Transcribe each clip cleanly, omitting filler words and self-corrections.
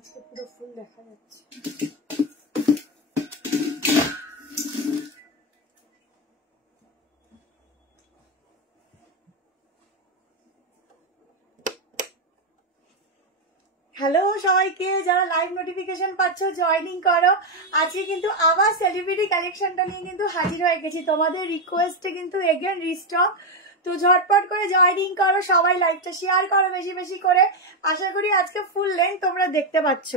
আজকে পুরো ফুল দেখা যাচ্ছে। হ্যালো সবাইকে, যারা লাইভ নোটিফিকেশন পাচ্ছ জয়েনিং করো। আজকে কিন্তু আবার সেলিব্রিটি কালেকশনটা নিয়ে কিন্তু হাজির হয়ে গেছি, তোমাদের রিকোয়েস্টে কিন্তু এগেন রিস্টক। তো ঝটপট করে জয়েনিং করো, সবাই লাইভটা শেয়ার করো বেশি বেশি করে। আশা করি আজকে ফুল লেন্থ তোমরা দেখতে পাচ্ছ।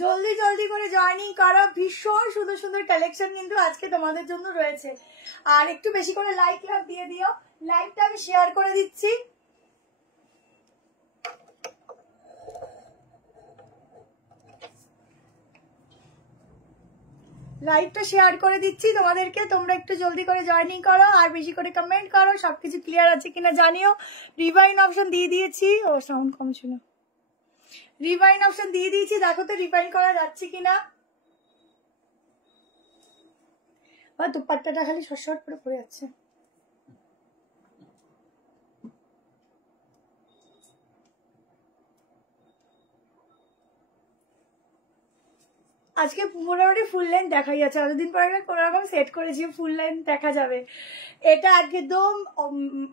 জলদি জলদি করে জয়েনিং করো, ভীষণ সুন্দর সুন্দর কালেকশন কিন্তু আজকে তোমাদের জন্য রয়েছে। আর একটু বেশি করে লাইক লাভ দিয়ে দিও, লাইভটা আমি শেয়ার করে দিচ্ছি। লাইভটা শেয়ার করে দিচ্ছি তোমাদেরকে, তোমরা একটু জলদি করে জয়েনিং করো আর বেশি করে কমেন্ট করো, সবকিছু ক্লিয়ার আছে কিনা জানিও। রিভাইন অপশন দিয়ে দিয়েছি, ও সাউন্ড কম ছিল, রিভাইন অপশন দিয়ে দিয়েছি, দেখো তো রিভাইন করা যাচ্ছে কিনা। দুপাট্টাটা খালি শর্ট করে পড়ে যাচ্ছে। আজকে মোটামুটি ফুল লাইন দেখা যাচ্ছে, এতদিন পরে কোনো রকম সেট করেছি ফুল লাইন দেখা যাবে। এটা একদম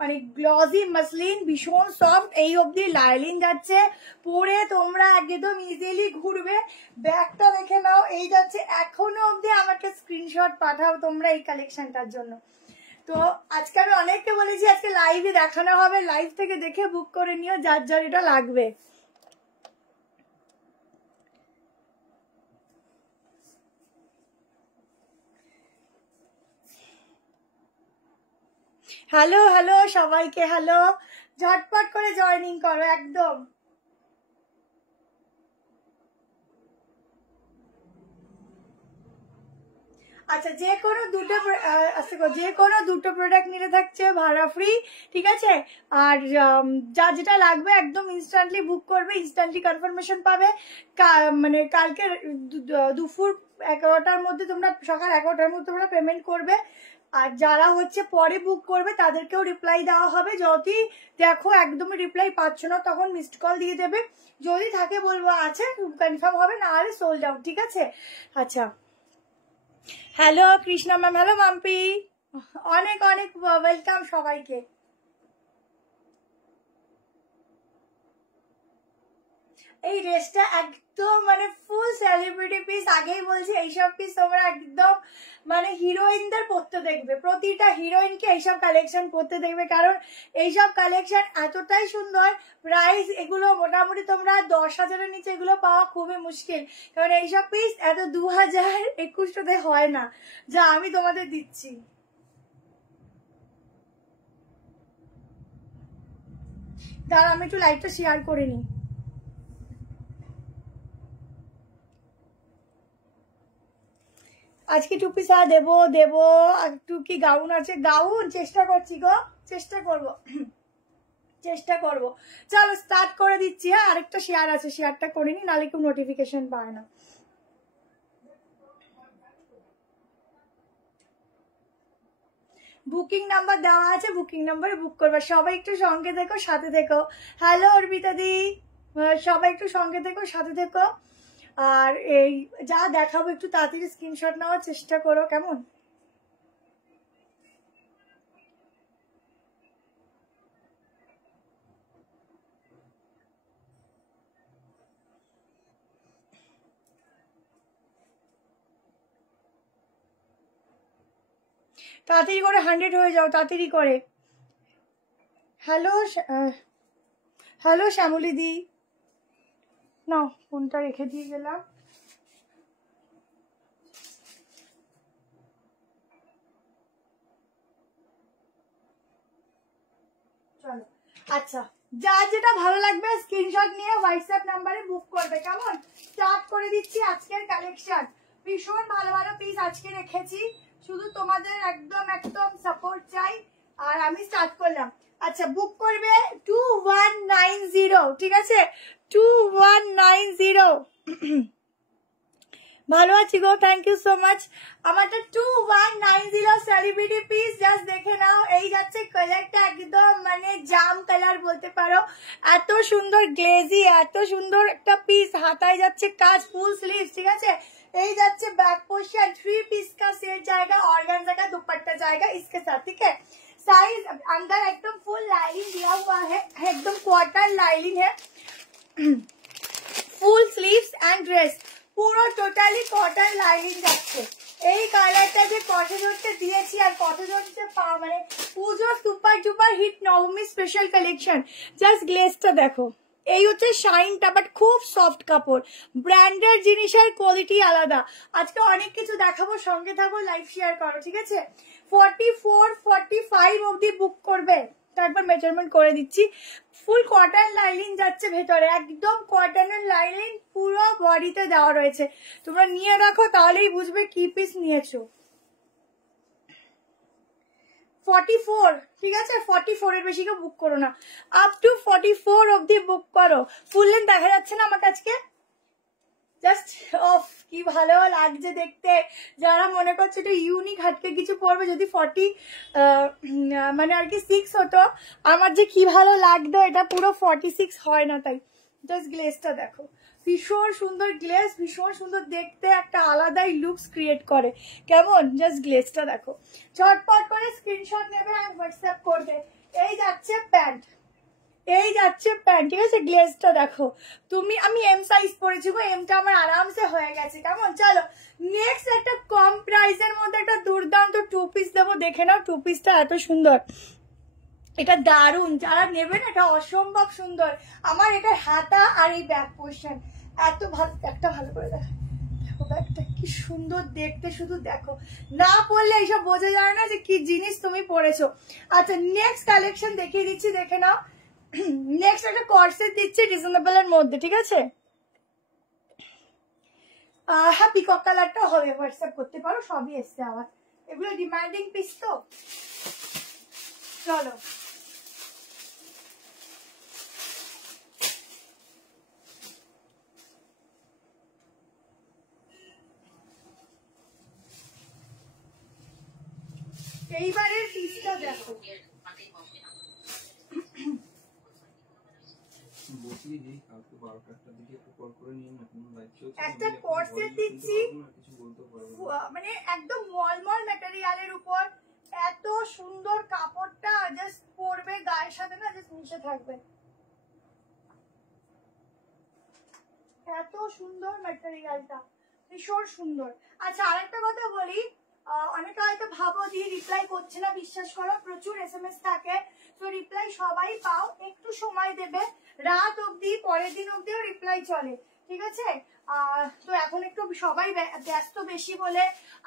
মানে গ্লসি মাসলিন, ভীষণ সফট, এই অবধি লাইলিন যাচ্ছে, পরে তোমরা একদম ইজিলি ঘুরবে। ব্যাগটা দেখে নাও, এই যাচ্ছে। এখনো অবধি আমাকে স্ক্রিনশট পাঠাও তোমরা এই কালেকশনটার জন্য। তো আজকে আমি অনেককে বলেছি আজকে লাইভে দেখানো হবে, লাইভ থেকে দেখে বুক করে নিও যার যার এটা লাগবে। হ্যালো হ্যালো সবাইকে, হ্যালো, ঝটপট করে জয়েনিং করো একদম। আচ্ছা, যে কোনো দুটো প্রোডাক্ট নিলে থাকছে ভাড়া ফ্রি, ঠিক আছে। আর যা যেটা লাগবে একদম ইনস্ট্যান্টলি বুক করবে, ইনস্ট্যান্টলি কনফার্মেশন পাবে। মানে কালকে দুপুর 11টার মধ্যে তোমরা, সকাল 11টার মধ্যে তোমরা পেমেন্ট করবে। আর যারা হচ্ছে পরে বুক করবে তাদেরকেও রিপ্লাই দেওয়া হবে। যদি দেখো একদমই রিপ্লাই পাচ্ছ না তখন মিসড কল দিয়ে দেবে, যদি থাকে বলবো আছে, কনফার্ম হবে, না হলে সোল্ড আউট, ঠিক আছে। আচ্ছা, hello Krishna ma'am, hello Mampi, অনেক অনেক ওয়েলকাম সবাইকে। এই ড্রেসটা একদম মানে ফুল সেলিব্রিটি পিস, আগেই বলছি এইসব পিস তোমরা একদম মানে হিরোইনদের পরতে দেখবে, প্রতিটা হিরোইনকে এইসব কালেকশন পরতে দেখবে, কারণ এইসব কালেকশন এতটাই সুন্দর। প্রাইস এগুলো মোটামুটি তোমরা 10,000-এর নিচে এগুলো পাওয়া খুবই মুশকিল, কারণ এইসব পিস এত 2000-2100-তে হয় না যা আমি তোমাদের দিচ্ছি। দাঁড়া আমি একটু লাইভটা শেয়ার করে নিই। আজকে টু পিস দেবো একটু কি গাউন আছে, গাউন চেষ্টা করছি গো, চেষ্টা করব। চলো স্টার্ট করে দিচ্ছি। হ্যাঁ, আরেকটা শেয়ার আছে, শেয়ারটা করে নি, নাহলে কেউ নোটিফিকেশন পায় না। বুকিং নাম্বার দেওয়া আছে, বুকিং নাম্বারে বুক করবে। সবাই একটু সঙ্গে দেখো, সাথে দেখো। হ্যালো অর্পিতা দি, সবাই একটু সঙ্গে দেখো, সাথে দেখো। আর এই যা দেখাবো একটু তাড়াতাড়ি স্ক্রিনশট নেওয়ার চেষ্টা করো, কেমন। তাড়াতাড়ি করে 100 হয়ে যাও, তাড়াতাড়ি করে। হ্যালো হ্যালো শ্যামলী দি, না ফোনটা রেখে দিয়ে গেলাম। চলো, আচ্ছা, যার যেটা ভালো লাগবে স্ক্রিনশট নিয়ে হোয়াটসঅ্যাপ নাম্বারে বুক করবে, কেমন। স্টার্ট করে দিচ্ছি আজকের কালেকশন। ভীষণ ভালো ভালো পিস আজকে রেখেছি, শুধু তোমাদের একদম একদম সাপোর্ট চাই। আর আমি স্টার্ট করলাম। আচ্ছা, বুক করবে 2190, ঠিক আছে, 2190। ভালো আছি গো, থ্যাংক ইউ সো মাচ। আমারটা 2190 সেলিব্রিটি পিস, জাস্ট দেখে নাও। এই যাচ্ছে কালারটা একদম মানে জাম কালার বলতে পারো, এত সুন্দর গ্লেজি, এত সুন্দর একটা পিস। হাতায় যাচ্ছে কাজ, ফুল স্লিভ, ঠিক আছে। এই যাচ্ছে बैक पोर्शन, 3 पीस का सेट जाएगा, ऑर्गेन्जा का दुपट्टा जाएगा इसके साथ, ठीक है। साइज अंदर एकदम फुल लाइनिंग दिया हुआ है, एकदम क्वार्टर लाइनिंग है, ফুল স্লিভস এন্ড ড্রেস, পুরো টোটালি কটন লাইনিং যাচ্ছে। এই কালারটা যে কত জনকে দিয়েছি আর কত জনকে মানে পুজোর সুপার ডুপার হিট নবমী স্পেশাল কালেকশন। জাস্ট গ্লেজটা দেখো, এই হচ্ছে শাইনটা, বাট খুব সফট কাপড়, ব্র্যান্ডের জিনিসের কোয়ালিটি আলাদা। আজকে অনেক কিছু দেখাবো, সঙ্গে থাকো, লাইভ শেয়ার করো, ঠিক আছে। 44-45 অবধি বুক করবে, তারপর মেজারমেন্ট করে দিচ্ছি। ফুল কটন লাইনিং যাচ্ছে ভেতরে, একদম কটনের লাইনিং পুরো বডিতে দেওয়া রয়েছে। তোমরা নিয়ে রাখো, তাহলেই বুঝবে কি পিস নিয়েছো। 44, ঠিক আছে, 44 এর বেশি কেউ বুক করো না, আপ টু 44 অবধি বুক করো। ফুল লেন্থ দেখা যাচ্ছে না আমার কাছে, জাস্ট অফ কি ভালো লাগছে দেখতে। যারা মনে করছে এটা ইউনিক হাটকে কিছু পড়বে, যদি 40 মানে আর কি 6 হতো, আমার যে কি ভালো লাগতো, এটা পুরো 46 হয় না। তাই জাস্ট গ্লেজটা দেখো, ভীষণ সুন্দর গ্লেজ, ভীষণ সুন্দর দেখতে, একটা আলাদাই লুকস ক্রিয়েট করে। কেমন, জাস্ট গ্লেজটা দেখো। চটপট করে স্ক্রিনশট নেবে আর হোয়াটসঅ্যাপ করবে। এই যাচ্ছে প্যান্ট, এই যাচ্ছে প্যান্ট, ঠিক আছে। গ্লেজটা দেখো তুমি, আমি এম সাইজ পরেছি গো, এমটা আমার আরামসে হয়ে গেছে। কেমন, চলো নেক্সট একটা কম প্রাইসের মধ্যে একটা দুর্দান্ত 2 পিস দেবো, দেখে নাও। 2 পিসটা এত সুন্দর, এটা দারুন, যারা নেবেন এটা অসম্ভব সুন্দর। আমার এটা হাতা আর এই ব্যাক পোর্শন এত ভালো, একটা ভালো করে দেখো, দেখো ব্যাগটা কি সুন্দর দেখতে, শুধু দেখো, না পরলে এইসব বোঝা যায় না যে কি জিনিস তুমি পরেছো। আচ্ছা নেক্সট কালেকশন দেখিয়ে দিচ্ছি, দেখে নাও। নেক্সট একটা কর্সেট দিচ্ছি রিজনেবল এর মধ্যে, ঠিক আছে। হ্যাঁ পিকক কালারটা হবে, হোয়াটসঅ্যাপ করতে পারো, সবই এসছে আমার, এগুলো ডিমান্ডিং পিস তো। চলো এইবারের পিসটা দেখো, একটা কর্সেট দিচ্ছি মানে একদম মলমল ম্যাটেরিয়ালের উপর, এত সুন্দর কাপড়টা, জাস্ট পরবে গায়ের সাথে না, জাস্ট মিশে থাকবে, এত সুন্দর ম্যাটেরিয়ালটা, ভীষণ সুন্দর। আচ্ছা আরেকটা কথা বলি, অনেকে হয়তো ভাবো যে রিপ্লাই করছে না, বিশ্বাস করো প্রচুর SMS থাকে, তো রিপ্লাই সবাই পাও, একটু সময় দেবে, রাত অবধি, পরের দিন অবধিও রিপ্লাই চলে, ঠিক আছে। তো এখন একটু সবাই ব্যস্ত বেশি বলে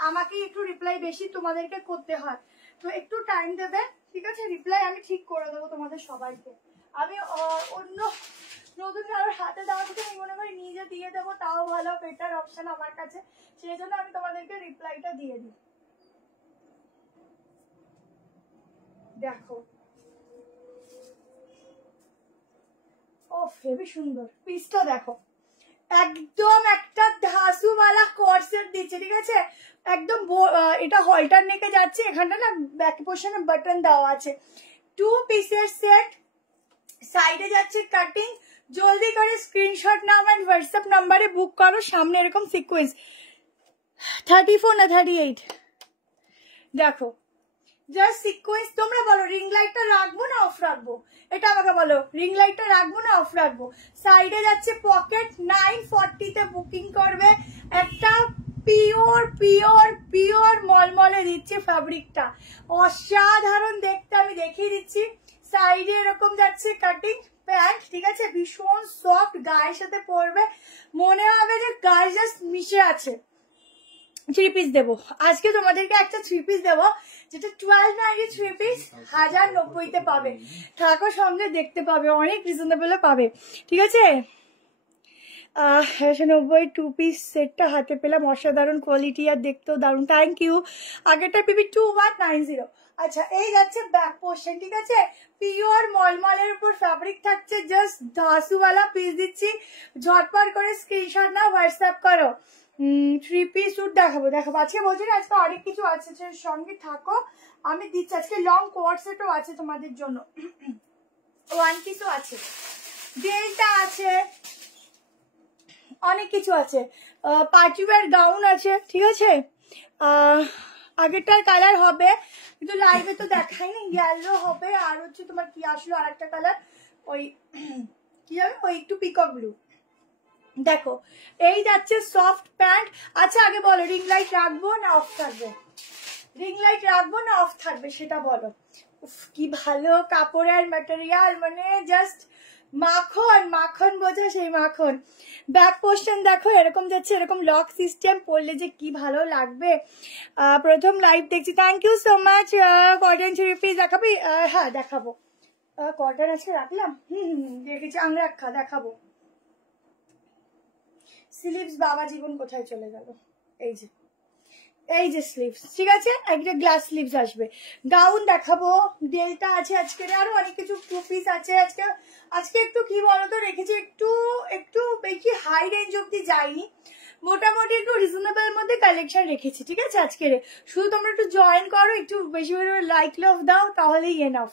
আমাকেই একটু রিপ্লাই বেশি তোমাদেরকে করতে হয়, তো একটু টাইম দেবে, ঠিক আছে। রিপ্লাই আমি ঠিক করে দেবো তোমাদের সবাইকে। আমি অন্য নতুন কারোর হাতে দেওয়া থেকে আমি মনে করি নিজে দিয়ে দেবো, তাও ভালো, বেটার অপশন আমার কাছে, সেই জন্য আমি তোমাদেরকে রিপ্লাইটা দিয়ে দিই। দেখো ও হেবি সুন্দর পিসটা দেখো, একদম একটা ধাসুওয়ালা কর্সেট দিচ্ছে, ঠিক আছে। একদম এটা হলটার নেকে যাচ্ছে, এখানটা না ব্যাক পোর্শনে বাটন দেওয়া আছে। 2 পিসের সেট, সাইডে যাচ্ছে কাটিং। জলদি করে স্ক্রিনশট নাও এন্ড হোয়াটসঅ্যাপ নাম্বারে বুক করো। সামনে এরকম সিকোয়েন্স, 34 না 38 দেখো, জাস্ট সিকোয়েন্স। তোমরা বলো রিং লাইটটা রাখবো না অফ রাখবো, এটা আমাকে বলো, রিং লাইটটা রাখবো না অফ রাখবো। সাইডে যাচ্ছে পকেট, 940-তে বুকিং করবে। একটা পিওর পিওর পিওর মলমলে দিচ্ছে ফ্যাব্রিকটা, অসাধারণ দেখতে, আমি দেখিয়ে দিচ্ছি। সাইডে এরকম যাচ্ছে কাটিং প্যান্ট, ঠিক আছে, ভীষণ সফট, গায়ের সাথে পরবে মনে হবে যে গায়ে জাস্ট মিশে আছে। 3 পিস দেবো আজকে তোমাদেরকে, একটা 3 পিস দেবো, যেটা 1290 3 পিস 1090-তে পাবে। থাকো সঙ্গে, দেখতে পাবে, অনেক রিজনেবলও পাবে, ঠিক আছে। 90 2 পিস সেটটা হাতে পেলাম, অসাধারণ কোয়ালিটি আর দেখতেও দারুণ, থ্যাংক ইউ। আগেরটা পিবি 2190, আচ্ছা এই যাচ্ছে ব্যাক পোর্শন, ঠিক আছে, পিওর মলমলের উপর ফ্যাব্রিক থাকছে, জাস্ট ধাসুওয়ালা পিস দিচ্ছি, ঝটপট করে স্ক্রিনশট নাও, হোয়াটসঅ্যাপ করো। 3 পিস স্যুট দেখাবো আজকে, বলছি না আজকে অনেক কিছু আছে, সঙ্গে থাকো আমি দিচ্ছি। আজকে লং কোয়ার্ড সেটও আছে তোমাদের জন্য, 1 পিসও আছে, ডেল্টা আছে, অনেক কিছু আছে, পার্টি ওয়্যার গাউন আছে, ঠিক আছে। আগেরটার কালার হবে কিন্তু লাইভে তো দেখাই না, ইয়েলো হবে, আর হচ্ছে তোমার কি আসলো আর একটা কালার, ওই কি হবে, ওই একটু পিকক ব্লু। দেখো এই যাচ্ছে সফট প্যান্ট। আচ্ছা আগে বলো রিং লাইট রাখবো না অফ থাকবে, রিং লাইট রাখবো না অফ থাকবে সেটা বলো। উফ কি ভালো কাপড়ের ম্যাটেরিয়াল, মানে জাস্ট মাখন, মাখন বোঝো সেই মাখন। ব্যাক পোর্শন দেখো এরকম যাচ্ছে, এরকম লক সিস্টেম, পরলে যে কি ভালো লাগবে। প্রথম লাইভ দেখছি, thank you so much. Cotton 3 piece দেখাবি? হ্যাঁ দেখাবো, কটন আজকে রাখলাম, রেখেছি আংরাক্ষা, দেখাবো। স্লিভস বাবা জীবন কোথায় চলে গেল, এই যে এই যে স্লিভস, ঠিক আছে, একটা গ্লাস স্লিভস আসবে। গাউন দেখাবো, ডেল্টা আছে আজকে, আরো অনেক কিছু 2 পিস আছে আজকে। আজকে একটু কি বলতো রেখেছি, একটু বেশি হাই রেঞ্জ অব্দি যাইনি, মোটামুটি একটু রিজনেবল মধ্যে কালেকশন রেখেছি, ঠিক আছে। আজকে শুধু তোমরা একটু জয়েন করো, একটু বেশি বেশি লাইক লাভ দাও, তাহলেই এনাফ,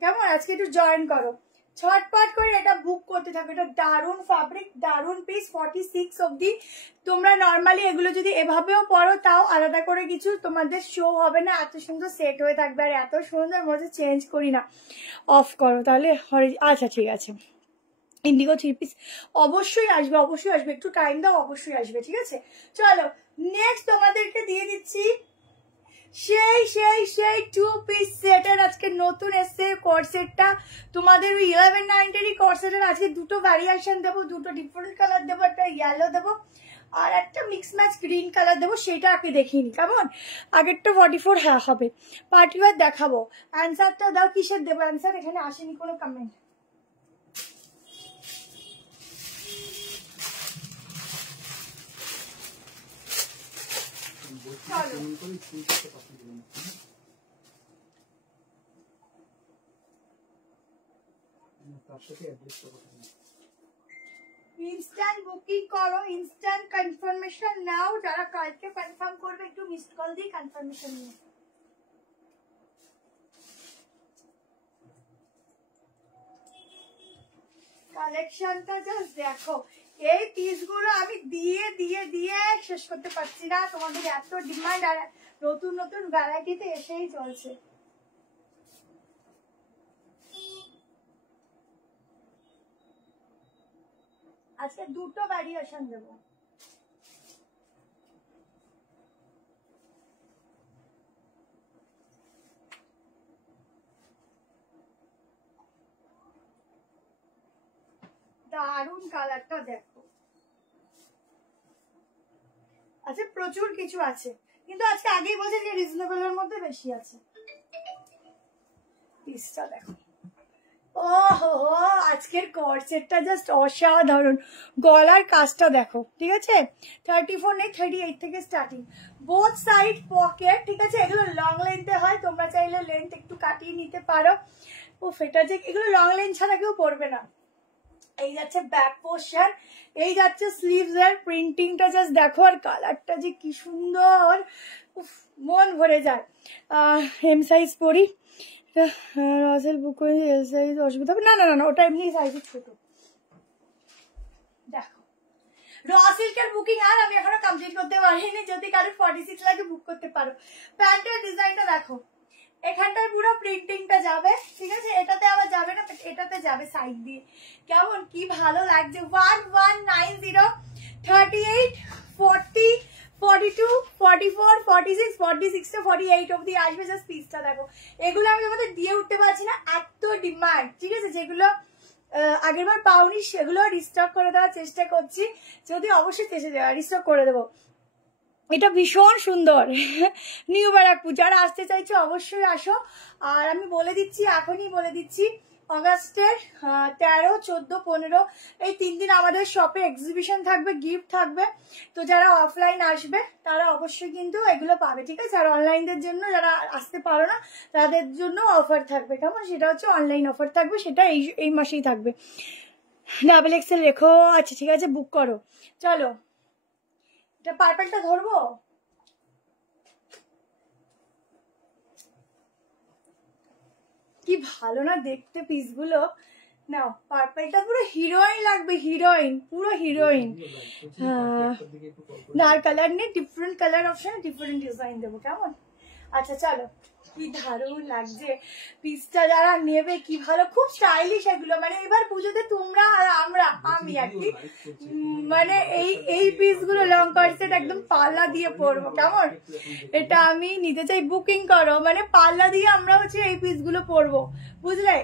কেমন। আজকে একটু জয়েন করো, ছটপট করে এটা বুক করতে থাকো। এটা দারুণ ফ্যাব্রিক, দারুণ পিস, 46 অব্দি। তোমরা নর্মালি এগুলো যদি এভাবেও পরো তাও আলাদা করে কিছু তোমাদের শো হবে না, এত সুন্দর সেট হয়ে থাকবে, আর এত সুন্দর মধ্যে চেঞ্জ করি না। অফ করো তাহলে, আচ্ছা ঠিক আছে। ইন্ডিগো 3 পিস অবশ্যই আসবে, অবশ্যই আসবে, একটু টাইম দাও, অবশ্যই আসবে, ঠিক আছে। চলো নেক্সট তোমাদেরকে দিয়ে দিচ্ছি সেই সেই সেই 2 পিস সেটের, আজকে নতুন এসছে কর্সেটটা তোমাদের, ওই 1190 কর্সেটের আজকে দুটো ভ্যারিয়েশন দেবো, দুটো ডিফারেন্ট কালার দেবো, একটা ইয়েলো দেবো আর একটা মিক্স ম্যাচ গ্রিন কালার দেবো, সেটা আগে দেখিনি কেমন। আগেরটা 44 হ্যাঁ হবে। পার্টি ওয়্যার দেখাবো, অ্যান্সারটা দাও, কিসের দেবো অ্যান্সার, এখানে আসেনি কোনো কমেন্ট। ইনস্ট্যান্ট বুকিং করো, ইনস্ট্যান্ট কনফার্মেশন নাও, যারা কালকে কনফার্ম করবে একটু মিসড কল দিয়ে কনফার্মেশন নিয়ে। কালেকশনটা জাস্ট দেখো, এই পিসগুলো আমি দিয়ে দিয়ে দিয়ে শেষ করতে পারছি না, তোমাদের এত ডিমান্ড আর নতুন নতুন ভ্যারাইটিতে এসেই চলছে। আজকে দুটো ভ্যারিয়েশন দেবো। দারুণ কালারটা দেখো, আচ্ছা প্রচুর কিছু আছে, কিন্তু আজকে আগেই বলছে যে রিজনেবলের মধ্যে বেশি আছে। পিসটা দেখো, ওহো আজকের কর্সেটটা জাস্ট অসাধারণ, গলার কাজটা দেখো, ঠিক আছে। 34 নেই, 38 থেকে স্টার্টিং, বোথ সাইড পকেট, ঠিক আছে। এগুলো লং লেন্থে হয়, তোমরা চাইলে লেন্থ একটু কাটিয়ে নিতে পারো। ও ফেটা যে এগুলো লং লেন্থ ছাড়া কেউ পরবে না। এই যাচ্ছে ব্যাক পোর্শন, এই যাচ্ছে স্লিভস এর প্রিন্টিংটা জাস্ট দেখো, আর কালারটা যে কি সুন্দর, মন ভরে যায়। এম সাইজ পরি, রসেল বুক করে এল সাইজ অসুবিধা হবে না, না না না ওটা এমনি সাইজে ছোট। দেখো র সিল্কের বুকিং আর আমি এখনো কমপ্লিট করতে পারিনি, যদি কারো 46 লাগে বুক করতে পারো। প্যান্টের ডিজাইনটা দেখো, এখানটার পুরো প্রিন্টিংটা যাবে, ঠিক আছে, এটাতে আবার যাবে না, এটাতে যাবে সাইড দিয়ে, কেমন কি ভালো লাগছে। 1190, 38, 40, 42, 44, 46, 46 to 48 অব্দি আসবে, জাস্ট পিসটা দেখো। এগুলো আমি তোমাদের দিয়ে উঠতে পারছি না, এত ডিমান্ড, ঠিক আছে। যেগুলো আগের বার পাওনি সেগুলো রিস্টক করে দেওয়ার চেষ্টা করছি, যদি অবশ্যই রিস্টক করে দেবো। এটা ভীষণ সুন্দর, নিউ ব্যারাকপুর, যারা আসতে চাইছো অবশ্যই আসো। আর আমি বলে দিচ্ছি, এখনই বলে দিচ্ছি, অগাস্টের 13, 14, 15 এই 3 দিন আমাদের শপে এক্সিবিশন থাকবে, গিফট থাকবে। তো যারা অফলাইন আসবে তারা অবশ্যই কিন্তু এগুলো পাবে, ঠিক আছে। আর অনলাইনদের জন্য যারা আসতে পারো না তাদের জন্য অফার থাকবে, কেমন? সেটা হচ্ছে অনলাইন অফার থাকবে, সেটা এই মাসেই থাকবে। XXL লেখো, আচ্ছা ঠিক আছে, বুক করো। চলো, এটা পার্পলটা ধরবো। কি ভালো না দেখতে পিসগুলো। নাও, পার্পলটা পুরো হিরোইন লাগবে, হিরোইন, পুরো হিরোইন। না আর কালার নেই, different colour option, different design দেবো, কেমন? আচ্ছা চলো, কি দারুণ লাগছে পিসটা, যারা নেবে কি ভালো, খুব স্টাইলিশ এগুলো। মানে এবার পুজোতে তোমরা আর আমি আর কি মানে এই পিসগুলো লং কর্সেট একদম পাল্লা দিয়ে পরবো, কেমন? এটা আমি নিতে চাই, বুকিং করো। মানে পাল্লা দিয়ে আমরা হচ্ছে এই পিসগুলো পরবো, বুঝলে?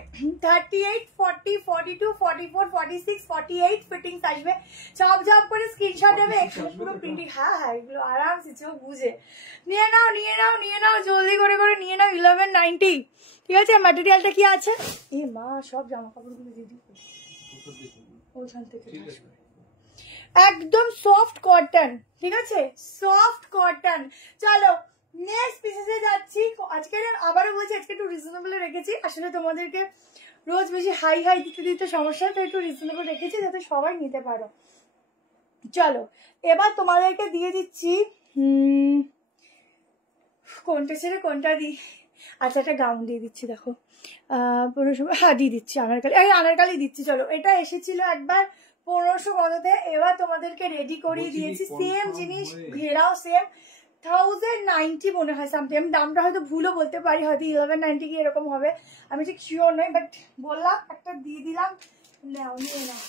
38, 40, 42, 44, 46, 48 ফিটিংস আসবে। সব ঝপ করে স্ক্রিনশট দেবে, পুরো প্রিন্টিং। হ্যাঁ হ্যাঁ, এগুলো আরামসে চোখ বুঝে নিয়ে নাও, নিয়ে নাও, নিয়ে নাও, জলদি করে করে নিয়ে নাও। 1190, ঠিক আছে। ম্যাটেরিয়ালটা কি আছে? এ মা, সব জামা কাপড়গুলো দিদি ওইখান থেকে একদম সফট কটন, ঠিক আছে, সফট কটন। চলো নেক্সট পিসে যাচ্ছি। আজকে আবারও বলছি, আজকে একটু রিজনেবল রেখেছি। আসলে তোমাদেরকে রোজ বেশি হাই হাই দিতে দিতে সমস্যা, তো একটু রিজনেবল রেখেছি যাতে সবাই নিতে পারো। চলো এবার তোমাদেরকে দিয়ে দিচ্ছি, কোনটা ছেড়ে কোনটা দিই। আচ্ছা, একটা গাউন দিয়ে দিচ্ছি, দেখো 1500, হ্যাঁ দিয়ে দিচ্ছি, আনারকালি দিচ্ছি। চলো, এটা এসেছিল একবার 1500 কততে, এবার তোমাদেরকে রেডি করিয়ে দিয়েছি। সেম জিনিস, ঘেরাও সেম, 1090 মনে হয় সামথিং। আমি দামটা হয়তো ভুলও বলতে পারি, হয়তো 1190 কি এরকম হবে, আমি ঠিক শিওর নই, বাট বললাম একটা দিয়ে দিলাম। নাও, নিয়ে নাও।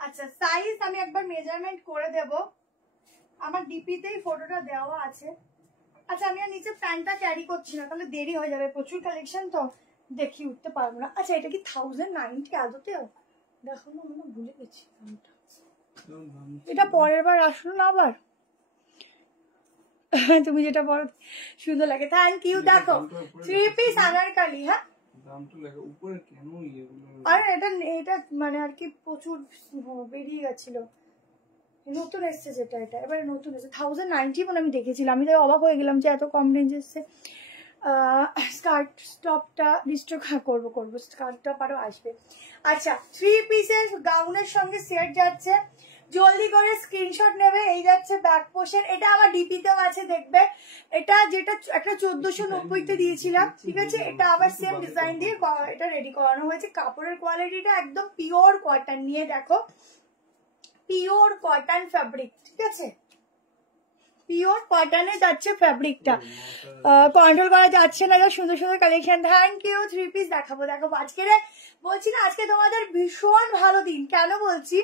আচ্ছা, সাইজ আমি একবার মেজারমেন্ট করে দেব, আমার ডিপিতেই ফটোটা দেওয়া আছে। আচ্ছা, আমি আর নিচে প্যান্টটা ক্যারি করছি না, তাহলে দেরি হয়ে যাবে, প্রচুর কালেকশন তো দেখি উঠতে পারবো না। আচ্ছা, এটা কি 1090 আদতেও? দেখো না, আমি ভুলে গেছি দামটা। এটা পরের বার আসলো না আবার, তুমি যেটা বলো সুন্দর লাগে, থ্যাংক ইউ। দেখো 3 পিস আনারকালি, হ্যাঁ আরে এটা মানে আর কি প্রচুর বেরিয়ে গেছিল, নতুন এসছে যেটা, এটা এবারে নতুন এসছে 1090 মানে আমি দেখেছিলাম, আমি তাই অবাক হয়ে গেলাম যে এত কম রেঞ্জ এসছে। স্কার্ট টপটা রিস্টক করবো, স্কার্ট টপ আরও আসবে। আচ্ছা, 3 পিসের গাউনের সঙ্গে সেট যাচ্ছে, জলদি করে স্ক্রিনশট নেবে। এই যাচ্ছে ব্যাক পোর্শন, এটা আমার ডিপিতেও আছে, দেখবে। এটা যেটা একটা 1490-তে দিয়েছিলাম, ঠিক আছে, এটা আবার সেম ডিজাইন দিয়ে এটা রেডি করানো হয়েছে। কাপড়ের কোয়ালিটিটা একদম পিওর কটন, নিয়ে দেখো, পিওর কটন ফ্যাব্রিক, ঠিক আছে, পিওর কটনে যাচ্ছে ফ্যাব্রিকটা, কন্ট্রোল করা যাচ্ছে না। সুন্দর সুন্দর কালেকশন, থ্যাংক ইউ। 3 পিস দেখাবো আজকে বলছি না, আজকে তোমাদের ভীষণ ভালো দিন। কেন বলছি,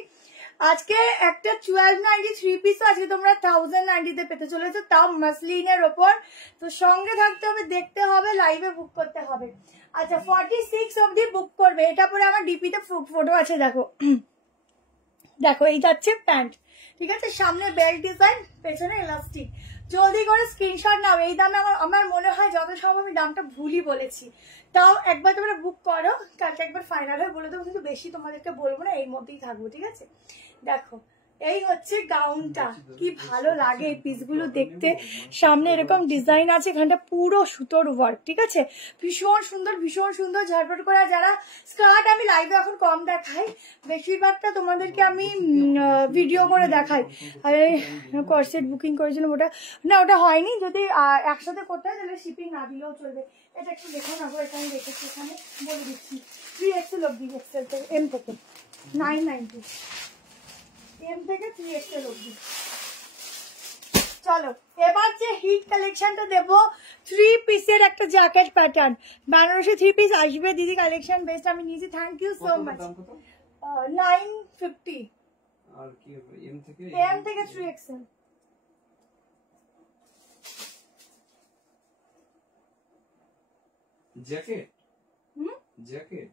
আজকে একটা 1290 3 পিস আজকে তোমরা 1090-তে পেতে চলেছো, তাও মাসলিনের ওপর। তো সঙ্গে থাকতে হবে, দেখতে হবে, লাইভে বুক করতে হবে। আচ্ছা, 46 অবধি বুক করবে। এটা পরে আমার ডিপিতে ফটো আছে, দেখো দেখো, এই যাচ্ছে প্যান্ট, ঠিক আছে, সামনে বেল্ট ডিজাইন, পেছনে এলাস্টিক। জলদি করে স্ক্রিনশট নাও। এই দামে আমার মনে হয় যত সম্ভব আমি দামটা ভুলই বলেছি, তাও একবার তোমরা বুক করো, কালকে একবার ফাইনাল হয়ে বলে দেবো, কিন্তু বেশি তোমাদেরকে বলবো না, এর মধ্যেই থাকবো, ঠিক আছে। দেখো, এই হচ্ছে গাউনটা, কি ভালো লাগে এই পিসগুলো দেখতে। সামনে এরকম ডিজাইন আছে, এখানটা পুরো সুতোর ওয়ার্ক, ঠিক আছে, ভীষণ সুন্দর, ভীষণ সুন্দর, ঝটপট করে। যারা স্কার্ট আমি লাইভে এখন কম দেখাই, বেশিরভাগটা তোমাদেরকে আমি ভিডিও করে দেখাই। আর কর্সেট বুকিং করেছিলাম, ওটা না, ওটা হয়নি। যদি একসাথে করতে হয় তাহলে শিপিং না দিলেও চলবে। এটা একটু দেখো না, এটা আমি রেখেছি এখানে, বলে দিচ্ছি। 3XL অব্দি, এক্সেল থেকে, এম থেকে 990, এম থেকে 3XL অব্দি। চলো এবার যে হিট কালেকশনটা দেবো, 3 পিসের একটা জ্যাকেট প্যাটার্ন, বেনারসি 3 পিস আসবে দিদি, কালেকশন বেস্ট, আমি নিয়েছি, থ্যাংক ইউ সো মাচ। 950, আর কি হবে, এম থেকে 3XL। জ্যাকেট জ্যাকেট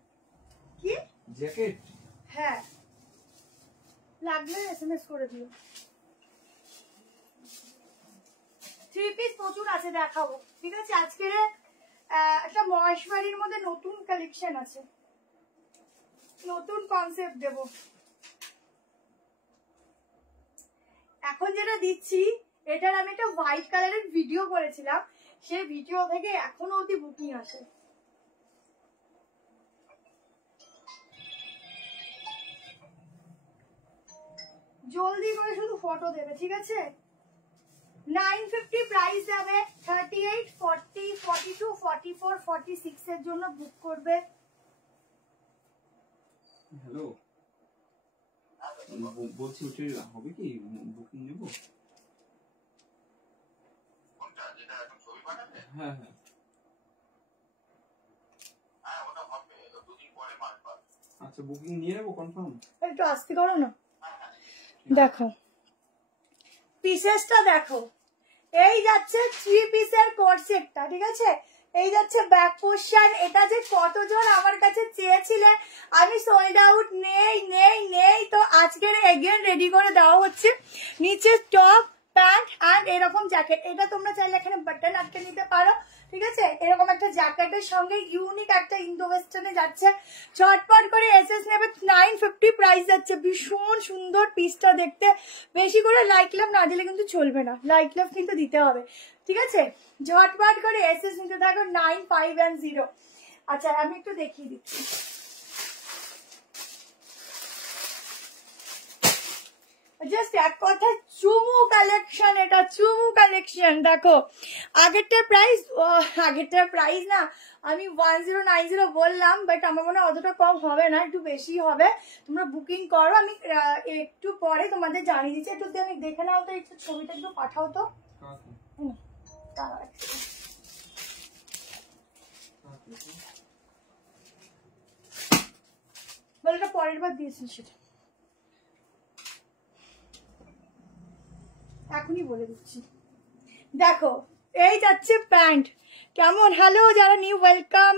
কি জ্যাকেট? হ্যাঁ লাগলে এসএমএস করে দিও। 3 পিস প্রচুর আছে দেখাবো, ঠিক আছে। আজকে একটা মহেশবাড়ির মধ্যে নতুন কালেকশন আছে, নতুন কনসেপ্ট দেব। এখন যেটা দিচ্ছি এটার আমি একটা হোয়াইট কালারের ভিডিও করেছিলাম, সেই ভিডিও থেকে এখনো অব্দি বুকিং আসে। জলদি করে শুধু ফটো দেবে, ঠিক আছে। 950 প্রাইস যাবে। 38, 40, 42, 44, 46 এর জন্য বুক করবে। হ্যালো, বলছি ওটা হবে কি বুকিং নেব? কোনটা যেটা এখন ছবি পাঠাবে? হ্যাঁ হ্যাঁ হ্যাঁ ওটা হবে, দুদিন পরে মাল পাবে। আচ্ছা বুকিং নিয়ে নেব কনফার্ম? একটু আস্তে করো না। দেখো পিসেসটা দেখো, এই যাচ্ছে 3 পিসের কোট সেটটা, ঠিক আছে। এই যাচ্ছে ব্যাক পোরশন। এটা যে কতজন আমার কাছে চেয়েছিলে, আমি সোল্ড আউট নেই নেই নেই, তো আজকের এগেন রেডি করে দেওয়া হচ্ছে। নিচে টপ প্যান্ট অ্যান্ড এরকম জ্যাকেট। এটা তোমরা চাইলে এখানে বাটন আটকে নিতে পারো, ঠিক আছে। এরকম একটা জ্যাকেটের সঙ্গে ইউনিক একটা ইন্দো ওয়েস্টার্নে যাচ্ছে। চটপট করে এসএস নেবে। 950 প্রাইস যাচ্ছে। ভীষণ সুন্দর পিসটা দেখতে। বেশি করে লাইক লাভ না দিলে কিন্তু চলবে না, লাইক লাভ কিন্তু দিতে হবে, ঠিক আছে। ঝটপট করে এসএস নিতে থাকো। 9510। আচ্ছা আমি একটু দেখিয়ে দিচ্ছি। জাস্ট এক কথা, চুমু কালেকশন। এটা চুমু কালেকশন। দেখো আগেরটার প্রাইস না আমি 1090 বললাম, বাট আমার মনে হয় অতটা কম হবে না, একটু বেশি হবে। তোমরা বুকিং করো, আমি একটু পরে তোমাদের জানিয়ে দিচ্ছি। একটু আমি দেখে নাও তো, একটু ছবিটা একটু পাঠাও তো। বলে এটা পরের বার দিয়েছি, সেটা এখনই বলে দিচ্ছি। দেখো এই যাচ্ছে প্যান্ট, কেমন? হ্যালো যারা নিউ, ওয়েলকাম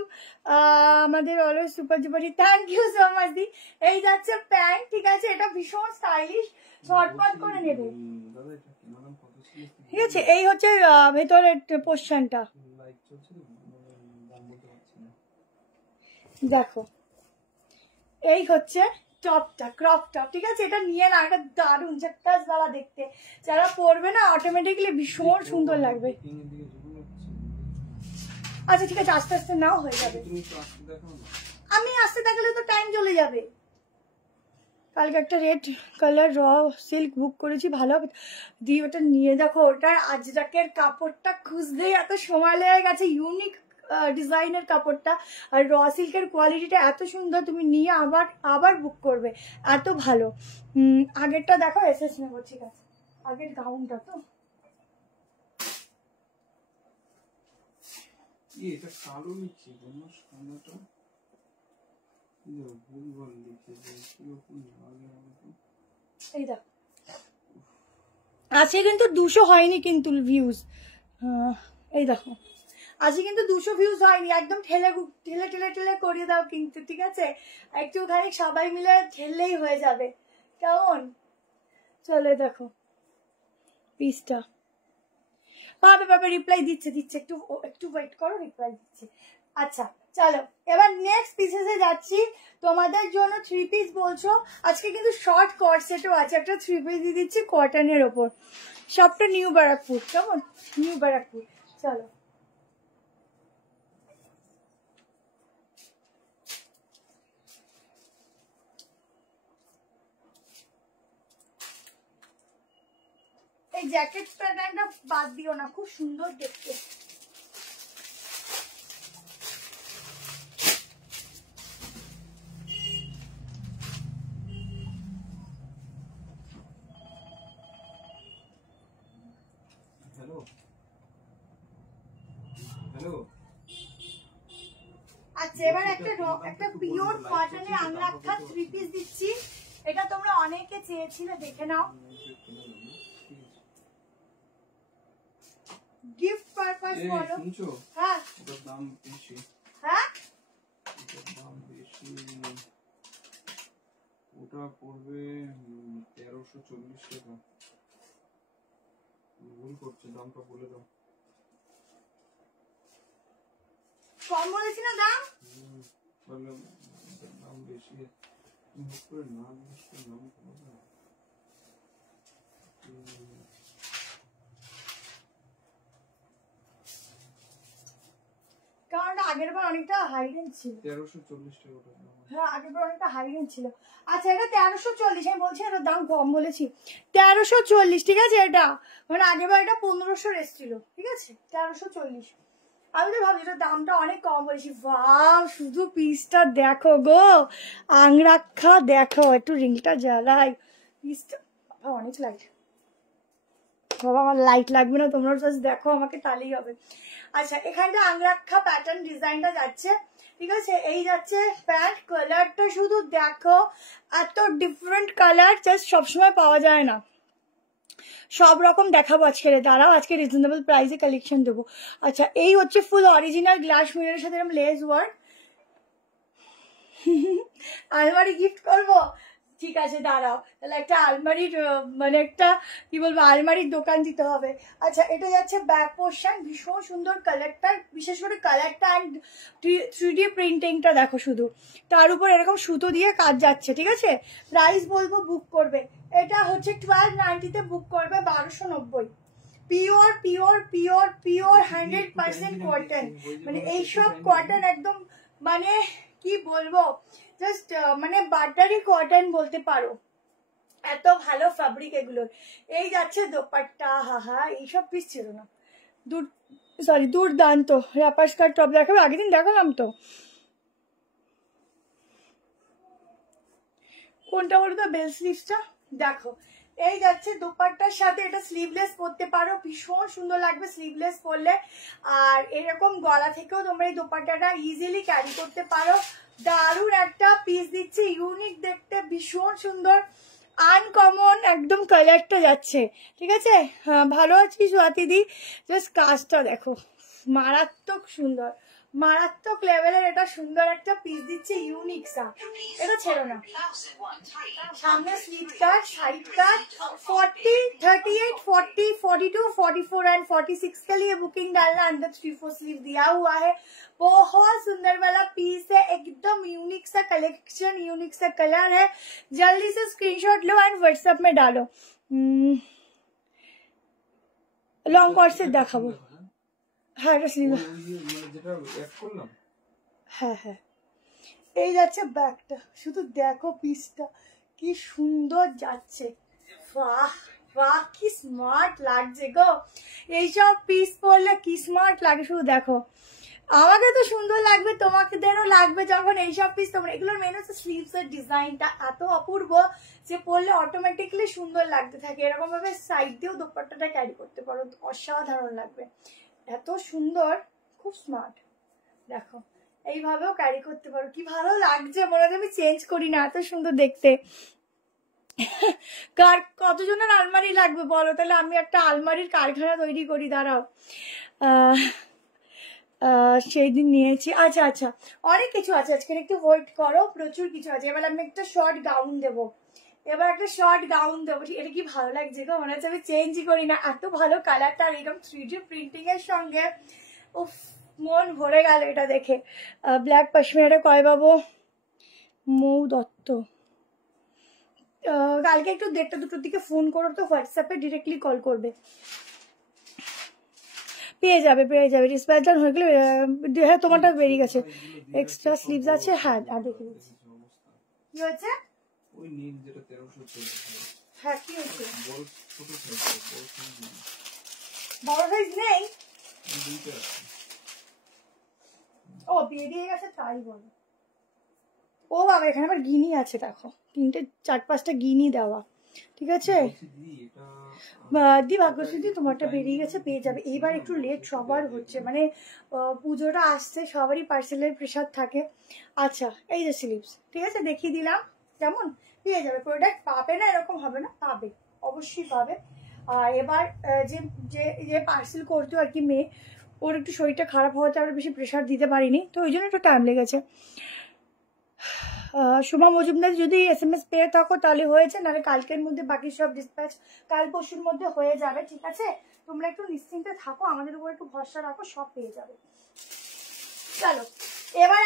আমাদের অলওয়েজ সুপার ডুপারি, থ্যাংক ইউ সো মাচ দি। এই যাচ্ছে প্যান্ট, ঠিক আছে। এটা ভীষণ স্টাইলিশ, ঝটপট করে নেবে, ঠিক আছে। এই হচ্ছে ভেতরের পোর্শনটা। দেখো এই হচ্ছে টপটা, ক্রপ টপ, ঠিক আছে। এটা নিয়ে না, এটা দারুণ ঝাক্কাস বালা দেখতে। যারা পরবে না অটোমেটিক্যালি ভীষণ সুন্দর লাগবে। আচ্ছা ঠিক আছে, আস্তে আস্তে নাও, হয়ে যাবে। আমি আস্তে দেখালে তো টাইম চলে যাবে। কালকে একটা রেড কালার র সিল্ক বুক করেছি, ভালো দিয়ে ওটা নিয়ে দেখো। ওটার আজরাকের কাপড়টা খুঁজতেই এত সময় লেগে গেছে। ইউনিক ডিজাইনের কাপড়টা, আর র সিল্কের কোয়ালিটিটা এত সুন্দর, তুমি নিয়ে আবার বুক করবে, এত ভালো। আগেরটা দেখো, এসএস নেবো, ঠিক আছে। আগের গাউনটা তো এটা কালো নিচ্ছি, সাদাটা এই দেখো আজকে কিন্তু 200 হয়নি কিন্তু ভিউজ। এই দেখো আজকে কিন্তু 200 ভিউজ হয়নি। একদম ঠেলে ঠেলে ঠেলে ঠেলে করিয়ে দাও কিন্তু, ঠিক আছে। একটুখানি সবাই মিলে ঠেললেই হয়ে যাবে, কেমন? চলে দেখো পিসটা পাবে, রিপ্লাই দিচ্ছে, একটু ওয়েট করো, রিপ্লাই দিচ্ছে। আচ্ছা চলো এবার নেক্সট পিসেসে যাচ্ছি। তোমাদের জন্য 3 পিস বলছো, আজকে কিন্তু শর্ট কট সেটও আছে। একটা 3 পিস দিয়ে দিচ্ছি কটনের ওপর, সবটা নিউ ব্যারাকপুর, কেমন? নিউ ব্যারাকপুর। চলো এই জ্যাকেট প্যাটার্নটা বাদ দিও না, খুব সুন্দর দেখতে। আচ্ছা এবার একটা পিওর কটনের আংলাক্ষা 3 পিস দিচ্ছি। এটা তোমরা অনেকে চেয়েছিলে, দেখে নাও। গিফট পারপাস বলো। হ্যাঁ ওটার দাম বেশি। ওটা পড়বে 1340 টাকা। ভুল করছে, দামটা বলে দাও। কম বলেছি না দাম? দাম বেশি করে না, দাম কারণ আগের বার অনেকটা হাই রেঞ্জ ছিল। 1340 টাকা। হ্যাঁ, আগের বার অনেকটা হাই রেঞ্জ ছিল। আচ্ছা, এটা 1340, আমি বলছি এটার দাম কম বলেছি। 1340, ঠিক আছে? এটা মানে আগের বার এটা 1500 এসেছিল, ঠিক আছে? 1340। আমি তো ভাবছি এটার দামটা অনেক কম বলেছি। বাহ, শুধু পিসটা দেখো গো, আংরাক্ষা দেখো। একটু রিংটা জ্বালাই। পিসটা অনেক লাইট। বাবা, আমার লাইট লাগবে না, তোমরা জাস্ট দেখো আমাকে, তাহলেই হবে। আচ্ছা, এখানটা আংরাক্ষা প্যাটার্ন ডিজাইনটা যাচ্ছে, ঠিক আছে? এই যাচ্ছে প্যান্ট। কালারটা শুধু দেখো, এত ডিফারেন্ট কালার জাস্ট সবসময় পাওয়া যায় না। সব রকম দেখাবো আজকে, দাঁড়াও, আজকে রিজনেবল প্রাইসে কালেকশন দেবো। আচ্ছা, এই হচ্ছে ফুল অরিজিনাল গ্লাস মিররের সাথে এরকম লেস ওয়ার্ক। আলমারি গিফট করবো? ঠিক আছে, দাঁড়াও, তাহলে একটা আলমারির মানে একটা কি বলবো, আলমারির দোকান দিতে হবে। আচ্ছা, এটা যাচ্ছে ব্যাক পোর্শন, ভীষণ সুন্দর কালারটা, বিশেষ করে কালারটা অ্যান্ড 3D প্রিন্টিংটা দেখো শুধু। তার উপর এরকম সুতো দিয়ে কাজ যাচ্ছে, ঠিক আছে? প্রাইস বলবো, বুক করবে। এটা হচ্ছে 1290-তে বুক করবে, 1290। Pure pure pure pure 100% cotton. মানে এইসব কটন একদম, মানে কি বলবো, জাস্ট মানে বাটারি কটন বলতে পারো, এত ভালো ফ্যাব্রিক এগুলোর। এই যাচ্ছে দোপাট্টা, হাহা, এইসব পিস ছিল না। দুর্দান্ত। র্যাপার স্কার্ট টপ দেখাবে, আগের দিন দেখালাম তো। কোনটা বলো তো? বেল স্লিভসটা দেখো। এই যাচ্ছে দোপাট্টার সাথে, এটা স্লিভলেস পরতে পারো, ভীষণ সুন্দর লাগবে স্লিভলেস পরলে। আর এরকম গলা থেকেও তোমরা এই দোপাট্টাটা ইজিলি ক্যারি করতে পারো। দারুণ একটা পিস দিচ্ছে, ইউনিক দেখতে, ভীষণ সুন্দর, আনকমন একদম কালারটা যাচ্ছে, ঠিক আছে? হ্যাঁ, ভালো আছি স্বাতিদি। জাস্ট কাজটা দেখো, মারাত্মক সুন্দর, মারাত্মক লেভেলের। এটা সুন্দর একটা পিস দিচ্ছে, ইউনিক সা। এটা ছেড়ো না। সামনে sleeve cut, side cut 40, 38, 40, 42, 44 and 46 के लिए बुकिंग डालना। अंदर 3-4 स्लीव दिया हुआ है। बहुत सुंदर वाला पीस है, एकदम यूनिक सा कलेक्शन, यूनिक सा कलर है। जल्दी से स्क्रीनशॉट लो एंड व्हाट्सएप में डालो। लॉन्ग कॉर्ड से দেখাবো। হ্যাঁ, এটা স্লিভ, হ্যাঁ হ্যাঁ। এই যাচ্ছে ব্যাগটা, শুধু দেখো পিসটা কি সুন্দর যাচ্ছে। বাহ বাহ, কি স্মার্ট লাগছে গো। এইসব পিস পরলে কি স্মার্ট লাগে, শুধু দেখো। আমাকে তো সুন্দর লাগবে, তোমাদেরও লাগবে যখন এইসব পিস তোমরা। এগুলোর মেন হচ্ছে স্লিভস এর ডিজাইনটা এত অপূর্ব যে পরলে অটোমেটিকলি সুন্দর লাগতে থাকে। এরকম ভাবে সাইড দিয়েও দোপাট্টাটা ক্যারি করতে পারো, অসাধারণ লাগবে, এত সুন্দর, খুব স্মার্ট। দেখো, এইভাবেও ক্যারি করতে পারো, কি ভালো লাগছে, মনে হয় আমি চেঞ্জ করি না, এত সুন্দর দেখতে। কার কতজনের আলমারি লাগবে বলো, তাহলে আমি একটা আলমারির কারখানা তৈরি করি, দাঁড়াও। সেই দিন নিয়েছি। আচ্ছা আচ্ছা, অনেক কিছু আছে আজকের, একটু ওয়েট করো, প্রচুর কিছু আছে। এবার আমি একটা শর্ট গাউন দেবো, এটা কি ভালো লাগছে গো, মনে হচ্ছে আমি চেঞ্জই করি না, এত ভালো কালারটা। আর এরকম 3D প্রিন্টিং এর সঙ্গে, উফ, মন ভরে গেল এটা দেখে। ব্ল্যাক পশমিনাটা কয় পাবো? মৌ দত্ত। কালকে একটু 1:30-2টোর দিকে ফোন করো তো, হোয়াটসঅ্যাপে ডিরেক্টলি কল করবে, পেয়ে যাবে ডিসপ্যাচ হয়ে গেলে। হ্যাঁ, তোমারটা বেরিয়ে গেছে, এক্সট্রা স্লিভস আছে। হ্যাঁ, আর দেখে দিচ্ছি কি হয়েছে। ওই নীল যেটা 1340। হ্যাঁ, কি হয়েছে? বড় ছোট সাইজ, বড় সাইজ নেই। ও বেরিয়ে গেছে, তাই বলো। ও বাবা, এখানে আবার গিনি আছে, দেখো 3-4-5টা গিনি দেওয়া, ঠিক আছে? দি ভাগ্যশ্রী, তোমারটা বেরিয়ে গেছে, পেয়ে যাবে। এইবার একটু লেট সবার হচ্ছে, মানে পুজোটা আসছে, সবারই পার্সেলের প্রেশার থাকে। আচ্ছা, এই যে স্লিভস, ঠিক আছে, দেখিয়ে দিলাম, কেমন পেয়ে যাবে। প্রোডাক্ট পাবে না এরকম হবে না, পাবে, অবশ্যই পাবে। আর এবার যে পার্সেল করতো আর কি মেয়ে, ওর একটু শরীরটা খারাপ হওয়াতে আর বেশি প্রেশার দিতে পারিনি, তো ওই জন্য একটু টাইম লেগেছে। সোমা মজুমদার যদি SMS পেয়ে থাকো তাহলে হয়েছে, নাহলে কালকের মধ্যে বাকি সব ডিসপ্যাচ কাল পরশুর মধ্যে হয়ে যাবে, ঠিক আছে? তোমরা একটু নিশ্চিন্তে থাকো, আমাদের উপর একটু ভরসা রাখো, সব পেয়ে যাবে। চলো এবার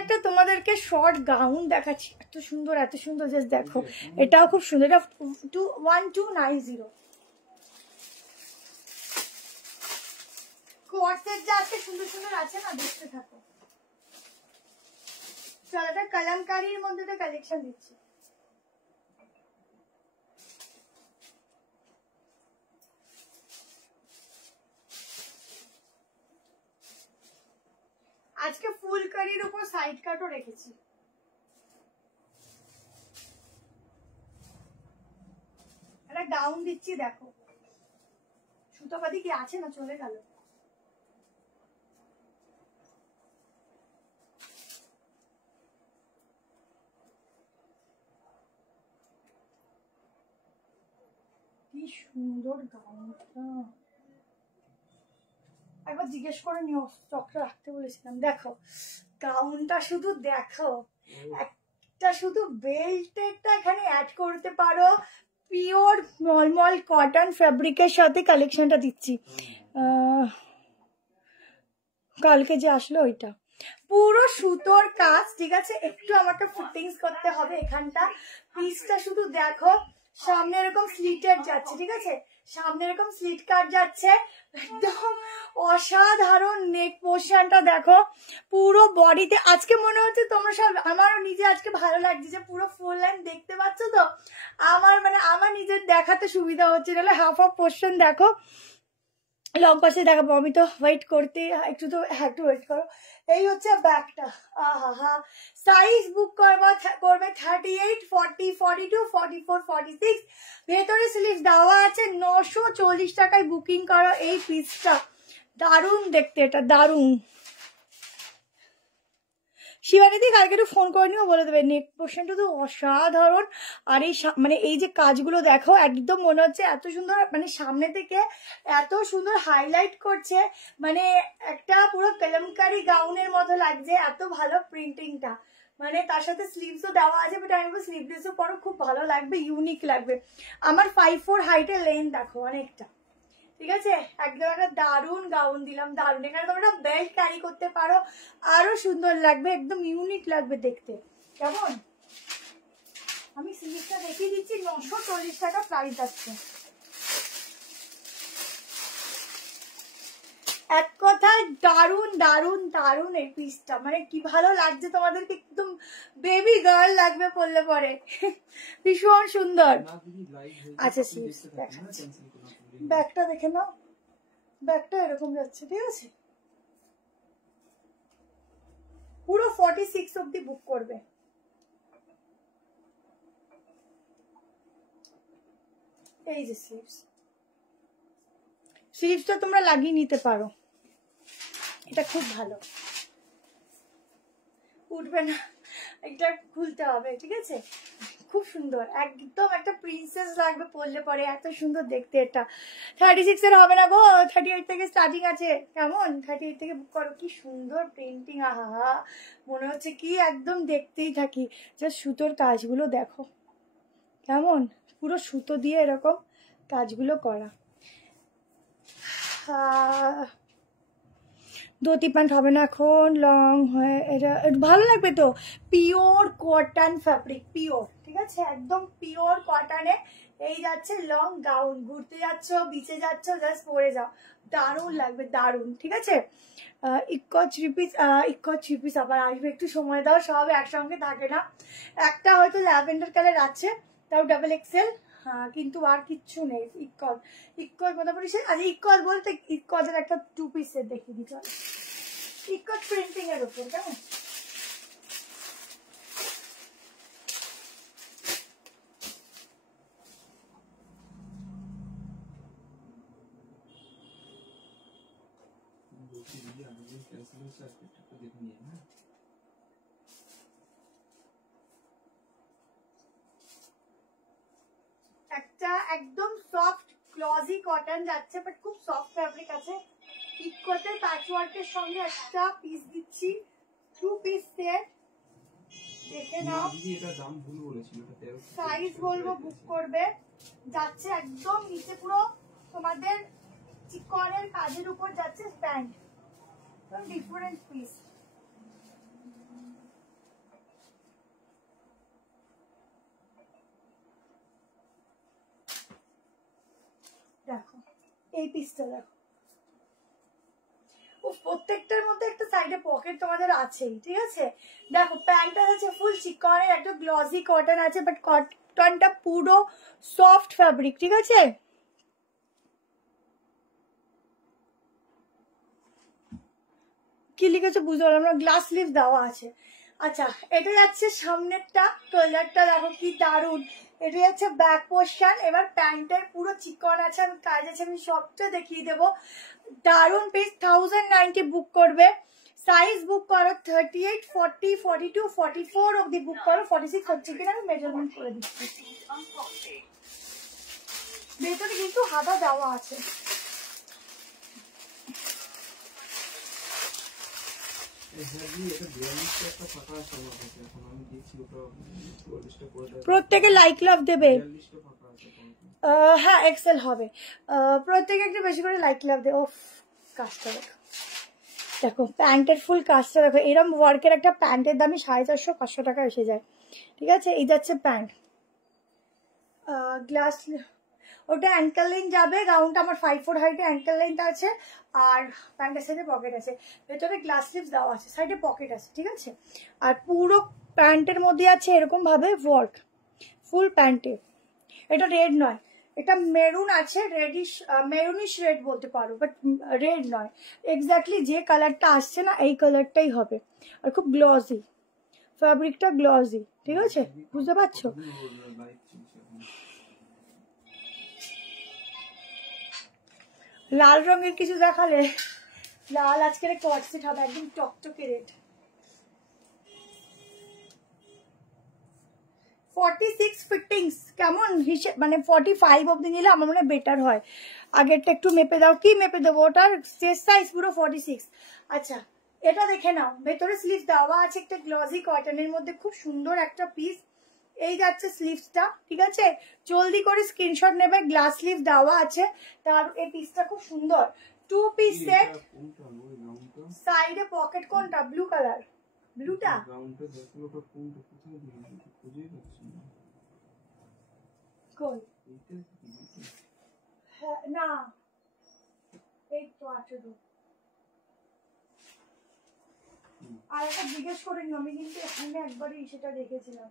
একটা তোমাদেরকে শর্ট গাউন দেখাচ্ছি, এত সুন্দর এত সুন্দর, জাস্ট দেখো, এটাও খুব সুন্দর, এটা 1290 কোয়ার্সের যা আছে সুন্দর সুন্দর আছে না, দেখতে থাকো। চলো এটা কালামকারীর মধ্যে তো কালেকশন দিচ্ছি। আজকে ফুল কারির উপর সাইড কাটও রেখেছি। একটা গাউন দিচ্ছি, দেখো সুতোপাতি কি আছে না, চলে গেল। কি সুন্দর গাউনটা, একবার জিজ্ঞেস করে নিও, স্টকটা রাখতে বলেছিলাম। দেখো গাউনটা শুধু দেখো, একটা শুধু বেল্টটা এখানে অ্যাড করতে পারো, পিওর মলমল কটন ফ্যাব্রিকের সাথে কালেকশনটা দিচ্ছি। কালকে যে আসলো ওইটা পুরো সুতোর কাজ, ঠিক আছে? একটু আমাকে ফিটিংস করতে হবে এখানটা, পিসটা শুধু দেখো, সামনে এরকম স্লিটেড যাচ্ছে, ঠিক আছে? সামনে এরকম স্লিট কাট যাচ্ছে, একদম অসাধারণ নেক পোর্শনটা দেখো, পুরো বডিতে আজকে মনে হচ্ছে তোমরা সব, আমারও নিজে আজকে ভালো লাগছে যে পুরো ফুল লাইন দেখতে পাচ্ছ তো, আমার নিজের দেখাতে সুবিধা হচ্ছে, নাহলে হাফ অফ পোর্শন দেখো, লং পাশে দেখাবো, আমি তো ওয়েট করতে একটু তো একটু ওয়েট করো। এই হচ্ছে ব্যাগটা, আহা সাইজ বুক করবে 38, 40, 42, 44, 46, ভেতরে স্লিভ দেওয়া আছে। 940 টাকায় বুকিং করো এই পিসটা, দারুণ দেখতে, এটা দারুণ। শিবানীদি কালকে একটু ফোন করে নিও, বলে দেবে নেক পোর্শনটা তো অসাধারণ। আর এই মানে এই যে কাজগুলো দেখো, একদম মনে হচ্ছে এত সুন্দর, মানে সামনে থেকে এত সুন্দর হাইলাইট করছে, মানে একটা পুরো কেলেমকারি গাউনের মতো লাগছে, এত ভালো প্রিন্টিংটা। মানে তার সাথে স্লিভসও দেওয়া আছে, বাট আমি স্লিভলেসও পরো, খুব ভালো লাগবে, ইউনিক লাগবে। আমার 5'4" হাইটের লেন্থ দেখো অনেকটা, ঠিক আছে? একদম একটা দারুণ গাউন দিলাম, দারুণ। এখানে তোমরা বেল্ট ক্যারি করতে পারো, আরো সুন্দর লাগবে, একদম ইউনিক লাগবে দেখতে। কেমন? আমি স্লিভটা দেখিয়ে দিচ্ছি, 940 টাকা প্রাইস যাচ্ছে। এক কথায় দারুণ দারুণ দারুণ এই পিসটা, মানে কি ভালো লাগছে তোমাদেরকে, একদম বেবি গার্ল লাগবে পরলে পরে, ভীষণ সুন্দর। আচ্ছা স্লিভস দেখাচ্ছি, ব্যাগটা দেখে নাও, ব্যাগটা এরকম যাচ্ছে, ঠিক আছে? পুরো 46 অব্দি বুক করবে। এই যে স্লিভসটা তোমরা লাগিয়ে নিতে পারো, এটা খুব ভালো, উঠবে না, এটা খুলতে হবে, ঠিক আছে? খুব সুন্দর, একদম একটা প্রিন্সেস লাগবে পরলে পরে, এত সুন্দর দেখতে। এটা 36 এর হবে না গো, 38 থেকে স্টার্টিং আছে। কেমন? 38 থেকে বুক করো। কি সুন্দর প্রিন্টিং, আহা, মনে হচ্ছে কি একদম দেখতেই থাকি। জাস্ট সুতোর কাজগুলো দেখো কেমন, পুরো সুতো দিয়ে এরকম কাজগুলো করা। ধুতি প্যান্ট হবে না এখন, লং হয়ে এটা ভালো লাগবে তো। পিওর কটন ফ্যাব্রিক, পিওর, ঠিক আছে? একদম পিওর কটনে এই যাচ্ছে লং গাউন, ঘুরতে যাচ্ছ, বিচে যাচ্ছ, জাস্ট পরে যাও, দারুণ লাগবে, দারুণ, ঠিক আছে? ইক্কো থ্রি পিস আবার আসবে, একটু সময় দাও, সব একসঙ্গে থাকে না। একটা হয়তো ল্যাভেন্ডার কালার আছে, তাও ডাবল এক্সেল, হ্যাঁ, কিন্তু আর কিচ্ছু নেই। ইক্কর মোটামুটি সে, আচ্ছা ইক্কর বলতে ইক্কদের একটা 2 পিস সেট দেখিয়ে দিতে হবে, ইক্কর প্রিন্টিং এর উপর, কেমন? একটা একদম সফট গ্লসি কটন যাচ্ছে, বাট খুব সফট ফ্যাব্রিক আছে। ইক্কোতে প্যাচওয়ার্কের সঙ্গে একটা পিস দিচ্ছি, টু পিস সেট দেখে নাও। দিদি এটা দাম ভুল বলেছিল, এটা 1300। সাইজ বলবো বুক করবে, যাচ্ছে একদম নিচে পুরো তোমাদের চিকনের কাজের উপর যাচ্ছে প্যান্ট, ডিফারেন্ট পিস। দেখো এই পিসটা দেখো, প্রত্যেকটার মধ্যে একটা সাইডে পকেট তোমাদের আছেই, ঠিক আছে। দেখো প্যান্টটা আছে ফুল চিকনের, একটা গ্লসি কটন আছে, বাট কটনটা পুরো সফট ফ্যাব্রিক, ঠিক আছে। কি লিখেছে বুঝতে পারলাম না, গ্লাস স্লিভ দেওয়া আছে। আচ্ছা এটা যাচ্ছে সামনেরটা, কালারটা দেখো কি দারুন। এটা যাচ্ছে ব্যাক পোর্শন। এবার প্যান্টের পুরো চিকন আছে, আমি কাজ আছে, আমি সবটা দেখিয়ে দেবো। দারুন পিস, 1090 বুক করবে। সাইজ বুক করো 38, 40, 42, 44 অব্দি বুক করো। 46 হচ্ছে কিনা আমি মেজারমেন্ট করে দিচ্ছি। ভেতরে কিন্তু হাতা দেওয়া আছে। প্রত্যেকে লাইক লাভ দেবে, হ্যাঁ এক্সেল হবে। প্রত্যেকে একটু বেশি করে লাইক লাভ দেবে। ও কাজটা দেখো, দেখো প্যান্টের ফুল কাজটা দেখো। এরকম ওয়ার্কের একটা প্যান্টের দামই 450-500 টাকা এসে যায়, ঠিক আছে। এই যাচ্ছে প্যান্ট, গ্লাস, ওটা অ্যাঙ্কেল লাইন যাবে। রাউন্ডটা আমার 5'4" হাইটে অ্যাঙ্কেল লাইনটা আছে, আর প্যান্টের সাইডে পকেট আছে, ভেতরে গ্লাস স্লিভস দেওয়া আছে, সাইডে পকেট আছে, ঠিক আছে। আর পুরো প্যান্টের মধ্যে আছে এরকম ভাবে ওয়ার্ক ফুল প্যান্টে। এটা রেড নয়, এটা মেরুন আছে, রেডিশ মেরুনিশ রেড বলতে পারো, বাট রেড নয়। এক্স্যাক্টলি যে কালারটা আসছে না এই কালারটাই হবে, আর খুব গ্লসি ফ্যাব্রিকটা, গ্লসি, ঠিক আছে, বুঝতে পারছো। লাল রঙের কিছু দেখালে, লাল আজকের কটসেট হবে একদম টকটকে রেড। 46 ফিটিংস কেমন হিসেব, মানে 45 অব্দি নিলে আমার মনে হয় বেটার হয়। আগেরটা একটু মেপে দাও, কি মেপে দেবো, ওটার চেস্ট সাইজ পুরো 46। আচ্ছা এটা দেখে নাও, ভেতরে স্লিভ দেওয়া আছে একটা গ্লসি কটনের মধ্যে, খুব সুন্দর একটা পিস। এই যাচ্ছে স্লিভসটা, ঠিক আছে। জলদি করে স্ক্রিনশট নেবে, গ্লাস স্লিভ দেওয়া আছে তার। এই পিসটা খুব সুন্দর, টু পিস সেট। সাইডে পকেট কোনটা, ব্লু কালার, ব্লুটা কই, হ্যাঁ না এই তো আছে তো। আর একটা জিজ্ঞেস করে নি, আমি কিন্তু এখানে একবারই সেটা দেখেছিলাম,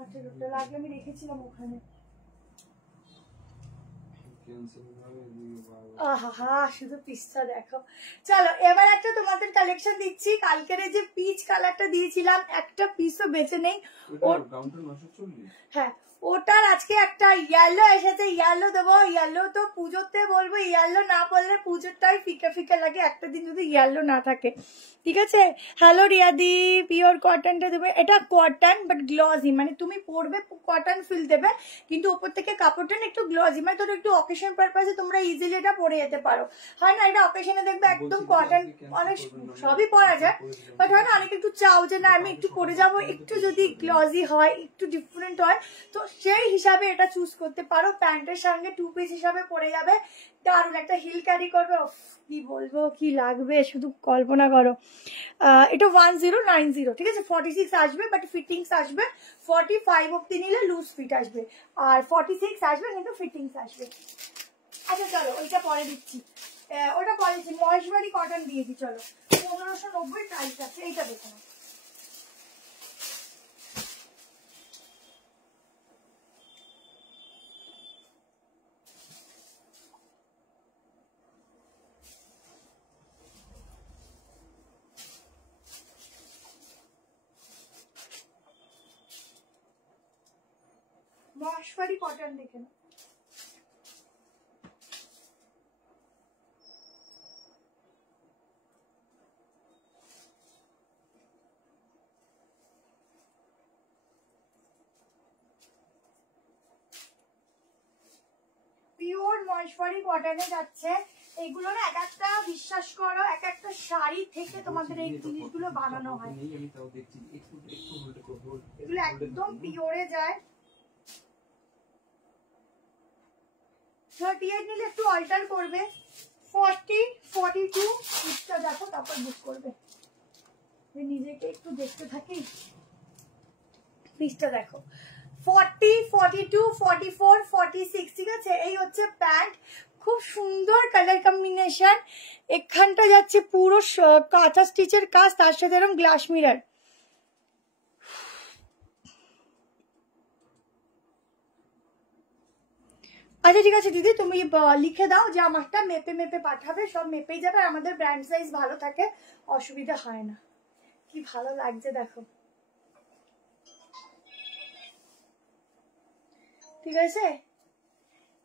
আচ্ছা দুটো লাগলে আমি রেখেছিলাম ওখানে। আহা শুধু পিসটা দেখো। চলো এবার একটা তোমাদের কালেকশন দিচ্ছি। কালকের যে পিচ কালারটা দিয়েছিলাম, একটা পিসও বেঁচে নেই। হ্যাঁ ওটার আজকে একটা ইয়েলো এসেছে, ইয়েলো দেবো। ইয়েলো তো পুজোতে বলবো, ইয়েলো না পড়লে পুজোটাই ফিকে ফিকে লাগে, একটা দিন যদি ইয়েলো না থাকে, ঠিক আছে। হ্যালো রিয়াদি, পিওর কটনটা দেবে। এটা কটন বাট গ্লসি, মানে তুমি পরবে কটন ফিল দেবে, কিন্তু উপর থেকে কাপড়টা একটু গ্লসি, মানে তোর একটু অকেশন পারপাসে তোমরা ইজিলি এটা পরে যেতে পারো, হয় না। এটা অকেশনে দেখবে একদম কটন, অনেক সবই পরা যায়, বাট হয় না অনেকে একটু চাও যে না আমি একটু পরে যাবো, একটু যদি গ্লসি হয়, একটু ডিফারেন্ট হয়, তো সেই হিসাবে এটা চুজ করতে পারো। প্যান্টের সঙ্গে টু পিস হিসাবে পরে যাবে, দারুন একটা হিল ক্যারি করবে, কি বলবো কি লাগবে শুধু কল্পনা করো। এটা 1090, ঠিক আছে। 46 আসবে বাট ফিটিংস আসবে 45 অব্দি নিলে লুজ ফিট আসবে, আর 46 আসবে কিন্তু ফিটিংস আসবে। আচ্ছা চলো ওইটা পরে দিচ্ছি, ওটা পরে দিচ্ছি। মহেশবাড়ি কটন দিয়েছি, চলো 1590 প্রাইস আছে। এইটা দেখো না, মহেশবাড়ি কটন দেখে না। পিওর মহেশ্বরী কটনে যাচ্ছে। এইগুলো না এক একটা বিশ্বাস করো এক একটা শাড়ি থেকে তোমাদের এই জিনিসগুলো বানানো হয়, এগুলো একদম পিওরে যায়। 38 নিলে একটু অল্টার করবে, 40, 42 পিসটা দেখো তারপর বুক করবে। নিজেকে একটু দেখতে থাকি, পিসটা দেখো 40, 42, 44, 46, ঠিক আছে। এই হচ্ছে প্যান্ট, খুব সুন্দর কালার কম্বিনেশন। এখানটা যাচ্ছে পুরো কাঁথা স্টিচের কাজ, তার সাথে এরকম গ্লাস মিরর। আচ্ছা ঠিক আছে দিদি, তুমি লিখে দাও যে আমারটা মেপে মেপে পাঠাবে, সব মেপেই যাবে। আমাদের ব্র্যান্ড সাইজ ভালো থাকে, অসুবিধা হয় না। কি ভালো লাগছে দেখো, ঠিক আছে।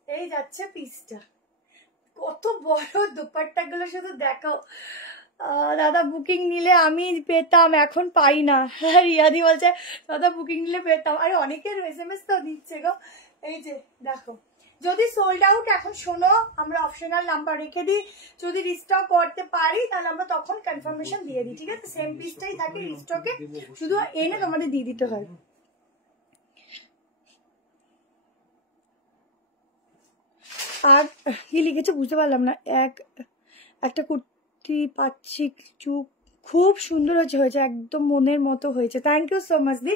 এই যাচ্ছে পিসটা, কত বড় দুপাট্টা গুলো শুধু দেখো। দাদা বুকিং নিলে আমি পেতাম, এখন পাই না। রিয়াদি বলছে দাদা বুকিং নিলে পেতাম। আরে অনেকের SMS তো দিচ্ছে গো। এই যে দেখো, যদি সোল্ড আউট এখন শোনো, আমরা অপশনাল নাম্বার রেখে দিই, যদি রিস্টক করতে পারি তাহলে আমরা তখন কনফার্মেশন দিয়ে দিই, ঠিক আছে। সেম পিসটাই থাকে রিস্টকে, শুধু এনে তোমাদের দিয়ে দিতে হয়। আর কি লিখেছে বুঝতে পারলাম না। একটা কুর্তি পাচ্ছি, চুপ, খুব সুন্দর হয়েছে, একদম মনের মতো হয়েছে। থ্যাংক ইউ সো মাচ দি।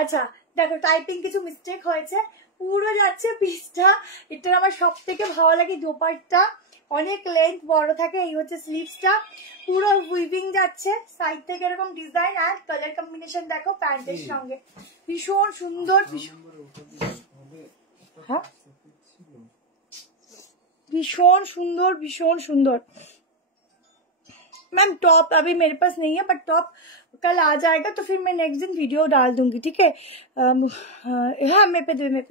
আচ্ছা দেখো, টাইপিং কিছু মিস্টেক হয়েছে, পুরো যাচ্ছে পিসটা। এটার আমার সব থেকে ভালো লাগে দোপাট্টা, অনেক লেন্থ বড় থাকে। এই হচ্ছে স্লিভসটা, পুরো উইভিং যাচ্ছে, সাইড থেকে এরকম ডিজাইন আর কালার কম্বিনেশন দেখো প্যান্টের সঙ্গে, ভীষণ সুন্দর। হ্যাঁ भीषण सुंदर, भीषण सुंदर। मैम टॉप अभी मेरे पास नहीं है, बट टॉप कल आ जाएगा तो फिर मैं नेक्स्ट दिन वीडियो डाल दूंगी, ठीक है। हाँ मेपे देवे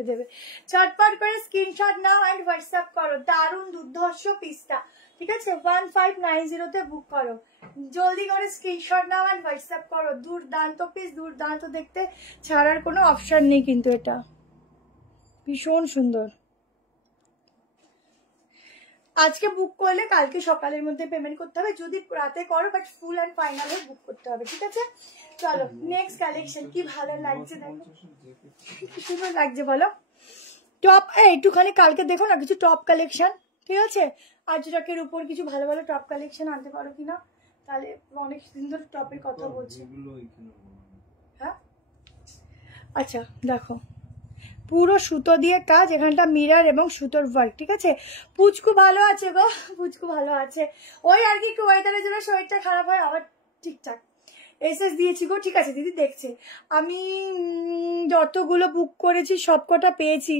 चटपट करे स्क्रीनशॉट नाओ एंड व्हाट्सएप करो। दारुण दुर्धर्ष पिसटा, ठीक है। 1590 তে বুক করো, জলদি করে স্ক্রিনশট নাও এন্ড হোয়াটসঅ্যাপ করো। দুর্দান্ত পিস, দুর্দান্ত দেখতে, ছাড়ার কোনো অপশন নেই কিন্তু। এটা ভীষণ সুন্দর। আজকে বুক করলে কালকে সকালের মধ্যে পেমেন্ট করতে হবে, যদি রাতে করো, বাট ফুল এন্ড ফাইনাল হয়ে বুক করতে হবে, ঠিক আছে। চলো নেক্সট কালেকশন। কি ভালো লাগছে দেখো, কি সুন্দর লাগছে বলো। টপ একটুখানি কালকে দেখো না কিছু টপ কালেকশন, ঠিক আছে। আজরাকের উপর কিছু ভালো ভালো টপ কালেকশন আনতে পারো কিনা, তাহলে অনেক সুন্দর টপের কথা বলছি। হ্যাঁ আচ্ছা দেখো, পুরো সুতো দিয়ে কাজ, এখানটা মিরর এবং সুতোর ওয়ার্ক, ঠিক আছে। পুচকু ভালো আছে গো, পুচকু ভালো আছে। ওই আর কি ওয়েদারের জন্য শরীরটা খারাপ হয়, আবার ঠিকঠাক। এসএস দিয়েছি গো, ঠিক আছে দিদি দেখছে। আমি যতগুলো বুক করেছি সবকটা পেয়েছি।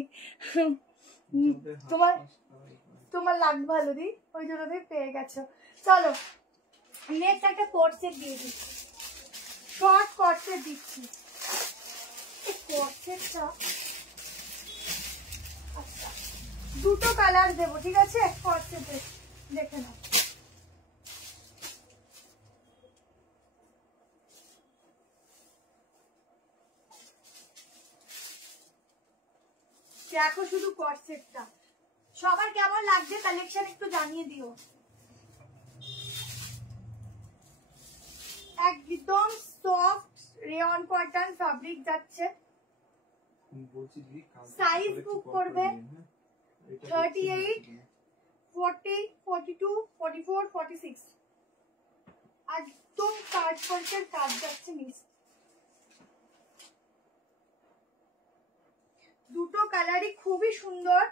তোমার লাগ ভালো দি, ওই জন্য তুমি পেয়ে গেছো। চলো নেক্সট একটা কোট সেট দিয়ে দিচ্ছি, শর্ট কোট সেট দিচ্ছি। কোট সেটটা আচ্ছা দুটো কালার দেবো, ঠিক আছে। কোট সেটে দেখে নাও। দেখো শুধু কোট সেটটা, সবার কেমন লাগছে কালেকশন একটু জানিয়ে দিও। একদম সফট রেয়ন কটন ফ্যাব্রিক যাচ্ছে। সাইজ বুক করবে 38, 40, 42, 44, 46। একদম কাজ করছে, কাজ যাচ্ছে মিস। দুটো কালারই খুবই সুন্দর,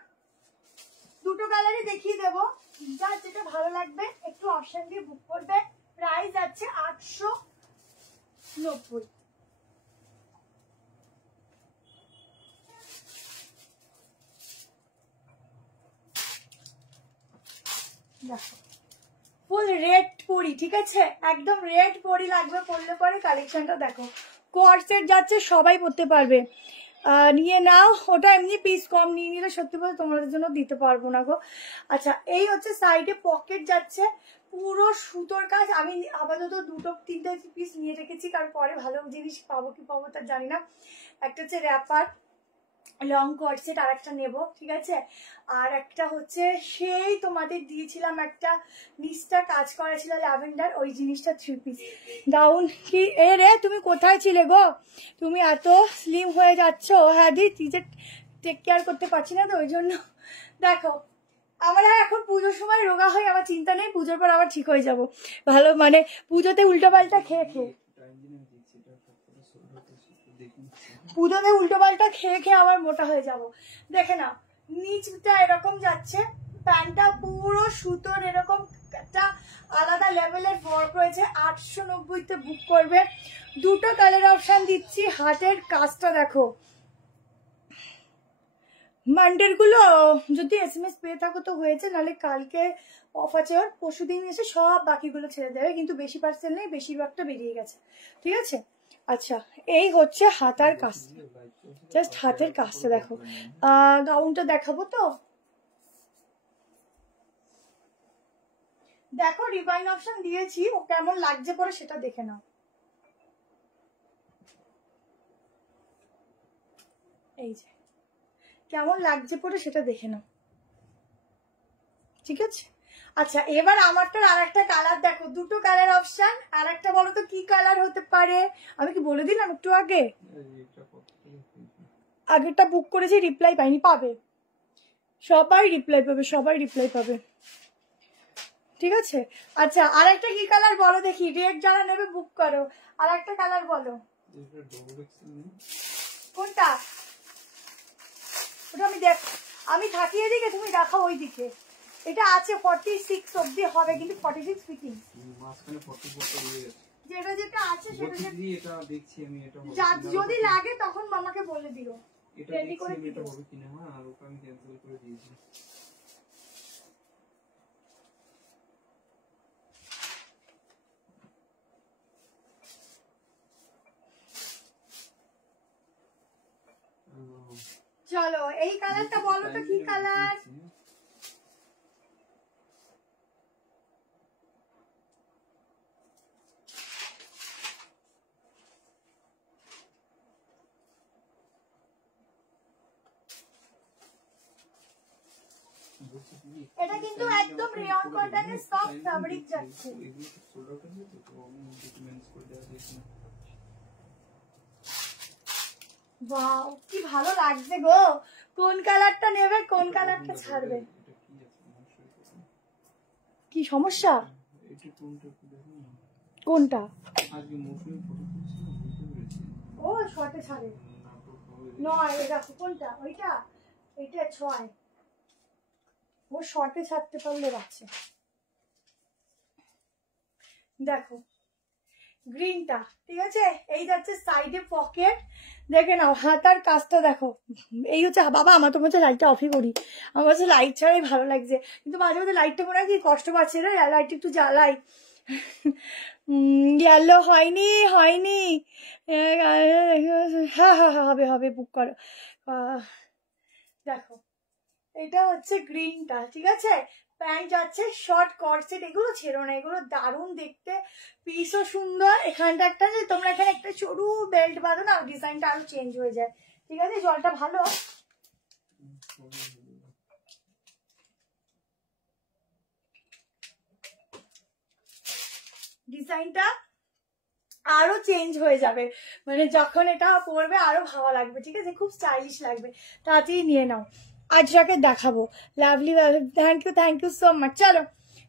দুটো কালারই দেখিয়ে দেবো, যার যেটা ভালো লাগবে একটু অপশন দিয়ে বুক করবে। প্রাইস আছে 890। ফুল রেড পরি, ঠিক আছে, একদম রেড পরি লাগবে পরলে পরে। কালেকশনটা দেখো, কোয়ার সেট যাচ্ছে, সবাই পরতে পারবে, নিয়ে নাও। ওটা এমনি পিস কম নিয়ে নিলে সত্যি বলতে তোমাদের জন্য দিতে পারবো না গো। আচ্ছা এই হচ্ছে সাইডে পকেট যাচ্ছে, পুরো সুতোর কাজ। আমি আপাতত দুটো তিনটে পিস নিয়ে রেখেছি, কারণ পরে ভালো জিনিস পাবো কি পাবো তা জানি না। একটা হচ্ছে র্যাপার, লং কর্সেট আর একটা নেবো, ঠিক আছে। আর একটা হচ্ছে সেই তোমাদের দিয়েছিলাম একটা নিচটা কাজ করা ছিল ল্যাভেন্ডার, ওই জিনিসটা 3 পিস গাউন। কি এ রে তুমি কোথায় ছিলে গো, তুমি এত স্লিম হয়ে যাচ্ছ। হ্যাঁ দি যে টেক কেয়ার করতে পারছি না তো ওই জন্য। দেখো আমরা এখন পুজোর সময় রোগা হই, আমার চিন্তা নেই, পুজোর পর আবার ঠিক হয়ে যাব ভালো, মানে পুজোতে উল্টোপাল্টা খেয়ে খেয়ে পুজোতে উল্টোপাল্টা খেয়ে খেয়ে আবার মোটা হয়ে যাব। দেখে না নিচটা এরকম যাচ্ছে, প্যান্টটা পুরো সুতোর এরকম একটা আলাদা লেভেলের ওয়ার্ক রয়েছে, 890-তে বুক করবে। দুটো কালার অপশন দিচ্ছি, হাতের কাজটা দেখো। মান্ডের গুলো যদি SMS পেয়ে থাকো তো হয়েছে, নাহলে কালকে অফ আছে, ওর পরশু দিন এসে সব বাকিগুলো ছেড়ে দেবে, কিন্তু বেশি পার্সেল নেই, বেশিরভাগটা বেরিয়ে গেছে, ঠিক আছে। আচ্ছা এই হচ্ছে হাতার কাজ, জাস্ট হাতের কাজটা দেখো। গাউনটা দেখাবো তো, দেখো রিভাইন অপশন দিয়েছি, ও কেমন লাগছে পরে সেটা দেখে নাও। এই যে কেমন লাগছে পরে সেটা দেখে নাও, ঠিক আছে। আচ্ছা এবার আমারটার আর একটা কালার দেখো, দুটো কালার অপশন, আর একটা বলো তো কি কালার হতে পারে। আমি কি বলে দিলাম একটু আগে, আগেরটা বুক করেছি রিপ্লাই পাইনি, পাবে সবাই রিপ্লাই পাবে, সবাই রিপ্লাই পাবে, ঠিক আছে। আচ্ছা আর একটা কি কালার বলো দেখি, রেড যারা নেবে বুক করো, আর একটা কালার বলো কোনটা। ওটা আমি দেখ, আমি থাকি এদিকে, তুমি দেখাও ওই দিকে। এটা আছে 46 অবধি হবে, কিন্তু 46 ফিটিং যেটা যেটা আছে সেটা এটা দেখছি আমি, এটা যদি লাগে তখন মামাকে বলে দিও, এটা রেডি করে এটা হবে কিনা। হ্যাঁ আর ওটা আমি ক্যান্সেল করে দিয়েছি। চলো এই কালারটা বলো তো কি কালার। এটা কিন্তু একদম রেয়ন কটনের সফট ফ্যাব্রিক যাচ্ছে। ওয়াও কি ভালো লাগছে গো, কোন কালারটা নেবে কোন কালারটা ছাড়বে। কি সমস্যা কোনটা, ও শর্টে ছাড়ে নয়, দেখো কোনটা ওইটা, এটা 6 ও শর্টে ছাড়তে পারলে বাচ্চা। দেখো গ্রিনটা, ঠিক আছে, এই যাচ্ছে সাইডে পকেট, দেখে নাও হাতার কাজটা দেখো। এই হচ্ছে বাবা, আমার তো হচ্ছে লাইটটা অফই করি, আমার হচ্ছে লাইট ছাড়াই ভালো লাগছে, কিন্তু মাঝে মাঝে লাইটটা মনে হয় কি কষ্ট পাচ্ছে রে, লাইটটা একটু জ্বালাই। ইয়েলো হয়নি হয়নি, হ্যাঁ হ্যাঁ হ্যাঁ হবে হবে, বুক করো। দেখো এটা হচ্ছে গ্রিনটা, ঠিক আছে, প্যান্ট যাচ্ছে শর্ট কর্সেট, এগুলো ছেড়ো না, এগুলো দারুণ দেখতে, পিসও সুন্দর। এখানটা একটা যে তোমরা এখানে একটা সরু বেল্ট বাঁধো না, ডিজাইনটা আরো চেঞ্জ হয়ে যায়, ঠিক আছে। জলটা ভালো, ডিজাইনটা আরো চেঞ্জ হয়ে যাবে, মানে যখন এটা পরবে আরো ভালো লাগবে, ঠিক আছে, খুব স্টাইলিশ লাগবে, তাড়াতাড়ি নিয়ে নাও। আজকে দেখাবো lovely, thank you so much. চলো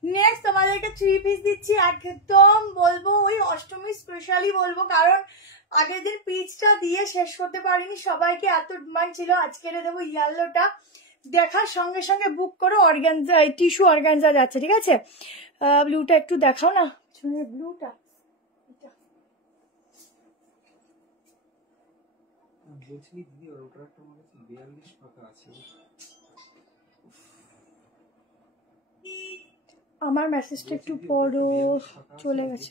নেক্সট তোমাদেরকে 3 পিস দিচ্ছি, একদম বলবো ওই অষ্টমী স্পেশালি বলবো, কারণ আগের দিন পিচটা দিয়ে শেষ করতে পারিনি, সবাইকে এত ডিমান্ড ছিল, আজকে দেবো ইয়েলোটা, দেখার সঙ্গে সঙ্গে বুক করো। অর্গানজা টিস্যু অর্গানজা যাচ্ছে, ঠিক আছে। ব্লুটা একটু দেখাও না, ব্লুটা বলছি দিদি, ওটার একটা আমার কাছে 42 পাতা আছে। আমার মেসেজটা একটু পড়ো, চলে গেছে।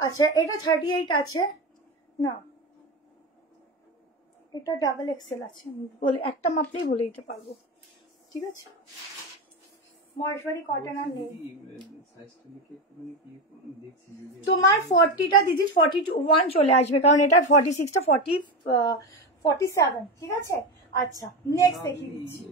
আচ্ছা এটা 38 আছে না, এটা ডাবল XL আছে, বলে একটা মাপলেই বলে দিতে পারবো, ঠিক আছে। মহেশ্বরী কটন আর নেই। তোমার 40টা দিদি 41 চলে আসবে, কারণ এটা 46টা 47, ঠিক আছে। আচ্ছা নেক্সট দেখিয়ে দিচ্ছি।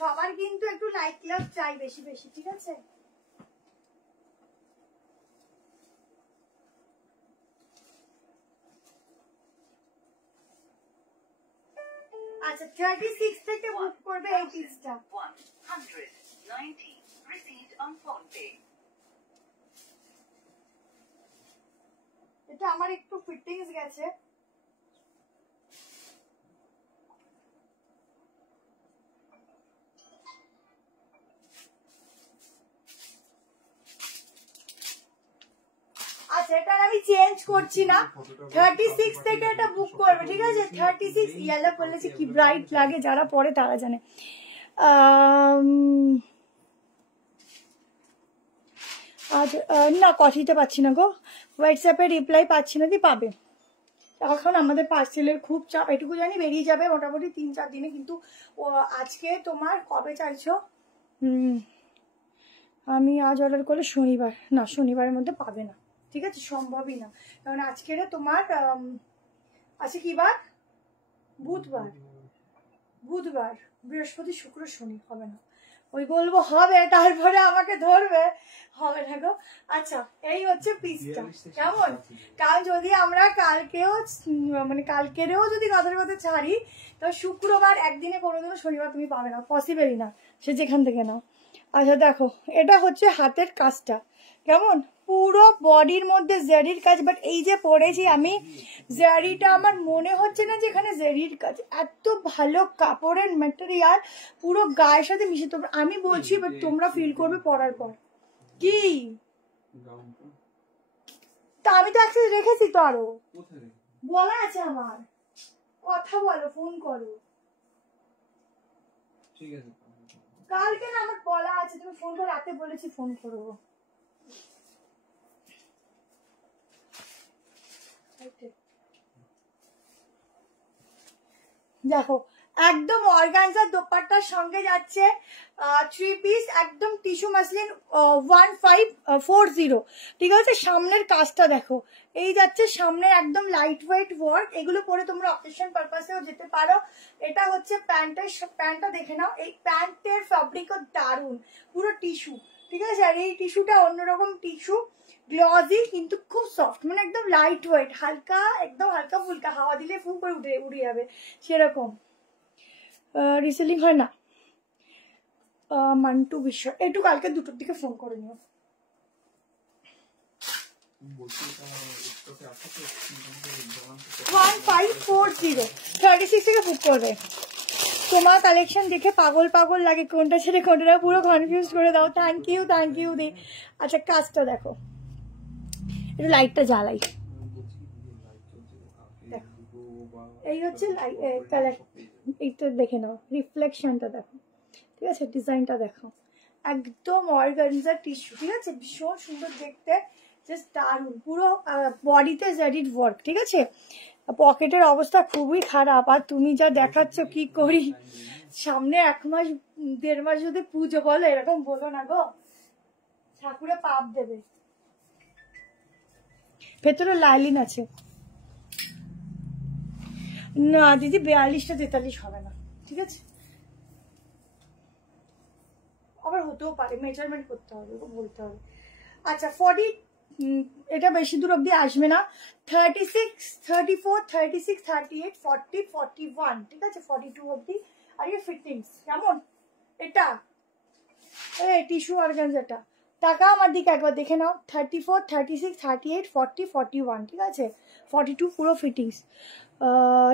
সবার কিন্তু একটু লাইট ক্লাব চাই বেশি বেশি, ঠিক আছে। আচ্ছা 36 থেকে বুক করবে এই পিসটা। 190 received on phone pay। এটা আমার একটু ফিটিংস গেছে। আচ্ছা এটা আমি চেঞ্জ করছি না, 36 থেকে এটা বুক করবে, ঠিক আছে। 36 ইয়েলো বলেছে কি ব্রাইট লাগে, যারা পরে তারা জানে। আজ না কঠিতে পাচ্ছি না গো, হোয়াটসঅ্যাপে রিপ্লাই পাচ্ছি না, দি পাবে। এখন আমাদের পার্সেলের খুব চাপ, এটুকু জানি বেরিয়ে যাবে মোটামুটি 3-4 দিনে। কিন্তু আজকে তোমার কবে চাইছো? আমি আজ অর্ডার করলে শনিবার, না শনিবারের মধ্যে পাবে না, ঠিক আছে, সম্ভবই না। কারণ আজকের তোমার আছে কি বার? বুধবার, বৃহস্পতি, শুক্র, শনি, হবে না। ওই বলবো হবে, তারপরে আমাকে ধরবে, হবে না গো। আচ্ছা এই হচ্ছে পিসটা, কেমন? কারণ যদি আমরা কালকেও মানে কালকেরও যদি কথার কথা ছাড়ি, তো শুক্রবার একদিনে কোনোদিনও শনিবার তুমি পাবে না, পসিবলই না, সে যেখান থেকে নাও। আচ্ছা দেখো এটা হচ্ছে হাতের কাজটা, কেমন? পুরো বডির মধ্যে জারির কাজ, বাট এই যে পরেছি আমি জারিটা আমার মনে হচ্ছে না যে এখানে জারির কাজ, এত ভালো কাপড়ের ম্যাটেরিয়াল, পুরো গায়ের সাথে মিশে। তোমরা, আমি বলছি বাট তোমরা ফিল করবে পরার পর। কি তা আমি তো একসাথে রেখেছি, তো আরো বলা আছে আমার, কথা বলো, ফোন করো, ঠিক আছে। কালকে না আমার বলা আছে, তুমি ফোন করে, রাতে বলেছি ফোন করবো। দেখো একদম অর্গানজার দোপাট্টার সঙ্গে যাচ্ছে 3 পিস, একদম টিস্যু মাসলিন 1540, ঠিক আছে। সামনের কাজটা দেখো, এই যাচ্ছে সামনে একদম লাইট ওয়েট ওয়ার্ক, এগুলো পরে তোমরা অকেশন পারপাসেও যেতে পারো। এটা হচ্ছে প্যান্টটা দেখে নাও, এই প্যান্টের ফ্যাব্রিকও দারুন, পুরো টিস্যু, ঠিক আছে। আর এই টিস্যুটা অন্যরকম টিস্যু, গ্লসি কিন্তু খুব সফট, মানে একদম লাইট ওয়েট, হালকা, একদম হালকা ফুলকা, হাওয়া দিলে ফুল করে উড়ে যাবে সেরকম। রিসেলিং হয় না। মান্টু বিশ্ব, একটু কালকে 2টোর দিকে ফোন করে নিও। 1540 36 থেকে বুক করবে। তোমার কালেকশন দেখে পাগল পাগল লাগে, কোনটা ছেড়ে কোনটা পুরো কনফিউজ করে দাও। থ্যাংক ইউ দি। আচ্ছা কাজটা দেখো, একটু লাইটটা জ্বালাই, এই হচ্ছে কালার, এইটা দেখে নাও, রিফ্লেকশনটা দেখো, ঠিক আছে, ডিজাইনটা দেখো, একদম অর্গানজা টিস্যু, ঠিক আছে, ভীষণ সুন্দর দেখতে, জাস্ট দারুন, পুরো বডিতে জারির ওয়ার্ক, ঠিক আছে। পকেটের অবস্থা খুবই খারাপ, আর তুমি যা দেখাচ্ছ কি করি, সামনে 1 মাস 1.5 মাস যদি পুজো, বলো এরকম বলো না গো, ঠাকুরে পাপ দেবে। ভেতরে লাইলিন আছে না দিদি, 42টা 43 হবে না, ঠিক আছে, আবার হতেও পারে, মেজারমেন্ট করতে হবে, বলতে হবে। আচ্ছা 40, এটা বেশি দূর অব্দি আসবে না, 36, 34, 36, 38, 40, 41, ঠিক আছে, 42 অব্দি। আর এই ফিটিংস কেমন? এটা এই টিস্যু অর্গানজাটা টাকা আমার দিকে একবার দেখে নাও, 34, 36, 38, 40, 41, ঠিক আছে, 42 পুরো ফিটিংস।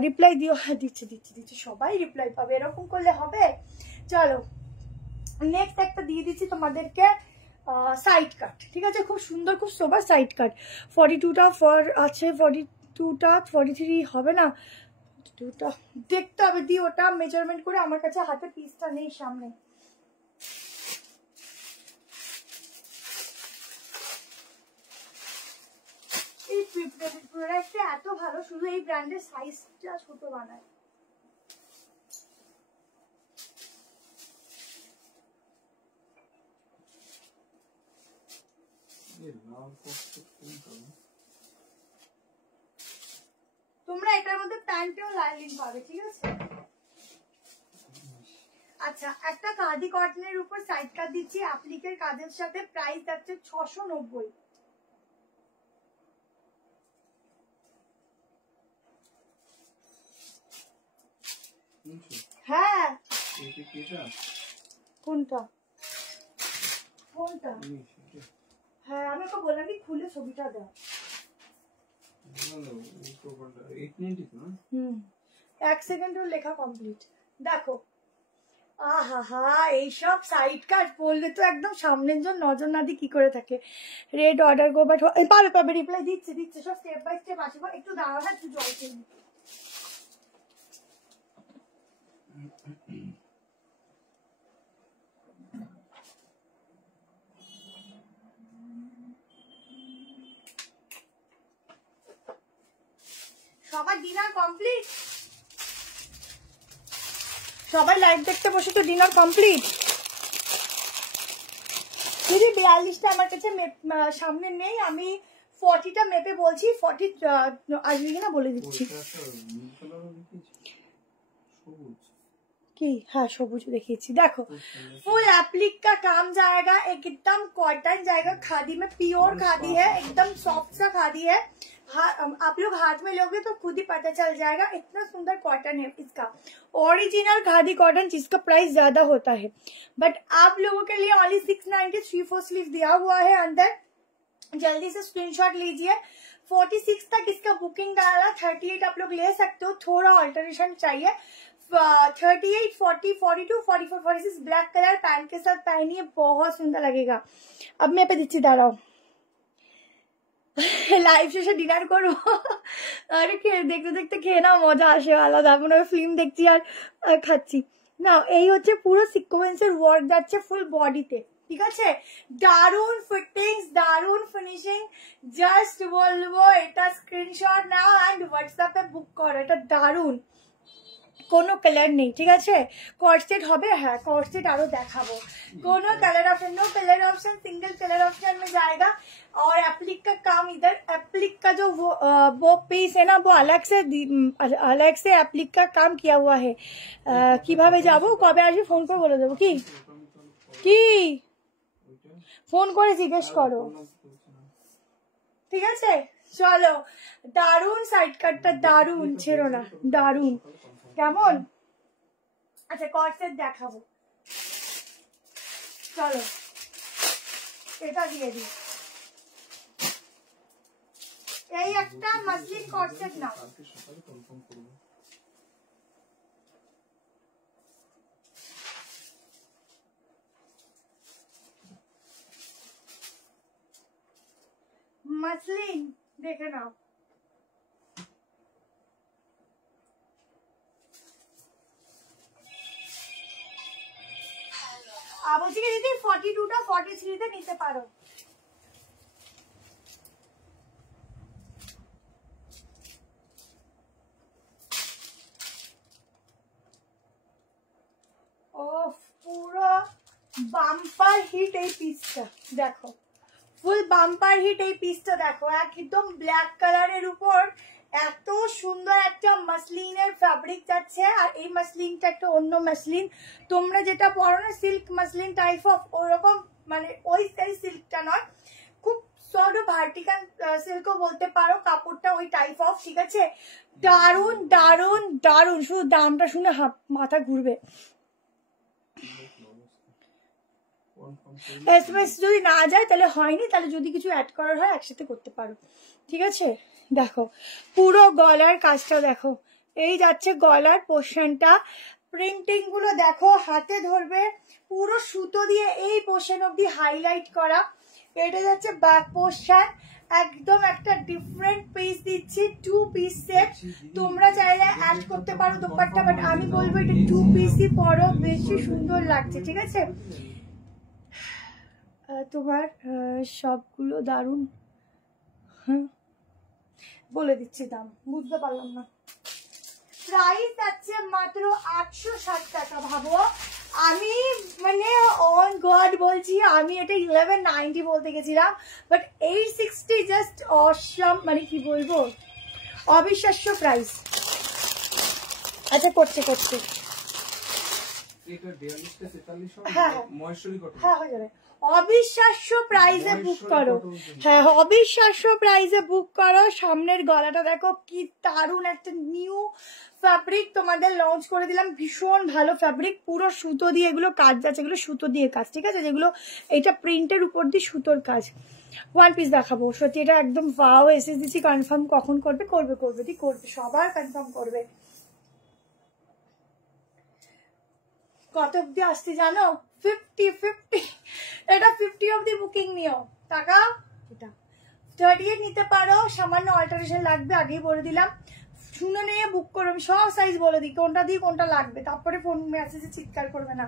রিপ্লাই দিও। হ্যাঁ দিচ্ছে দিচ্ছে দিচ্ছে, সবাই রিপ্লাই পাবে, এরকম করলে হবে? চলো নেক্সট একটা দিয়ে দিচ্ছি তোমাদেরকে সাইড কাট, ঠিক আছে, খুব সুন্দর খুব সোবার সাইড কাট। 42টা ফর আছে, 42টা 43 হবে না, 42টা দেখতে হবে, দি ওটা মেজারমেন্ট করে, আমার কাছে হাতে পিসটা নেই সামনে। এই প্রোডাক্টটা এত ভালো, শুধু এই ব্র্যান্ডের সাইজটা ছোট বানায়। তোমরা এটার মধ্যে প্যান্টেও লাইনিং পাবে, ঠিক আছে। আচ্ছা একটা খাদি কটনের উপর সাইড কাট দিচ্ছি অ্যাপ্লিকের কাজের সাথে, প্রাইস যাচ্ছে 690। হ্যাঁ কোনটা কোনটা? হ্যাঁ আমি ওকে বললাম কি খুলে ছবিটা দাও। 1 সেকেন্ড ওর লেখা কমপ্লিট। দেখো আহা হা, এইসব সাইড কাট পড়লে তো একদম সামনের জন নজর না দিয়ে কি করে থাকে। রেড অর্ডার গো, বাট পাবে পাবে, রিপ্লাই দিচ্ছে দিচ্ছে, সব স্টেপ বাই স্টেপ আসবে। একটু দাঁড়াও না, একটু জল খেয়ে নি। সবার ডিনার কমপ্লিট? সবাই লাইভ দেখতে বসে তো ডিনার কমপ্লিট? দিদি 42টা আমার কাছে সামনে নেই, আমি 40টা মেপে বলছি, 40 আসবে কিনা বলে দিচ্ছি। কি হ্যাঁ সবুজ দেখিয়েছি। देखो फुल एप्लिक का काम जाएगा, एकदम कॉटन जाएगा, खादी में प्योर खादी है, एकदम सॉफ्ट सा खादी है। आप लोग हाथ में लोगे तो खुद ही पता चल जाएगा, इतना सुंदर कॉटन है इसका, ओरिजिनल खादी कॉटन, जिसका प्राइस ज्यादा होता है। बट आप लोगों के लिए ओनली 690 3/4 स्लीव दिया हुआ है अंदर, जल्दी से स्क्रीनशॉट लीजिए। 46 तक इसका बुकिंग डाला, 38 आप लोग ले सकते हो, थोड़ा ऑल्टरेशन चाहिए। 38, 40, 42, 44, 46 ब्लैक कलर पैंट के साथ पहनिए, बहुत सुंदर लगेगा। अब मैं पे दिच्छी दाঁড়াও, লাইভ শেষে ডিনার করবো। আরে দেখতে দেখতে খেয়ে না মজা আসে আলাদা, মনে হয় ফিল্ম দেখছি আর খাচ্ছি না। এই হচ্ছে পুরো সিকোয়েন্সের ওয়ার্ক যাচ্ছে ফুল বডিতে, ঠিক আছে, দারুন ফিটিংস, দারুন ফিনিশিং। জাস্ট বলবো এটা স্ক্রিনশট নাও অ্যান্ড হোয়াটসঅ্যাপে বুক করো, এটা দারুন, কোনো কালার নেই, ঠিক আছে। কর্ডসেট হবে, হ্যাঁ কর্ডসেट আরো দেখাবো, কোনো colour option, no colour option, single colour option में जाएगा। और एप्लिक का काम इधर, एप्लिक का जो वो पीस है ना, वो अलग से एप्लिक का काम किया हुआ है। কিভাবে যাব, কবে আসবে ফোন করে বলে দেবো। কি কি ফোন করে জিজ্ঞেস করো, ঠিক আছে। চলো দারুন সাইড কাটটা, দারুন, ছেড়ো না, দারুন। কেমন? আচ্ছা কর্ডসেট দেখাবো, চলো এটা দিয়ে দিই। এই একটা মাসলিন কর্ডসেট নাও, মাসলিন দেখে নাও। বলছি কি দিদি 42টা 43তে নিতে পারো। ও পুরো বাম্পার হিট এই পিসটা, দেখো ফুল বাম্পার হিট এই পিসটা, দেখো একদম ব্ল্যাক কালারের উপর এত সুন্দর একটা মাসলিনের ফ্যাব্রিক যাচ্ছে। আর এই মাসলিনটা একটা অন্য মাসলিন, তোমরা যেটা পরো না সিল্ক মাসলিন টাইপ অফ, ওরকম মানে ওই সিল্কটা নয়, খুব সফট ভার্টিকাল সিল্কও বলতে পারো, কাপড়টা ওই টাইপ অফ, ঠিক আছে। দারুন দারুন দারুন, শুধু দামটা শুনে মাথা ঘুরবে। এসএমএস যদি না যায় তাহলে হয়নি, তাহলে যদি কিছু অ্যাড করার হয় একসাথে করতে পারো, ঠিক আছে। দেখো পুরো গলার কাজটা দেখো, এই যাচ্ছে গলার পোর্শনটা, প্রিন্টিং গুলো দেখো, হাতে ধরবে, পুরো সুতো দিয়ে এই পোর্শন অব্দি হাইলাইট করা। এটা যাচ্ছে ব্যাক পোর্শন, একদম একটা ডিফারেন্ট পিস দিচ্ছি, 2 পিস সেট। তোমরা চাইলে অ্যাড করতে পারো দোপাট্টা, বাট আমি বলবো এটা 2 পিসই পরো, বেশি সুন্দর লাগছে, ঠিক আছে। তোমার সবগুলো দারুণ, বলে দিচ্ছি দাম, বুঝতে পারলাম না। প্রাইস আছে মাত্র 860 টাকা। ভাবো আমি মানে অন গড বলছি, আমি এটা 1190 বলতে গেছিলাম, বাট 860 জাস্ট অসম, মানে কি বলবো, অবিশ্বাস্য প্রাইস। আচ্ছা করছে হ্যাঁ হয়ে যাবে। অবিশ্বাস্য প্রাইজে বুক করো, হ্যাঁ অবিশ্বাস্য প্রাইজে বুক করো। সামনের গলাটা দেখো কি দারুণ একটা নিউ ফ্যাব্রিক তোমাদের লঞ্চ করে দিলাম, ভীষণ ভালো ফ্যাব্রিক, পুরো সুতো দিয়ে এগুলো কাজ যাচ্ছে, এগুলো সুতো দিয়ে কাজ, ঠিক আছে, যেগুলো এটা প্রিন্টের উপর দিয়ে সুতোর কাজ। ওয়ান পিস দেখাবো, সত্যি এটা একদম ওয়াও, এসএস দিচ্ছি, কনফার্ম কখন করবে, ঠিক করবে, সবার কনফার্ম করবে। কত অব্দি আসছে জানো, 50 এটা 50 অব্দি বুকিং নিও, টাকা এটা 38 নিতে পারো, সামান্য অল্টারেশন লাগবে, আগেই বলে দিলাম, শুনে নিয়ে বুক করো, আমি সব সাইজ বলে দিই কোনটা দিয়ে কোনটা লাগবে, তারপরে ফোন মেসেজে চিৎকার করবে না।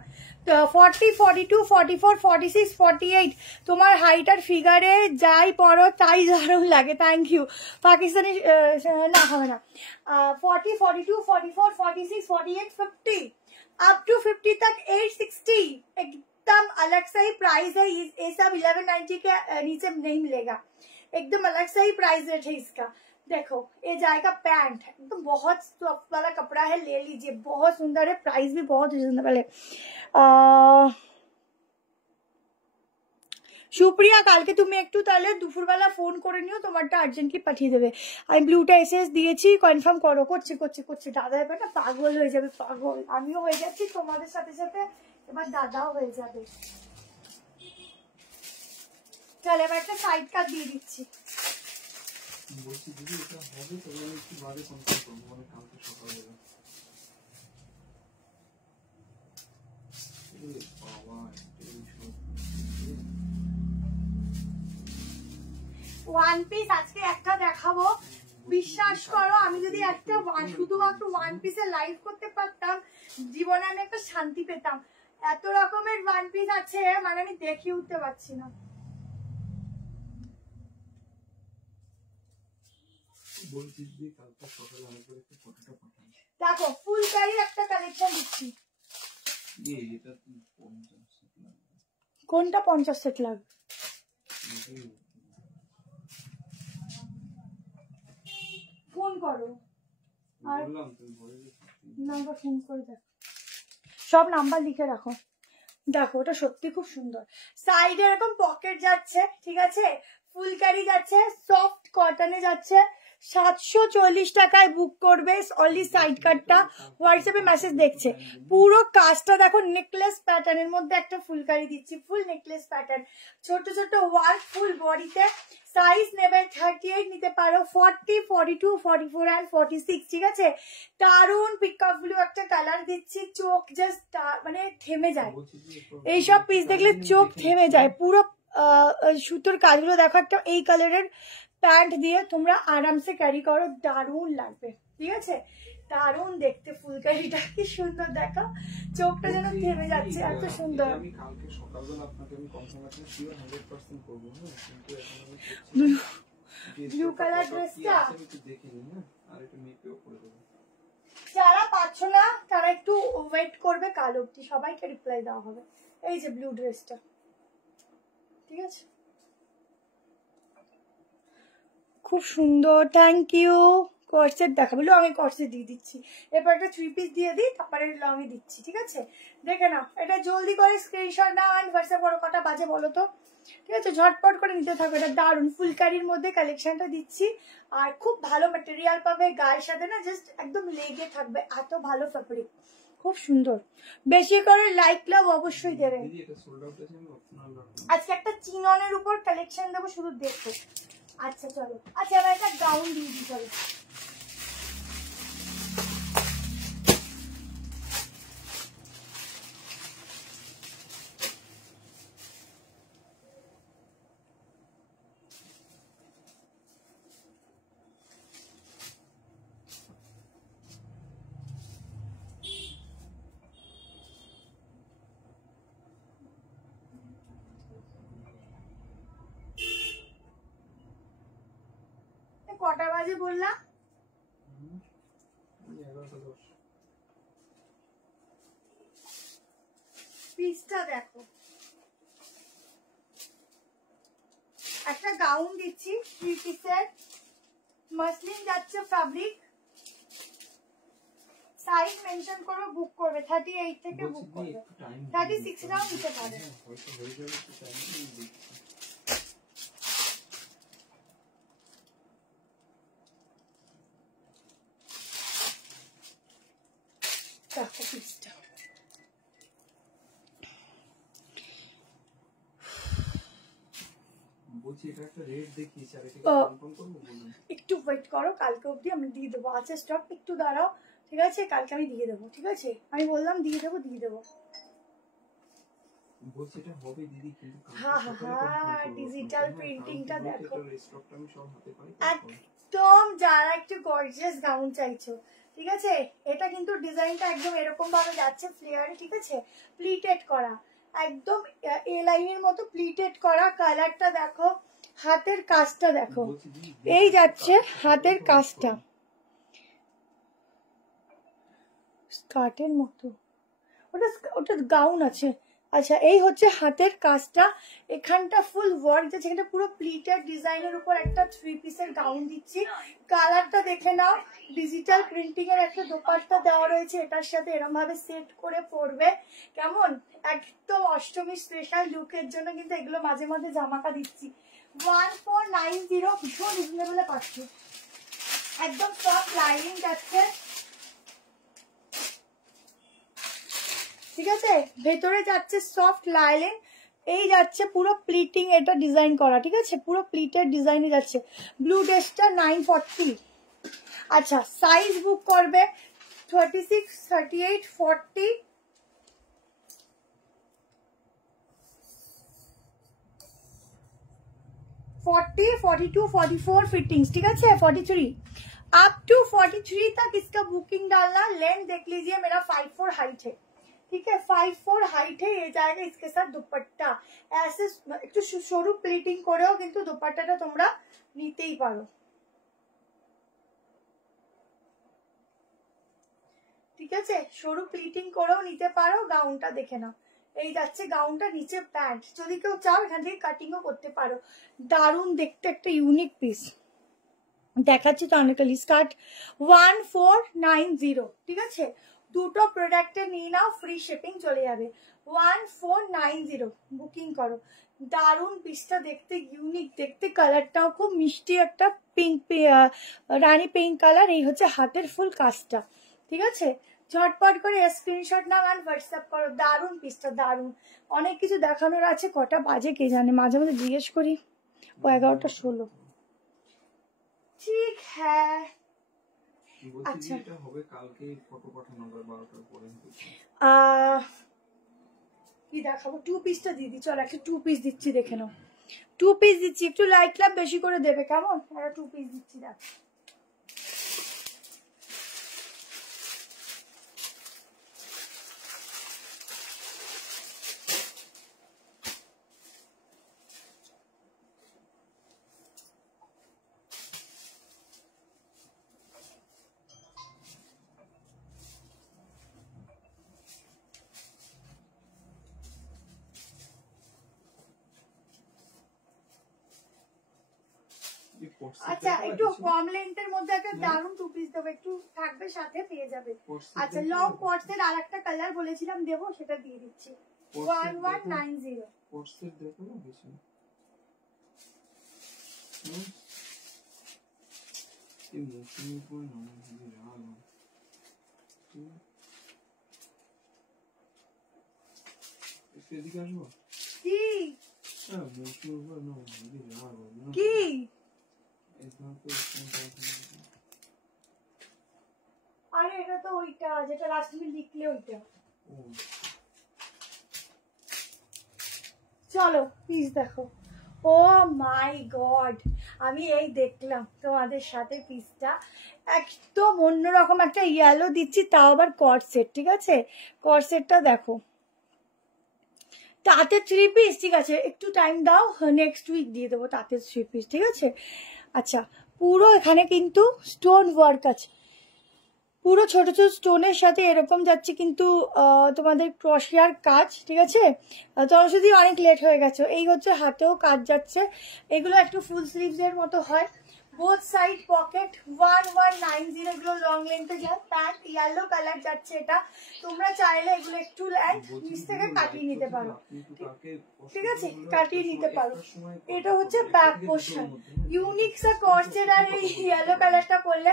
40, 42, 44, 46, 48 তোমার হাইট আর ফিগারে যাই পড়ো তাই দারুণ লাগে। Thank you. পাকিস্তানি না হবে না। 40, 42, 44, 46, 48, 50 अप टू 50 तक 860 एकदम अलग सा ही प्राइस है। ये सब 1190 के नीचे नहीं मिलेगा, एकदम अलग सा ही प्राइस रेट है इसका। देखो ये जाएगा पैंट, एकदम बहुत सॉफ्ट वाला कपड़ा है, ले लीजिए, बहुत सुंदर है, प्राइस भी बहुत रिजनेबल है। সুপ্রিয়া কালকে তুমি একটু তাহলে দুপুরবেলা ফোন করে নিও, তোমারটা আর্জেন্টলি পাঠিয়ে দেবে। আমি ব্লুটা এসএস দিয়েছি, কনফার্ম করো। করছে দাদা এবার না পাগল হয়ে যাবে, পাগল, আমিও হয়ে যাচ্ছি, তোমাদের সাথে সাথে এবার দাদাও হয়ে যাবে। চল এবার একটা সাইড কাট দিয়ে দিচ্ছি। বলছি দিদি এটা হবে, তবে আমি একটু বাদে কনফার্ম করবো, মানে কালকে সকালে। বাবা ওয়ান পিস আজকে একটা দেখাবো, বিশ্বাস করো আমি যদি একটা শুধুমাত্র ওয়ান পিসে লাইভ করতে পারতাম, জীবনে আমি একটা শান্তি পেতাম। এত রকমের ওয়ান পিস আছে, মানে আমি দেখে উঠতে পারছি না। দেখো ফুলকারির একটা কালেকশন দিচ্ছি, কোনটা 50 সেট লাগবে? ফোন করো, আর নাম্বার ফোন করে দেখো, সব নাম্বার লিখে রাখো। দেখো ওটা সত্যি খুব সুন্দর, সাইডে এরকম পকেট যাচ্ছে, ঠিক আছে, ফুলকারি যাচ্ছে, সফট কটনে যাচ্ছে, 740 টাকায় বুক করবে। অনলি সাইড কাটটা হোয়াটসঅ্যাপে মেসেজ দেখছে, পুরো কাজটা দেখো, নেকলেস প্যাটার্নের মধ্যে একটা ফুলকারি দিচ্ছি, ফুল নেকলেস প্যাটার্ন, ছোট ছোট ওয়ার্ক, ফুল বডিতে। সাইজ নেবে 38 নিতে পারো, 40, 42, 44 and 46, ঠিক আছে। দারুন পিকক ব্লু একটা কালার দিচ্ছি, চোখ জাস্ট মানে থেমে যায়, এইসব পিস দেখলে চোখ থেমে যায়। পুরো সুতোর কাজগুলো দেখো, একটা এই কালারের প্যান্ট দিয়ে তোমরা আরামসে ক্যারি করো, দারুণ লাগবে, ঠিক আছে, দারুণ দেখতে। ফুলকারিটা কি সুন্দর দেখো, চোখটা যেন থেমে যাচ্ছে, এত সুন্দর। আমি কালকে সকালবেলা আপনাকে আমি কনফার্মেশন শিওর 100% করব, হ্যাঁ, কিন্তু এখন আমি ব্লু কালার ড্রেসটা আমি একটু দেখে নিই, হ্যাঁ, আর একটু মেকআপ করে দেব। যারা পাচ্ছ না তারা একটু ওয়েট করবে, কাল অবধি সবাইকে রিপ্লাই দেওয়া হবে। এই যে ব্লু ড্রেসটা, ঠিক আছে, খুব সুন্দর, থ্যাংক ইউ। কর্সেট দেখাবো, লং এ কর্সেট দিয়ে দিচ্ছি, এরপর একটা 3 পিস দিয়ে দিই, তারপরে লং এ দিচ্ছি, ঠিক আছে। দেখে নাও, এটা জলদি করে স্ক্রিনশট নাও এন্ড হোয়াটসঅ্যাপ করো। কটা বাজে বলো তো, ঠিক আছে, ঝটপট করে নিতে থাকো। এটা দারুন ফুলকারির মধ্যে কালেকশনটা দিচ্ছি, আর খুব ভালো ম্যাটেরিয়াল পাবে, গায়ের সাথে না জাস্ট একদম লেগে থাকবে, এত ভালো ফ্যাব্রিক, খুব সুন্দর। বেশি করে লাইক লাভ অবশ্যই দেবে। আজকে একটা চিননের উপর কালেকশন দেবো, শুধু দেখো। আচ্ছা চলো, আচ্ছা এবার একটা গাউন দিয়ে দিই চলো। কটা বাজে বললাম? 11:10। পিসটা দেখো, একটা গাউন দিচ্ছি 3 পিসের, মাসলিন যাচ্ছে ফ্যাব্রিক। সাইজ মেনশন করবে, বুক করবে 38 থেকে বুক করবে, 36 নাও দিতে পারে। দেখো পিসটা, বলছি এটা একটা রেট দেখিয়েছি, আর এটা কনফার্ম করব বলুন। একটু ওয়েট করো, কালকে অবধি আমি দিয়ে দেবো। আছে স্টক, একটু দাঁড়াও, ঠিক আছে? কালকে আমি দিয়ে দেবো, ঠিক আছে? আমি বললাম দিয়ে দেবো, দিয়ে দেবো। বলছি এটা হবে দিদি, কিন্তু হ্যাঁ হ্যাঁ হ্যাঁ, ডিজিটাল প্রিন্টিংটা দেখো স্টকটা আমি সব হাতে পাই। একদম যারা একটু গর্জিয়াস গাউন চাইছো, ঠিক আছে? এটা কিন্তু ডিজাইনটা একদম এরকম ভাবে যাচ্ছে ফ্লেয়ারে, ঠিক আছে? প্লিটেড করা, একদম এ লাইনের মতো প্লিটেড করা। কালারটা দেখো, হাতের কাজটা দেখো, এই যাচ্ছে হাতের কাজটা স্কার্টের মতো। ওটা ওটা গাউন আছে। আচ্ছা, এই হচ্ছে হাতের কাজটা, এখানটা ফুল ওয়ার্ক যাচ্ছে, এখানটা পুরো প্লিটেড ডিজাইনের উপর একটা 3 পিসের গাউন দিচ্ছি। কালারটা দেখে নাও, ডিজিটাল প্রিন্টিং এর একটা দোপাট্টা দেওয়া রয়েছে, এটার সাথে এরকম ভাবে সেট করে পরবে, কেমন? একদম অষ্টমী স্পেশাল লুকের জন্য কিন্তু এগুলো মাঝে মাঝে জামাকা দিচ্ছি। 1490, ভীষণ রিজনেবলে পাচ্ছি, একদম সফট লাইনিং যাচ্ছে, ঠিক আছে? ভেতরে যাচ্ছে সফট লাইনিং, এই যাচ্ছে পুরো প্লিটিং, এটা ডিজাইন করা, ঠিক আছে? পুরো প্লিটেড ডিজাইনে যাচ্ছে। ব্লু ড্রেসটা 940। আচ্ছা, সাইজ বুক করবে 36, 38, 40, 40, 42, 44 फिटिंग्स, ठीक है? 43 अप टू 43 तक इसका बुकिंग डालना। लेंथ देख लीजिए, मेरा 5'4" हाइट है, ठीक है? 5'4" हाइट है, ये जाएगा इसके साथ दुपट्टा। ऐसे একটু সরু প্লিটিং করেও কিন্তু দুপাট্টাটা তোমরা নিতেই পারো, ঠিক আছে? সরু প্লিটিং করেও নিতে পারো। গাউনটা দেখে নাও, এই যাচ্ছে গাউনটা, নিচে প্যান্ট, যদি কেউ চাও এখান থেকে কাটিংও করতে পারো। দারুণ দেখতে, একটা ইউনিক পিস দেখাচ্ছি তো অনেকগুলি। স্কার্ট 1490, ঠিক আছে? দুটো প্রোডাক্টে নিয়ে নাও, ফ্রি শিপিং চলে যাবে। 1490 বুকিং করো। দারুণ পিসটা দেখতে, ইউনিক দেখতে, কালারটাও খুব মিষ্টি, একটা পিঙ্ক, রানী পিঙ্ক কালার। এই হচ্ছে হাতের ফুল কাজটা, ঠিক আছে? ঝটপট করে স্ক্রিনশট নাও আর হোয়াটসঅ্যাপ করো। দারুণ পিসটা, দারুণ। অনেক কিছু দেখানোর আছে, কটা বাজে কে জানে, মাঝে মাঝে জিজ্ঞেস করি। ও 11:16, ঠিক হ্যাঁ। আচ্ছা, এটা হবে কালকে, ফটো পাঠানো হবে 12টার পরে। কি দেখাবো? 2 পিসটা দিদি, চল একটা 2 পিস দিচ্ছি, দেখে নাও। 2 পিস দিচ্ছি, একটু লাইট লাভ বেশি করে দেবে, কেমন? একটা 2 পিস দিচ্ছি, দেখ। আচ্ছা, একটু কম লেন্থের মধ্যে একটা দারুণ 2 পিস দেবো, একটু থাকবে সাথে, পেয়ে যাবে। আচ্ছা, লং কোটসের আর একটা কালার বলেছিলাম দেবো, সেটা দিয়ে দিচ্ছি। 1190 কোটসের দেখো না বেশি। এই মোশন পয়েন্ট না, এদিকে আসবো কি হ্যাঁ মৌসুমি উপর না এদিকে যাওয়া হবে না কি এখানে তো আরে এটা তো ওইটা যেটা রাস্তায় লিখলে ওইটা ও চলো পিস দেখো ও মাই গড আমি এই দেখলাম তোমাদের সাথে পিসটা একদম অন্যরকম একটা ইয়েলো দিচ্ছি তাও আবার কট সেট ঠিক আছে কট সেটটা দেখো তাতে 3 পিস ঠিক আছে একটু টাইম দাও নেক্সট উইক দিয়ে দেবো তাতে 3 পিস ঠিক আছে আচ্ছা পুরো এখানে কিন্তু স্টোন ওয়ার্ক আছে পুরো ছোট ছোট স্টোনের সাথে এরকম যাচ্ছে কিন্তু তোমাদের ক্রোশিয়ার কাজ ঠিক আছে তোমার যদি অনেক লেট হয়ে গেছে এই হচ্ছে হাতেও কাজ যাচ্ছে এগুলো একটু ফুল স্লিভস এর মতো হয় বোথ সাইড পকেট 1190 এগুলো লং লেন্থে যায় প্যান্ট ইয়েলো কালার যাচ্ছে এটা তোমরা চাইলে এগুলো একটু নিচ থেকে কাটিয়ে নিতে পারো ঠিক আছে কাটিয়ে নিতে পারো এটা হচ্ছে ব্যাক পোর্শন ইউনিক সা কর্সেট আর এই ইয়েলো কালারটা করলে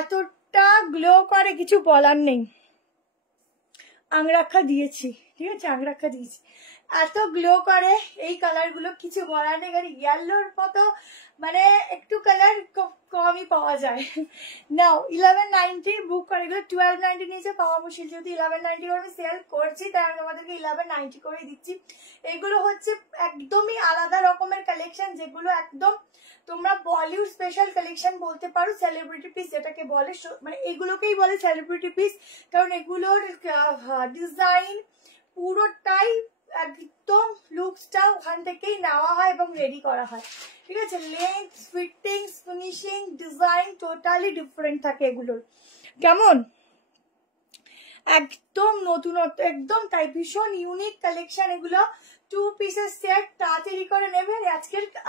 এতটা গ্লো করে কিছু বলার নেই আংরাক্ষা দিয়েছি ঠিক আছে আংরাক্ষা দিয়েছি এত গ্লো করে এই কালার গুলো কিছু বলার নেই কারণ ইয়েলোর মতো মানে একটু কালার কমই পাওয়া যায় নাও 1190 বুক করে এগুলো 1290 নিচে পাওয়া মুশকিল যেহেতু 1190 করে আমি সেল করছি তাই আমি তোমাদেরকে 1190 করে দিচ্ছি এগুলো হচ্ছে একদমই আলাদা রকমের কালেকশন যেগুলো একদম তোমরা বলিউড স্পেশাল কালেকশন বলতে পারো সেলিব্রিটি পিস যেটাকে বলে মানে এগুলোকেই বলে সেলিব্রিটি পিস কারণ এগুলোর ডিজাইন পুরোটাই একদম লুকসটা ওখান থেকেই নেওয়া হয় এবং রেডি করা হয় ঠিক আছে length fittings finishing design totally different থাকে এগুলোর কেমন একদম নতুনত্ব একদম তাই ভীষণ ইউনিক কালেকশন এগুলো 2 পিসের সেট তাড়াতাড়ি করে নেবে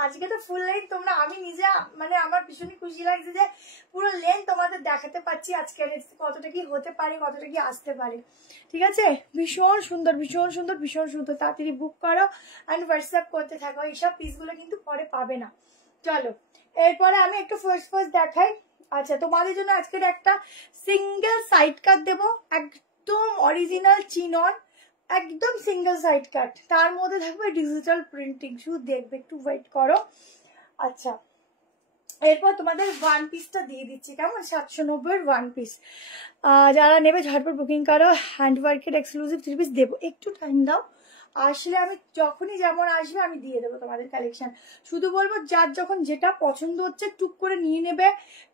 আজকে তো ফুল লেন্থ তোমরা আমি নিজে মানে আমার ভীষণই খুশি লাগছে যে পুরো লেন্থ তোমাদের দেখাতে পাচ্ছি আজকের কতটা কি হতে পারে কতটা কি আসতে পারে ঠিক আছে ভীষণ সুন্দর ভীষণ সুন্দর ভীষণ সুন্দর তাড়াতাড়ি বুক করো অ্যান্ড হোয়াটসঅ্যাপ করতে থাকো এইসব পিসগুলো কিন্তু পরে পাবে না চলো এরপরে আমি একটু ফার্স্ট দেখাই আচ্ছা তোমাদের জন্য আজকের একটা সিঙ্গেল সাইড কাট দেবো একদম অরিজিনাল চিনন একদম সিঙ্গেল সাইড কাট তার মধ্যে থাকবে ডিজিটাল প্রিন্টিং শুধু দেখবে একটু ওয়েট করো আচ্ছা এরপর তোমাদের ওয়ান পিসটা দিয়ে দিচ্ছি কেমন 790 ওয়ান পিস যারা নেবে ঝটপট বুকিং করো হ্যান্ডওয়ার্কের এক্সক্লুসিভ 3 পিস দেবো একটু টাইম দাও আসলে আমি যখনই যেমন আসবে আমি দিয়ে দেবো তোমাদের কালেকশন শুধু বলবো যার যখন যেটা পছন্দ হচ্ছে টুক করে নিয়ে নেবে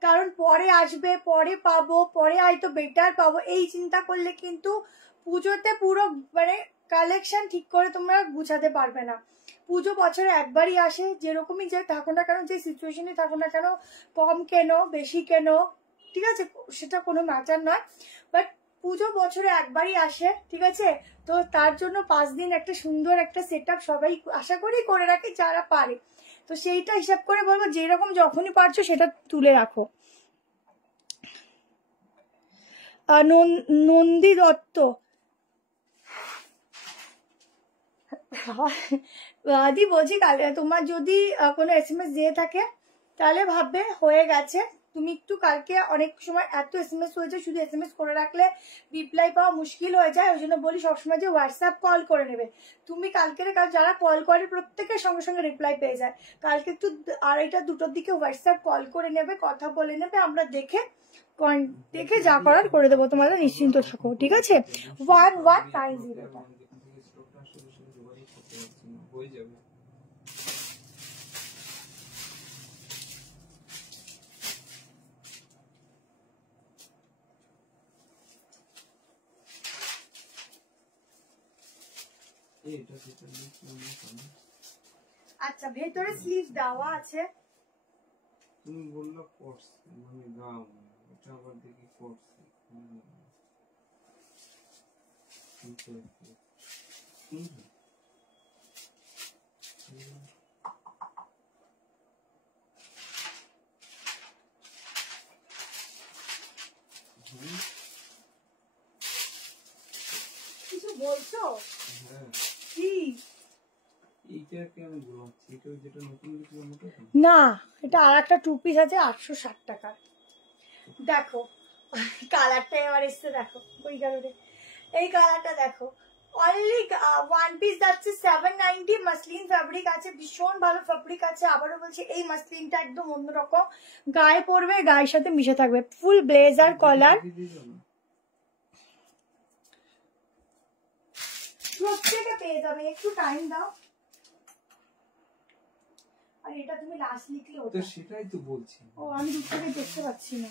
কারণ পরে আসবে পরে পাবো পরে হয়তো বেটার পাবো এই চিন্তা করলে কিন্তু পুজোতে পুরো মানে কালেকশন ঠিক করে তোমরা গুছাতে পারবে না পুজো বছরে একবারই আসে যেরকমই যে থাকো না কেন যে সিচুয়েশনে থাকো না কেন কম কেন বেশি কেন ঠিক আছে সেটা কোনো ম্যাটার নয় বাট পুজো বছরে একবারই আসে ঠিক আছে তো তার জন্য 5 দিন একটা সুন্দর একটা সেট আপ সবাই আশা করি করে রাখে যারা পারে তো সেইটা হিসাব করে বলবো যেরকম যখনই পারছো সেটা তুলে রাখো নন্দী দত্ত দি বলছি কালে তোমার যদি কোনো SMS দিয়ে থাকে তাহলে ভাববে হয়ে গেছে তুমি একটু কালকে অনেক সময় এত SMS হয়েছে শুধু SMS করে রাখলে রিপ্লাই পাওয়া মুশকিল হয়ে যায় ওই জন্য বলি সবসময় যে হোয়াটসঅ্যাপ কল করে নেবে তুমি কালকের যারা কল করে প্রত্যেকের সঙ্গে সঙ্গে রিপ্লাই পেয়ে যায় কালকে একটু 2:30-2টোর দিকে হোয়াটসঅ্যাপ কল করে নেবে কথা বলে নেবে আমরা দেখে যা করার করে দেবো তোমাদের নিশ্চিন্ত থাকো ঠিক আছে 1190 হয়ে যাবে আচ্ছা ভেতরে স্লিভ দেওয়া আছে তুমি বললা কোর্স মানে গাও এটা আবার দেখি কোর্স কিছু বলছো হ্যাঁ কি এইটাকে আমি বলছি এটা যেটা নতুন লিখলাম ওটা না এটা আর একটা 2 পিস আছে 860 টাকা দেখো কালারটা এবার এসছে দেখো ওই কালারে এই কালারটা দেখো অনলি ওয়ান পিস যাচ্ছে 790, মাসলিন ফ্যাব্রিক আছে, ভীষণ ভালো ফ্যাব্রিক আছে। আবারও বলছি এই মাসলিনটা একদম অন্যরকম, গায়ে পরবে, গায়ের সাথে মিশে থাকবে, ফুল ব্লেজার কলার। প্রত্যেকে পেয়ে যাবে, একটু টাইম দাও। আর এটা তুমি লাস্ট লিখলে ওটা, সেটাই তো বলছি। ও আমি দূর থেকে দেখতে পাচ্ছি না।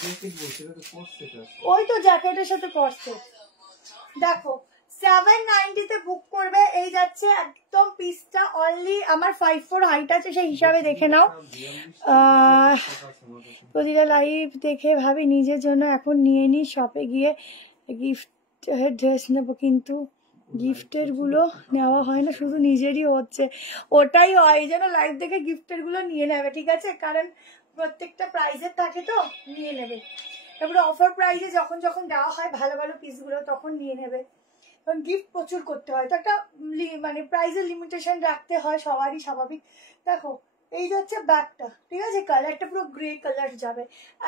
জ্যাকেট বলছি, এটা তো কর্সেট আছে। ওই তো জ্যাকেটের সাথে কর্সেট। দেখো 790 তে বুক করবে। এই যাচ্ছে একদম পিসটা অনলি, আমার 5'4" হাইট আছে, সেই হিসাবে দেখে নাও। প্রতিটা লাইভ দেখে ভাবি নিজের জন্য এখন নিয়ে নি, শপে গিয়ে গিফটের ড্রেস নেবো, কিন্তু গিফটের গুলো নেওয়া হয় না, শুধু নিজেরই হচ্ছে। ওটাই হয়, এই জন্য লাইভ দেখে গিফটের গুলো নিয়ে নেবে, ঠিক আছে? কারণ প্রত্যেকটা প্রাইজের থাকে তো, নিয়ে নেবে। তারপরে অফার প্রাইজে যখন যখন দেওয়া হয় ভালো ভালো পিসগুলো, তখন নিয়ে নেবে। কারণ গিফট প্রচুর করতে হয়, তো একটা মানে প্রাইজের লিমিটেশন রাখতে হয়, সবারই স্বাভাবিক। দেখো এই যাচ্ছে ব্যাগটা, ঠিক আছে? কালারটা পুরো গ্রে কালার যাবে,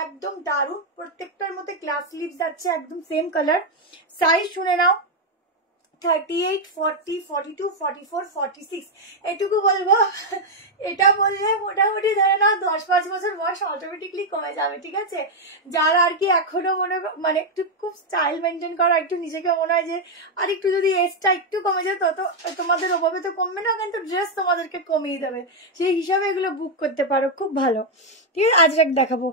একদম দারুণ। প্রত্যেকটার মধ্যে গ্লাস স্লিভস যাচ্ছে, একদম সেম কালার। সাইজ শুনে নাও, 38, 40, 42, 44, 46। এটুকু বলবো, এটা বললে মোটামুটি ধরে নাও 10-5 বছর বয়স অটোমেটিকলি কমে যাবে, ঠিক আছে? যারা আর কি এখনো মানে একটু খুব স্টাইল মেনটেন করা, একটু নিজেকে মনে হয় যে আর একটু যদি এজটা একটু কমে যায়, তত তোমাদের ওভাবে তো কমবে না, কিন্তু ড্রেস তোমাদেরকে কমিয়ে দেবে, সেই হিসাবে এগুলো বুক করতে পারো, খুব ভালো। ঠিক আছে, আজরাক দেখাবো।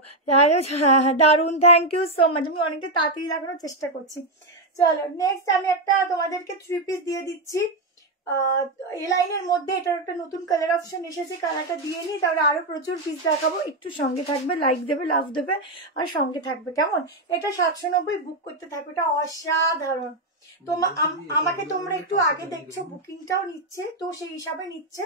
হ্যাঁ দারুণ, থ্যাংক ইউ সো মাচ। আমি অনেকটা তাড়াতাড়ি দেখানোর চেষ্টা করছি। চলো নেক্সট আমি একটা তোমাদেরকে 3 পিস দিয়ে দিচ্ছি এ লাইনের মধ্যে। এটার একটা নতুন কালার অপশন এসেছে, কালারটা দিয়ে নিই, তারপরে আরো প্রচুর পিস দেখাবো। একটু সঙ্গে থাকবে, লাইক দেবে, লাভ দেবে, আর সঙ্গে থাকবে, কেমন? এটা 790 বুক করতে থাকবে, এটা অসাধারণ। আমাকে তোমরা একটু আগে দেখছো, বুকিংটাও নিচ্ছে, তো সেই হিসাবে নিচ্ছে।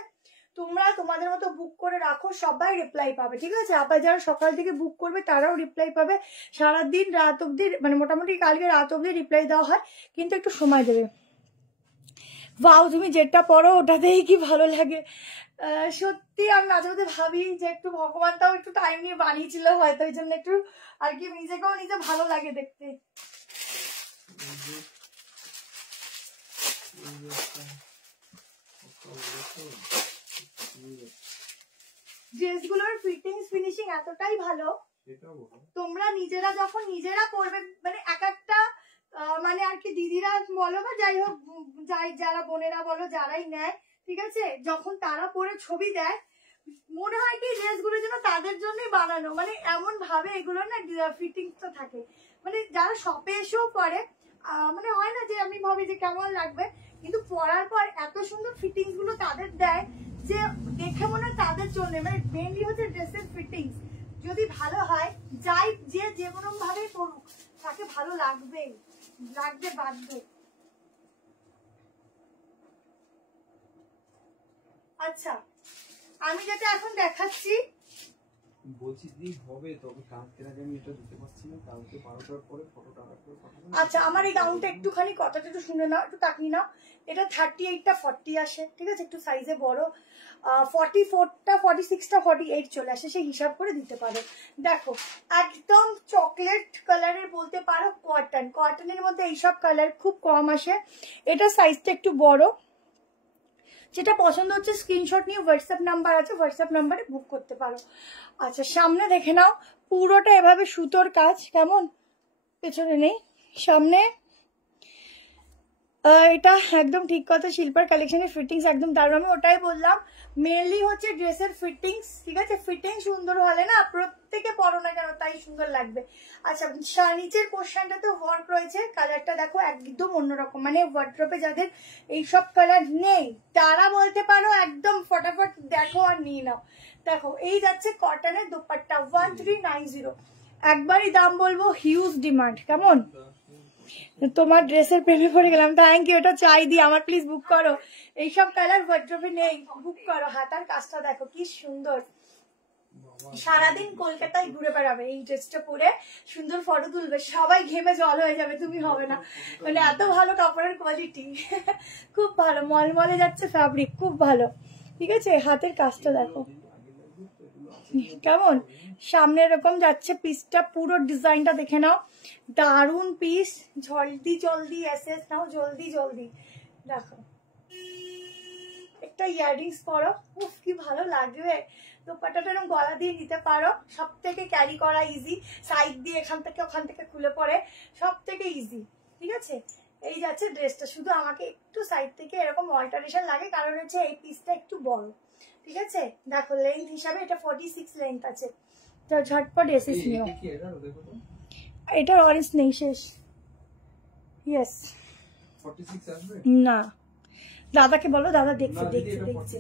তোমরা তোমাদের মতো বুক করে রাখো, সবাই রিপ্লাই পাবে, ঠিক আছে? আবার যারা সকাল থেকে বুক করবে তারাও রিপ্লাই পাবে। সারাদিন রাত অব্দি, মানে মোটামুটি কালকে রাত অব্দি রিপ্লাই দেওয়া হয়, কিন্তু একটু সময় দেবে। বাউ, তুমি যেটা পড়ো ওটাতেই কি ভালো লাগে। সত্যি আমি মাঝে মধ্যে ভাবি যে একটু ভগবানটাও একটু টাইম নিয়ে বানিয়েছিল হয়তো, ওই জন্য একটু আর কি নিজেকেও নিজে ভালো লাগে দেখতে। ড্রেসগুলোর ফিটিংস ফিনিশিং এতটাই ভালো, তোমরা নিজেরা যখন নিজেরা করবে, মানে এক একটা মানে আর কি দিদিরা বলো বা যাই হোক, যারা বোনেরা বলো, যারাই নেয়, ঠিক আছে, যখন তারা পরে ছবি দেয়, মনে হয় কি ড্রেসগুলো যেন তাদের জন্যই বানানো, মানে এমন ভাবে এগুলো না ফিটিংস তো থাকে। মানে যারা শপে এসেও পরে, মানে হয় না যে আমি ভাবি যে কেমন লাগবে, কিন্তু পরার পর এত সুন্দর ফিটিংস গুলো তাদের দেয় যে দেখে মনে হয় তাদের জন্য। মানে মেনলি হচ্ছে ড্রেসের ফিটিংস যদি ভালো হয়, যাই যে কোনো ভাবে করুক, তাকে ভালো লাগবেই, লাগবে বাধ্য। আচ্ছা, আমি যেটা এখন দেখাচ্ছি, বলছি দি হবে, তবে কালকের আগে আমি এটা দিতে পারছি না, কালকে 12টার পরে ফটোটা রাখবো। আচ্ছা, আমার এই গাউনটা একটুখানি কথাটা একটু শুনে নাও, একটু তাকিয়ে নাও। এটা 38টা 40 আসে, ঠিক আছে, একটু সাইজে বড়। 44টা 46টা 48 চলে আসে, সেই হিসাব করে দিতে পারো। দেখো একদম চকলেট কালারের বলতে পারো, কটনের মধ্যে এইসব কালার খুব কম আসে। এটা সাইজটা একটু বড়। যেটা পছন্দ হচ্ছে স্ক্রিনশট নিয়ে হোয়াটসঅ্যাপ নাম্বার আছে, হোয়াটসঅ্যাপ নাম্বারে বুক করতে পারো। আচ্ছা, সামনে দেখে নাও, পুরোটা এভাবে সুতোর কাজ, কেমন? পেছনে নেই, সামনে। এটা একদম ঠিক কথা, শিল্পার কালেকশনের ফিটিংস একদম দারুণ। আমি ওটাই বললাম, মেনলি হচ্ছে ড্রেসের ফিটিংস, ঠিক আছে? ফিটিং সুন্দর হলে না প্রত্যেকে পরো না কেন তাই সুন্দর লাগবে। আচ্ছা, নিচের পোর্শনটাতে ওয়ার্ক রয়েছে, কালারটা দেখো একদম অন্যরকম, মানে ওয়ার্ড্রপে যাদের এইসব কালার নেই তারা বলতে পারো একদম ফটাফট দেখো আর নিয়ে নাও। দেখো এই যাচ্ছে কটনের দুপাট্টা, 1390, একবারই দাম বলবো, হিউজ ডিমান্ড, কেমন? তোমার ড্রেসের প্রেমে পড়ে গেলাম, থ্যাংক ইউ। এটা চাই দি আমার, প্লিজ বুক করো। এইসব কালার ওয়ার্ড্রপে নেই, বুক করো। হাতার কাজটা দেখো কি সুন্দর, সারাদিন কলকাতায় ঘুরে বেড়াবে এই ড্রেসটা পরে, সুন্দর ফটো তুলবে, সবাই ঘেমে জল হয়ে যাবে, তুমি হবে না। মানে এত ভালো কাপড়ের কোয়ালিটি, খুব ভালো, মলমলে যাচ্ছে ফ্যাব্রিক, খুব ভালো, ঠিক আছে? হাতের কাজটা দেখো, কেমন সামনে এরকম যাচ্ছে পিসটা, পুরো ডিজাইনটা দেখে নাও, দারুন পিস। জলদি জলদি এসএস নাও, জলদি জলদি। দেখো একটা ইয়াররিংস পরো, উফ কি ভালো লাগবে। দোপাট্টাটা এরকম গলা দিয়ে নিতে পারো, সব থেকে ক্যারি করা ইজি, সাইড দিয়ে এখান থেকে ওখান থেকে খুলে পড়ে, সব থেকে ইজি। ঠিক আছে, এই যাচ্ছে ড্রেসটা। শুধু আমাকে একটু সাইড থেকে এরকম অল্টারেশন লাগে, কারণ হচ্ছে এই পিসটা একটু বড়। ঠিক আছে, দেখো লেন্থ হিসাবে এটা 46 লেন্থ আছে, তো ঝটপট এসেস নিও। এটার অরেঞ্জ নেই, শেষ। ইয়েস 46 আসবে না, দাদাকে বলো, দাদা দেখছে দেখছে দেখছে।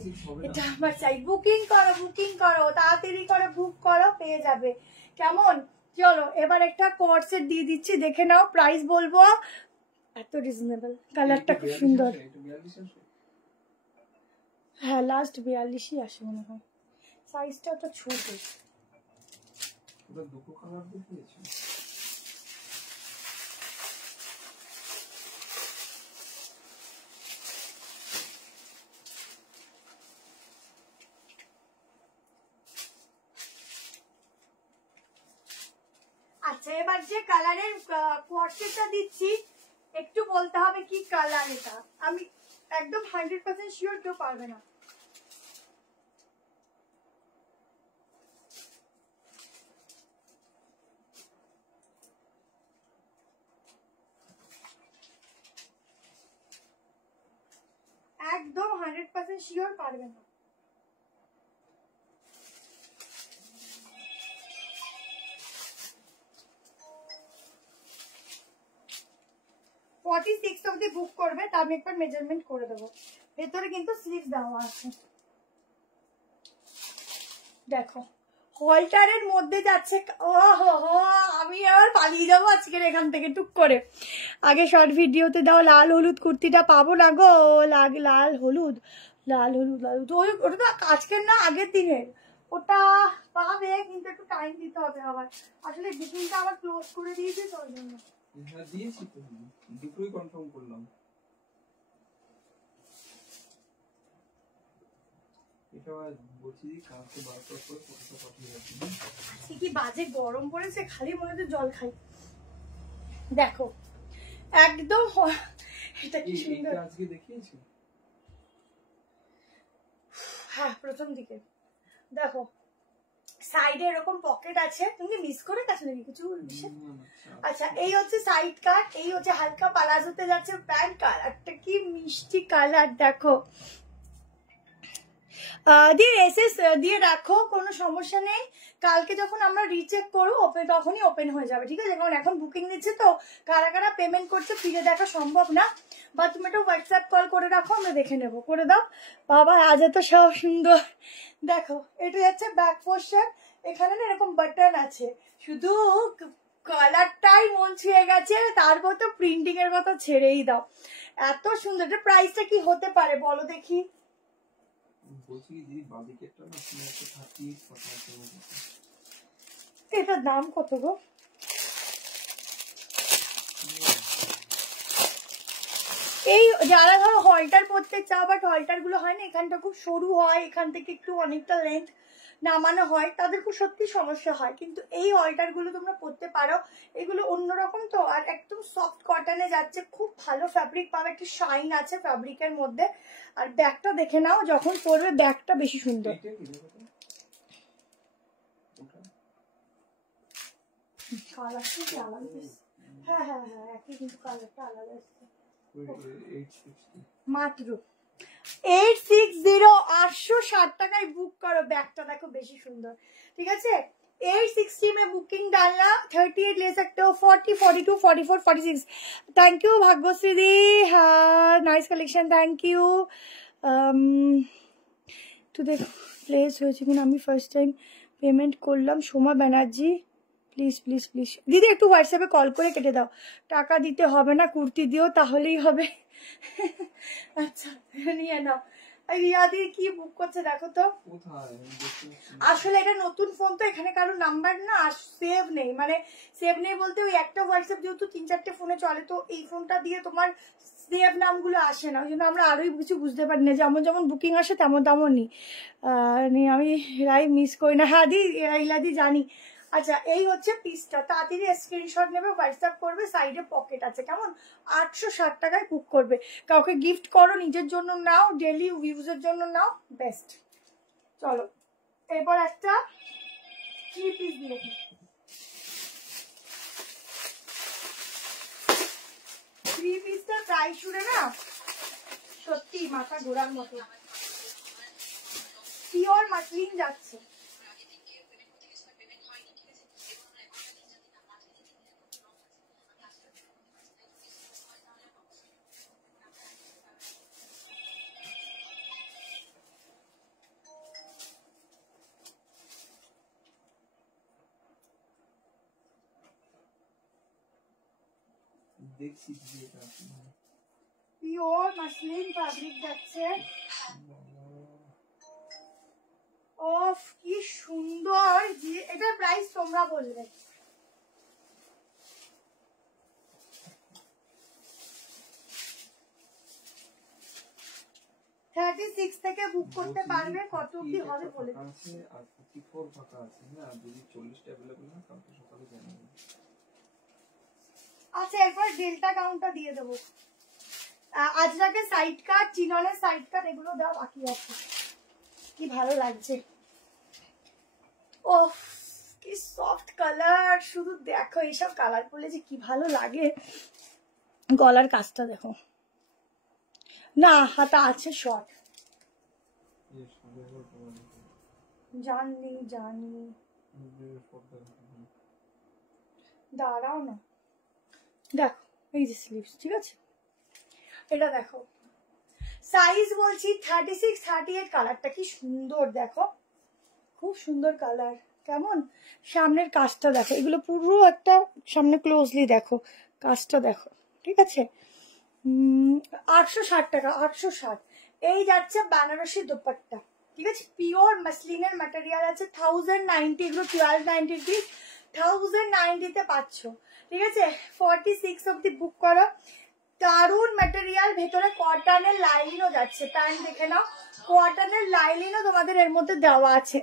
এটা আমার চাই, বুকিং করো, বুকিং করো, তাড়াতাড়ি করে বুক করো, পেয়ে যাবে। কেমন, চলো এবার একটা কোট সেট দিয়ে দিচ্ছি, দেখে নাও, প্রাইস বলবো। এত রিজনেবল, কালারটা খুব সুন্দর। হ্যাঁ লাস্ট 42ই আসে মনে হয়, সাইজটা তো ছোট। দুটো কালার দেখিয়েছে। আচ্ছা, এবার যে কালারের কোয়ার্সেটটা দিচ্ছি, একটু বলতে হবে কি কালার এটা, আমি একদম 100% শিওর, কেউ পারবে না। একদম 100% শিওর পারবে না। $46 অব্দি বুক করবে, তা আমি একবার মেজারমেন্ট করে দেবো। ভেতরে কিন্তু স্লিভ দেওয়া আছে। দেখো হলটারের মধ্যে যাচ্ছে, ও হো হো, আমি আবার পালিয়ে যাবো আজকের এখান থেকে টুক করে। আগে শর্ট ভিডিওতে দাও লাল হলুদ কুর্তিটা, পাবো না গো, লাল হলুদ, লাল হলুদ, লাল হলুদ, ওটা তো আজকের না আগের দিনের, ওটা পাবে কিন্তু একটু টাইম দিতে হবে। আবার আসলে বুকিংটা আবার ক্লোজ করে দিয়েছে, তো ওই জন্য। হ্যাঁ দিয়েছি তো, দুটোই কনফার্ম করলাম। এটা বলছি কালকে বারবার করে ফটোটা পাঠিয়ে রাখছি। কি বাজে গরম পড়েছে, খালি মনে হচ্ছে জল খাই। দেখো একদম, এটা কি সুন্দর। এটা আজকে দেখিয়েছি, হ্যাঁ প্রথম দিকে। দেখো সাইডে এরকম পকেট আছে, তুমি মিস করে গেছো নাকি কিছু? আচ্ছা, এই হচ্ছে সাইড কাট, এই হচ্ছে হালকা পালাজোতে যাচ্ছে প্যান্ট। কালারটা কি মিষ্টি কালার, দেখো দিয়ে এসএস দিয়ে রাখো, কোনো সমস্যা নেই। কালকে যখন আমরা রিচেক করবো তখনই ওপেন হয়ে যাবে। ঠিক আছে, কারণ এখন বুকিং নিচ্ছে তো, কারা কারা পেমেন্ট করছে ফিরে দেখা সম্ভব না, বা তুমি একটা হোয়াটসঅ্যাপ কল করে রাখো, আমরা দেখে নেবো। করে দাও বাবা, আজ এত সব সুন্দর। দেখো এটা যাচ্ছে ব্যাক পোর্শন, এখানে না এরকম বাটন আছে, শুধু কালারটাই মন ছুঁয়ে গেছে, তারপর তো প্রিন্টিং এর কথা ছেড়েই দাও, এত সুন্দর। এটা প্রাইসটা কি হতে পারে বলো দেখি? বলছি দিদি বাদিকেরটা না তোমার তো 30 কথা আছে। এটার দাম কত গো? এই যারা ধরো হলটার পরতে চাও, বাট হলটার গুলো হয় না, এখানটা খুব সরু হয়, এখান থেকে একটু অনেকটা লেন্থ নামানো হয়, তাদের খুব সত্যি সমস্যা হয়। কিন্তু এই হলটার গুলো তোমরা পরতে পারো, এগুলো অন্যরকম তো, আর একদম সফট কটনে যাচ্ছে, খুব ভালো ফ্যাব্রিক পাবে, একটু শাইন আছে ফ্যাব্রিকের মধ্যে। আর ব্যাগটা দেখে নাও, যখন পরবে ব্যাগটা বেশি সুন্দর। কালারটা কি আলাদা, হ্যাঁ হ্যাঁ হ্যাঁ একই, কিন্তু কালারটা আলাদা এসছে। মাত্র 860, 860 টাকায় বুক করো। ব্যাগটা দেখো বেশি সুন্দর। ঠিক আছে, 860 में बुकिंग डालना, 38 ले सकते हो, 40, 42, 44, 46। थैंक यू भाग्यश्री दी, हाँ नाइस कलेक्शन, थैंक यू। তো দেখো প্লেস হয়েছে কিনা, আমি ফার্স্ট টাইম পেমেন্ট করলাম। Soma Banerjee, please please please দিদি একটু হোয়াটসঅ্যাপে কল করে কেটে দাও, টাকা দিতে হবে না, কুর্তি দিও তাহলেই হবে। আচ্ছা নিয়ে নাও। রিয়াদি কি বুক করছে দেখো তো। কোথায় আসলে এটা নতুন ফোন তো, এখানে কারো নাম্বার না সেভ নেই, মানে সেভ নেই বলতে ওই একটা হোয়াটসঅ্যাপ যেহেতু 3-4টে ফোনে চলে, তো এই ফোনটা দিয়ে তোমার সেভ নামগুলো আসে না, ওই জন্য আমরা আরোই কিছু বুঝতে পারি না, যেমন যেমন বুকিং আসে তেমন তেমনই আমি রাই মিস করি না। হ্যাঁ দি ইলাদি জানি। আচ্ছা এই হচ্ছে পিসটা, তাড়াতাড়ি স্ক্রিনশট নেবে, হোয়াটসঅ্যাপ করবে, সাইডে পকেট আছে কেমন। 860 টাকায় বুক করবে, কাউকে গিফট করো, নিজের জন্য নাও, ডেলি ইউজের জন্য নাও, বেস্ট। চলো এরপর একটা 3 পিস দিয়ে দিই। 3 পিসটা প্রাইস শুনে না সত্যি মাথা ঘোরার মতো, পিওর মাসলিন যাচ্ছে। দেখছি এটা পিওর মাসলিন ফ্যাব্রিক যাচ্ছে। ওফ কি সুন্দর, যে এটার প্রাইস তোমরা বলবে। $36 থেকে বুক করতে পারবে, কত কি হবে বলে দিচ্ছি। আর 54 ফাঁকা আছে না, যদি 40টা अवेलेबल না কালকে সকালে জানাবো। আচ্ছা এরপর ডেল্টা কাউন্টটা দিয়ে দেবো। আজরাকে সাইড কাট, চিননের সাইড কাট এগুলো দেওয়া বাকি আছে। কি ভালো লাগছে, ওহ কি সফট কালার, শুধু দেখো এইসব কালার পরলে যে কি ভালো লাগে। গলার কাজটা দেখো না, হাতা আছে শর্ট, জানি জানি, দাঁড়াও না, দেখো এই যে স্লিভস, ঠিক আছে এটা দেখো সাইজ বলছি 36, 38, কালারটা কি সুন্দর দেখো, খুব সুন্দর কালার। কেমন সামনের কাজটা দেখো, এগুলো পুরো একটা সামনে ক্লোজলি দেখো কাজটা দেখো, ঠিক আছে। 860 টাকা, 860। এই যাচ্ছে বেনারসি দোপাট্টা, ঠিক আছে, পিওর মাসলিনের ম্যাটেরিয়াল আছে, 1090, এগুলো 1290 পিস, 1090 পাচ্ছ, ঠিক আছে। 46 অব্দি বুক করো, দারুন ম্যাটেরিয়াল, ভেতরে কটনের লাইলিনও যাচ্ছে, প্যান্ট দেখে নাও, কটনের লাইলিনও তোমাদের এর মধ্যে দেওয়া আছে।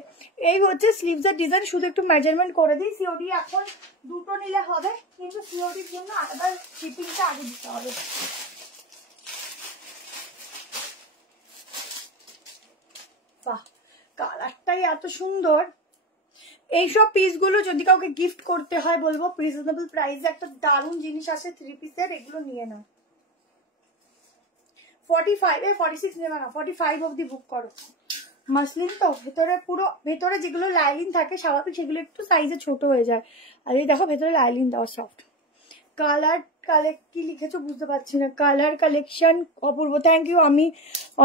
এই হচ্ছে স্লিভসের ডিজাইন, শুধু একটু মেজারমেন্ট করে দিই। সিওডি এখন দুটো নিলে হবে, কিন্তু সিওডির জন্য আলাদা শিপিংটা আগে দিতে হবে। বাহ কালারটাই এত সুন্দর। এইসব পিসগুলো যদি কাউকে গিফট করতে হয় বলবো রিজনেবল প্রাইসে একটা দারুণ জিনিস আছে 3 পিসের, এগুলো নিয়ে নাও। 45 46 নেবে না, 45 অব্দি বুক করো। মাসলিন তো ভেতরে পুরো, ভেতরে যেগুলো লাইলিন থাকে স্বাভাবিক সেগুলো একটু সাইজে ছোট হয়ে যায়, আর এই দেখো ভেতরে লাইলিন দেওয়া সফট। কালার কি লিখেছো বুঝতে পারছি না, কালার কালেকশন অপূর্ব, থ্যাংক ইউ। আমি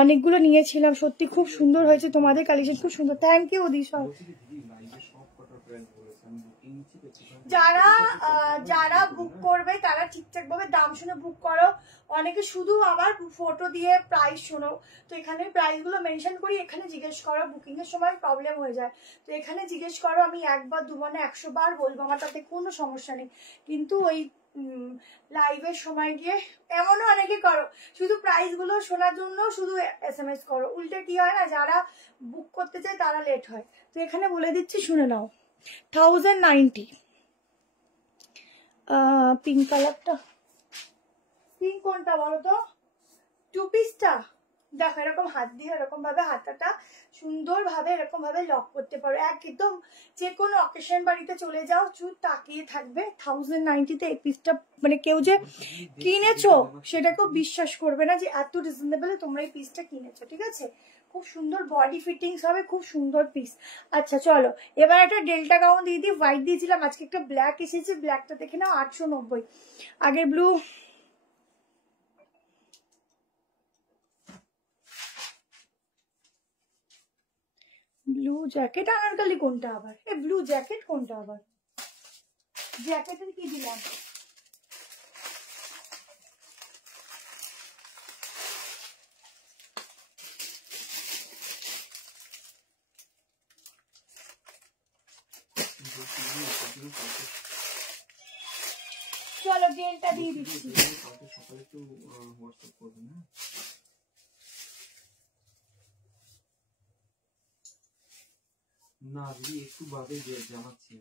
অনেকগুলো নিয়েছিলাম, সত্যি খুব সুন্দর হয়েছে, তোমাদের কালেকশন খুব সুন্দর, থ্যাংক ইউ দিশা। যারা বুক করবে তারা ঠিকঠাক ভাবে দাম শুনে বুক করো, অনেকে শুধু আবার ফটো দিয়ে প্রাইস শোনো, তো এখানে প্রাইস গুলো মেনশন করি, এখানে জিজ্ঞেস করো, বুকিং এর সময় প্রবলেম হয়ে যায়, তো এখানে জিজ্ঞেস করো, আমি একবার দুবার 100 বার বলবো, আমার তাতে কোনো সমস্যা নেই, কিন্তু ওই লাইভের সময় গিয়ে এমনও অনেকে করো শুধু প্রাইস গুলো শোনার জন্য শুধু SMS করো, উল্টে কি হয় না, যারা বুক করতে চায় তারা লেট হয়, তো এখানে বলে দিচ্ছি শুনে নাও। 1090 পিঙ্ক কালারটা, পিঙ্ক কোনটা বলো তো, 2 পিসটা দেখো, এরকম হাত দিয়ে এরকম ভাবে হাতাটা সুন্দর ভাবে এরকম ভাবে লক করতে পারো, একদম যে কোনো অকেশন বাড়িতে চলে যাও চুপ তাকিয়ে থাকবে। 1090 এই পিসটা, মানে কেউ যে কিনেছো সেটাকেও বিশ্বাস করবে না যে এত রিজনেবল তোমরা এই পিসটা কিনেছো, ঠিক আছে। খুব সুন্দর বডি ফিটিংস হবে, খুব সুন্দর পিস। আচ্ছা চলো এবার একটা ডেল্টা গাউন দিয়ে দিই, হোয়াইট দিয়েছিলাম, আজকে একটা ব্ল্যাক এসেছে, ব্ল্যাকটা দেখে নাও 890, আগে ব্লু, ব্লু জ্যাকেট, আনারকলি কোনটা আবার, এ ব্লু জ্যাকেট কোনটা আবার, জ্যাকেটের কি দিলাম, চলো ডেলটা দিয়ে দিচ্ছি। সকালে একটু হোয়াটসঅ্যাপ করবেন না? না দিদি একটু বাদে জানাচ্ছি।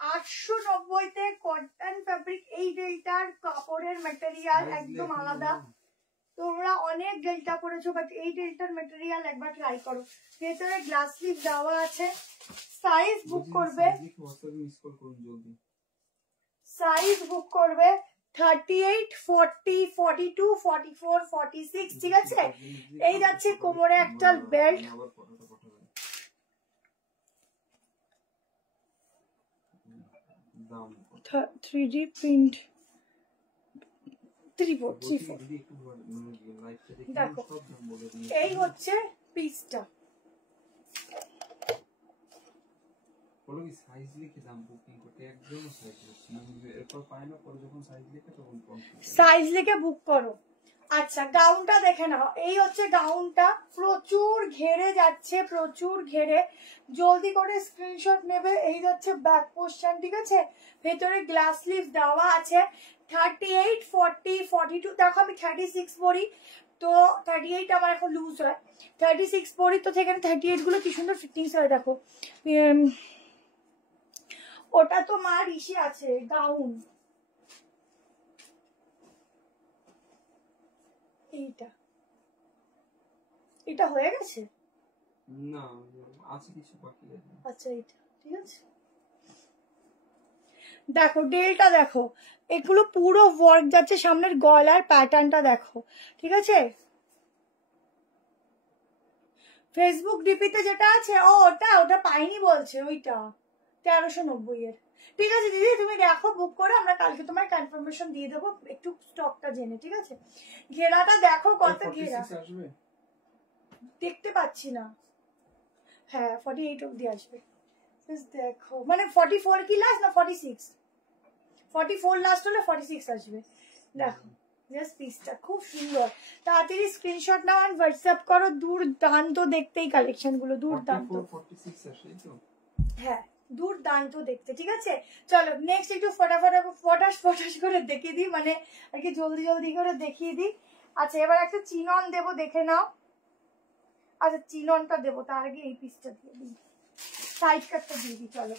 890 কটন ফ্যাব্রিক। এই ডেলটার কাপড়ের ম্যাটেরিয়াল একদম আলাদা। তোমরা অনেক ডেল্টা করেছো, বাট এই ডেল্টার ম্যাটেরিয়াল একবার ট্রাই করো। ভেতরে গ্লাস স্লিভ দেওয়া আছে। সাইজ বুক করবে, সাইজ বুক করবে 38, 40, 42, 44, 46, ঠিক আছে? এই যাচ্ছে কোমরে একটা বেল্ট। 3D print 3434। দেখো এই হচ্ছে পিসটা। বলো কি সাইজ লিখে দাম বুকিং করতে একদম সাইজ লিখে এরপর পায় না, পরে যখন সাইজ লিখে তখন সাইজ লিখে বুক করো। আচ্ছা গাউনটা দেখে নাও। এই হচ্ছে গাউনটা, প্রচুর ঘেরে যাচ্ছে, প্রচুর ঘেরে। জলদি করে স্ক্রিনশট নেবে। এই যাচ্ছে ব্যাক পোর্শন, ঠিক আছে? ভেতরে গ্লাস স্লিভ দেওয়া আছে। 38, 40, 42। দেখো আমি 36 পরি, তো 38 আমার এখন লুজ হয়। 36 পরি, তো সেখানে 38 গুলো কি সুন্দর ফিটিংস হয় দেখো। ওটা তো মার ইসে আছে গাউন। এটা হয়ে গেছে না, আছে কিছু বাকি আছে। আচ্ছা এটা ঠিক আছে। দেখো ডেলটা দেখো, এগুলো পুরো ওয়ার্ক যাচ্ছে। সামনের গলার প্যাটার্নটা দেখো, ঠিক আছে? ফেসবুক ডিপিতে যেটা আছে ওটা পাইনি বলছে, ওইটা 1390 এর। ঠিক আছে দিদি তুমি দেখো বুক করে, আমরা কালকে তোমার কনফার্মেশন দিয়ে দেবো একটু স্টকটা জেনে, ঠিক আছে? ঘেরাটা দেখো কত ঘেরা, দেখতে পাচ্ছি না। হ্যাঁ 48 অব্দি আসবে। দেখো মানে 44 কি লাস্ট না 46? 44 লাস্ট হলে 46 আসবে। দেখো জাস্ট পিসটা খুব সুন্দর। তাড়াতাড়ি স্ক্রিনশট নাও আর হোয়াটসঅ্যাপ করো। দুর্দান্ত দেখতে এই কালেকশন গুলো, দুর্দান্ত। 46 আসে তো? হ্যাঁ দুর্দান্ত দেখতে, ঠিক আছে? চলো নেক্সট একটু ফটাস করে দেখিয়ে দিই, মানে আর কি জলদি জলদি করে দেখিয়ে দিই। আচ্ছা এবার একটা চিনন দেবো, দেখে নাও। আচ্ছা চিননটা দেবো তার আগে এই পিসটা দিয়ে দিই, সাইড কাটটা দিয়ে দিই। চলো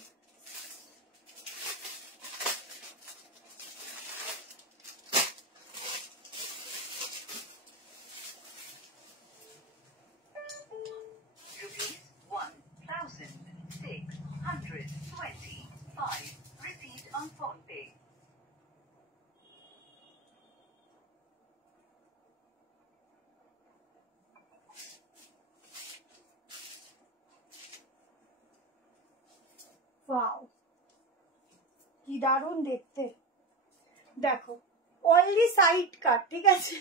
ওয়াও কি দারুণ দেখতে। দেখো অনলি সাইড কাট, ঠিক আছে?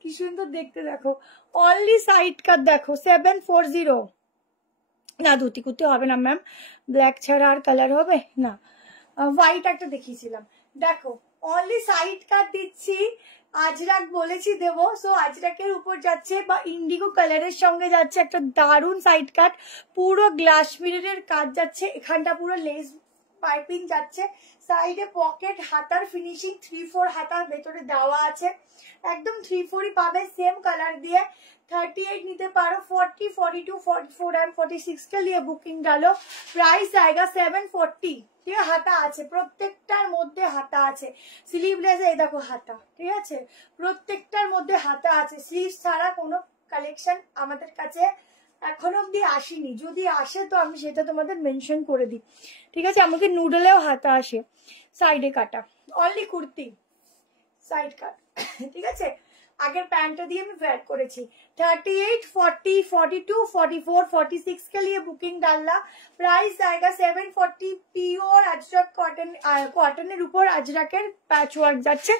কি সুন্দর দেখতে দেখো, অনলি সাইড কাট। দেখো 740। না ধুতি কুর্তি হবে না ম্যাম, ব্ল্যাক ছাড়া আর কালার হবে না। হোয়াইট একটা দেখিয়েছিলাম। দেখো অনলি সাইড কাট দিচ্ছি। আজরাক বলেছি দেবো, সো আজরাকের উপর যাচ্ছে বা ইন্ডিগো কালারের সঙ্গে যাচ্ছে একটা দারুণ সাইড কাট। পুরো গ্লাস মিররের কাজ যাচ্ছে, এখানটা পুরো লেস পাইপিং যাচ্ছে। সাইডে পকেট, হাতার ফিনিশিং 3-4 হাতার ভেতরে দেওয়া আছে। একদম 3-4ই পাবে সেম কালার দিয়ে। 38 নিতে পারো। 40, 42, 44 एंड 46 के लिए बुकिंग डालो। प्राइस आएगा 740। ঠিক আছে? হাতা আছে প্রত্যেকটার মধ্যে, হাতা আছে। স্লিভলেস এই দেখো হাতা, ঠিক আছে? প্রত্যেকটার মধ্যে হাতা আছে। স্লিভ ছাড়া কোনো কালেকশন আমাদের কাছে এখনো অব্দি আসেনি। যদি আসে তো আমি সেটা তোমাদের মেনশন করে দিই, ঠিক আছে? আমাকে নুডলেও হাতা আসে, সাইডে কাটা। অনলি কুর্তি সাইড কাট, ঠিক আছে? আগের প্যান্টটা দিয়ে আমি वेयर করেছি। 38, 40, 42, 44, 46 के लिए बुकिंग डालना। प्राइस आएगा 740। পিওর আজরাক কটন, কটনের উপর আজরাকের প্যাচ ওয়ার্ক যাচ্ছে,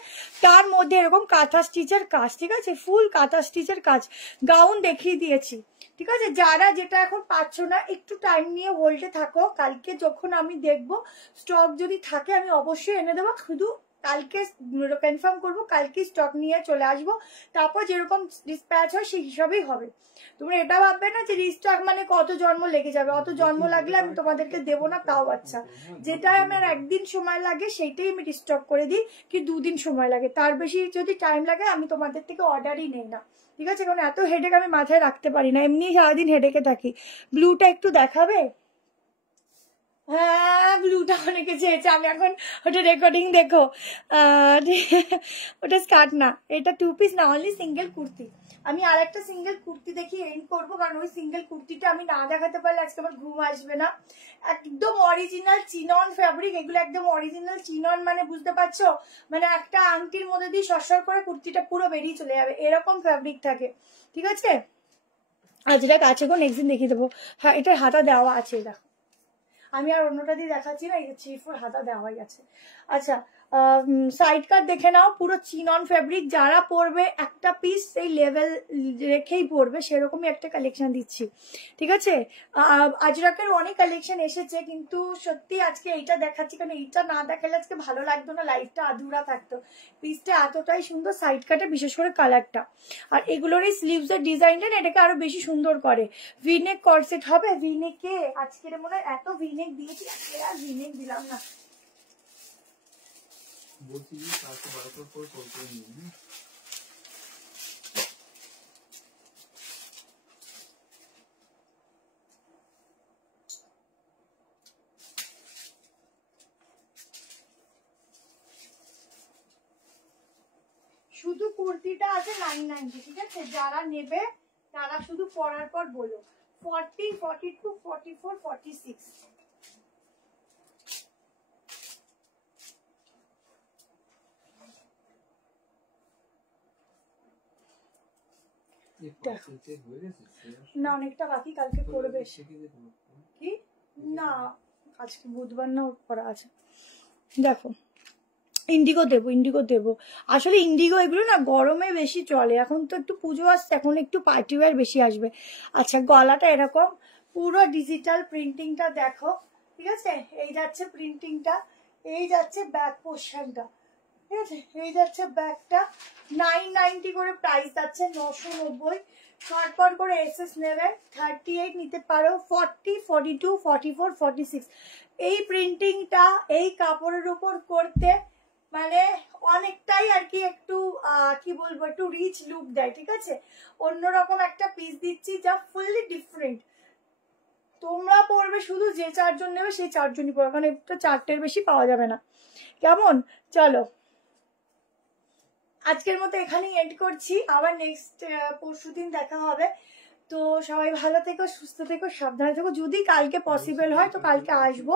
তার মধ্যে এরকম কাঁথা স্টিচের কাজ, ঠিক আছে? ফুল কাঁথা স্টিচের কাজ। গাউন দেখিয়ে দিয়েছি, ঠিক আছে? যারা যেটা এখন পাচ্ছ না একটু টাইম নিয়ে হোল্ডে থাকো, কালকে যখন আমি দেখবো স্টক যদি থাকে আমি অবশ্যই এনে দেবো। শুধু কালকে কনফার্ম করবো, কালকে স্টক নিয়ে চলে আসবো, তারপর যেরকম ডিসপ্যাচ হয় সেই হিসাবেই হবে। তোমরা এটা ভাববে না যে রিস্টক মানে কত জন্ম লেগে যাবে, অত জন্ম লাগলে আমি তোমাদেরকে দেবো না, তাও আচ্ছা। যেটা আমার একদিন সময় লাগে সেইটাই আমি রিস্টক করে দিই, কি 2 দিন সময় লাগে, তার বেশি যদি টাইম লাগে আমি তোমাদের থেকে অর্ডারই নেই না, ঠিক আছে? কারণ এত হেডেক আমি মাথায় রাখতে পারি না, এমনি সারাদিন হেডেকে থাকি। ব্লুটা একটু দেখাবে? হ্যাঁ, ব্লুটা অনেকে চেয়েছে, আমি এখন ওটা রেকর্ডিং দেখো। ওটা স্কার্ট না, এটা 2 পিস না, অনলি সিঙ্গেল কুর্তি। আমি আর একটা সিঙ্গেল কুর্তি দেখি এন্ড করবো, কারণ ওই সিঙ্গেল কুর্তিটা আমি না দেখাতে পারলে আজকে আমার ঘুম আসবে না। একদম অরিজিনাল চিনন ফ্যাব্রিক, এগুলো একদম অরিজিনাল চিনন, মানে বুঝতে পারছো, মানে একটা আংটির মধ্যে দিয়ে সরসর করে কুর্তিটা পুরো বেরিয়ে চলে যাবে, এরকম ফ্যাব্রিক থাকে, ঠিক আছে? আর যেটা কাছে গো নেক্সট দিন দেখিয়ে দেবো। হ্যাঁ, এটার হাতা দেওয়া আছে, দেখো আমি আর অন্যটা দিয়ে দেখাচ্ছি না, এই 3-4 হাতা দেওয়াই আছে। আচ্ছা, সাইড কাট দেখে নাও, পুরো চিনন ফেব্রিক, যারা পরবে একটা পিস সেই লেভেল রেখেই পরবে, সেরকমই একটা কালেকশন দিচ্ছি, ঠিক আছে? আজরাকের অনেক কালেকশন এসেছে, কিন্তু সত্যি আজকে এইটা দেখাচ্ছি, কারণ এইটা না দেখালে আজকে ভালো লাগতো না, লাইফটা আধুরা থাকতো। পিসটা এতটাই সুন্দর, সাইড কাটে বিশেষ করে কালারটা, আর এগুলোর এই স্লিভস এর ডিজাইনটা না এটাকে আরো বেশি সুন্দর করে। ভিনেক কর্সেট হবে, ভিনেকে আজকের মনে হয় এত ভিনেক দিয়েছি, আজকে আর ভিনেক দিলাম না। বলছি কালকে 12টার পর কল করে নিই। শুধু কুর্তিটা আছে 990, ঠিক আছে? যারা নেবে তারা শুধু পরার পর বলো। 40, 42, 44, 46। না, অনেকটা বাকি, কালকে করবে। কি না, আজকে বুধবার না, করা আছে। দেখো ইন্ডিগো দেবো, ইন্ডিগো দেবো। আসলে ইন্ডিগো এগুলো না গরমে বেশি চলে, এখন তো একটু পুজো আসছে, এখন একটু পার্টি ওয়্যার বেশি আসবে। আচ্ছা, গলাটা এরকম পুরো ডিজিটাল প্রিন্টিংটা দেখো, ঠিক আছে? এই যাচ্ছে প্রিন্টিংটা, এই যাচ্ছে ব্যাক পোর্শনটা, ঠিক আছে? এই যাচ্ছে ব্যাকটা, 990 করে প্রাইস যাচ্ছে, 990। শর্টপট করে এসএস নেবে, 38 নিতে পারো, 40, 42, 44, 46। এই প্রিন্টিংটা এই কাপড়ের উপর করতে মানে অনেকটাই আর কি, একটু কি বলবো, একটু রিচ লুক দেয়, ঠিক আছে? অন্যরকম একটা পিস দিচ্ছি যা ফুললি ডিফারেন্ট। তোমরা পরবে শুধু যে 4 জন নেবে সেই 4 জনই পরবে, কারণ এটা 4টের বেশি পাওয়া যাবে না, কেমন? চলো আজকের মতো এখানেই এন্ড করছি, আবার নেক্সট পরশুদিন দেখা হবে। তো সবাই ভালো থেকো, সুস্থ থেকো, সাবধানে থেকো। যদি কালকে পসিবল হয় তো কালকে আসবো,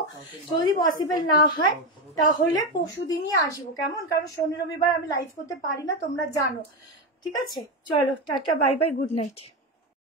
যদি পসিবল না হয় তাহলে পরশুদিনই আসবো, কেমন? কারণ শনি রবিবার আমি লাইভ করতে পারি না, তোমরা জানো, ঠিক আছে? চলো tata, bye bye, good night.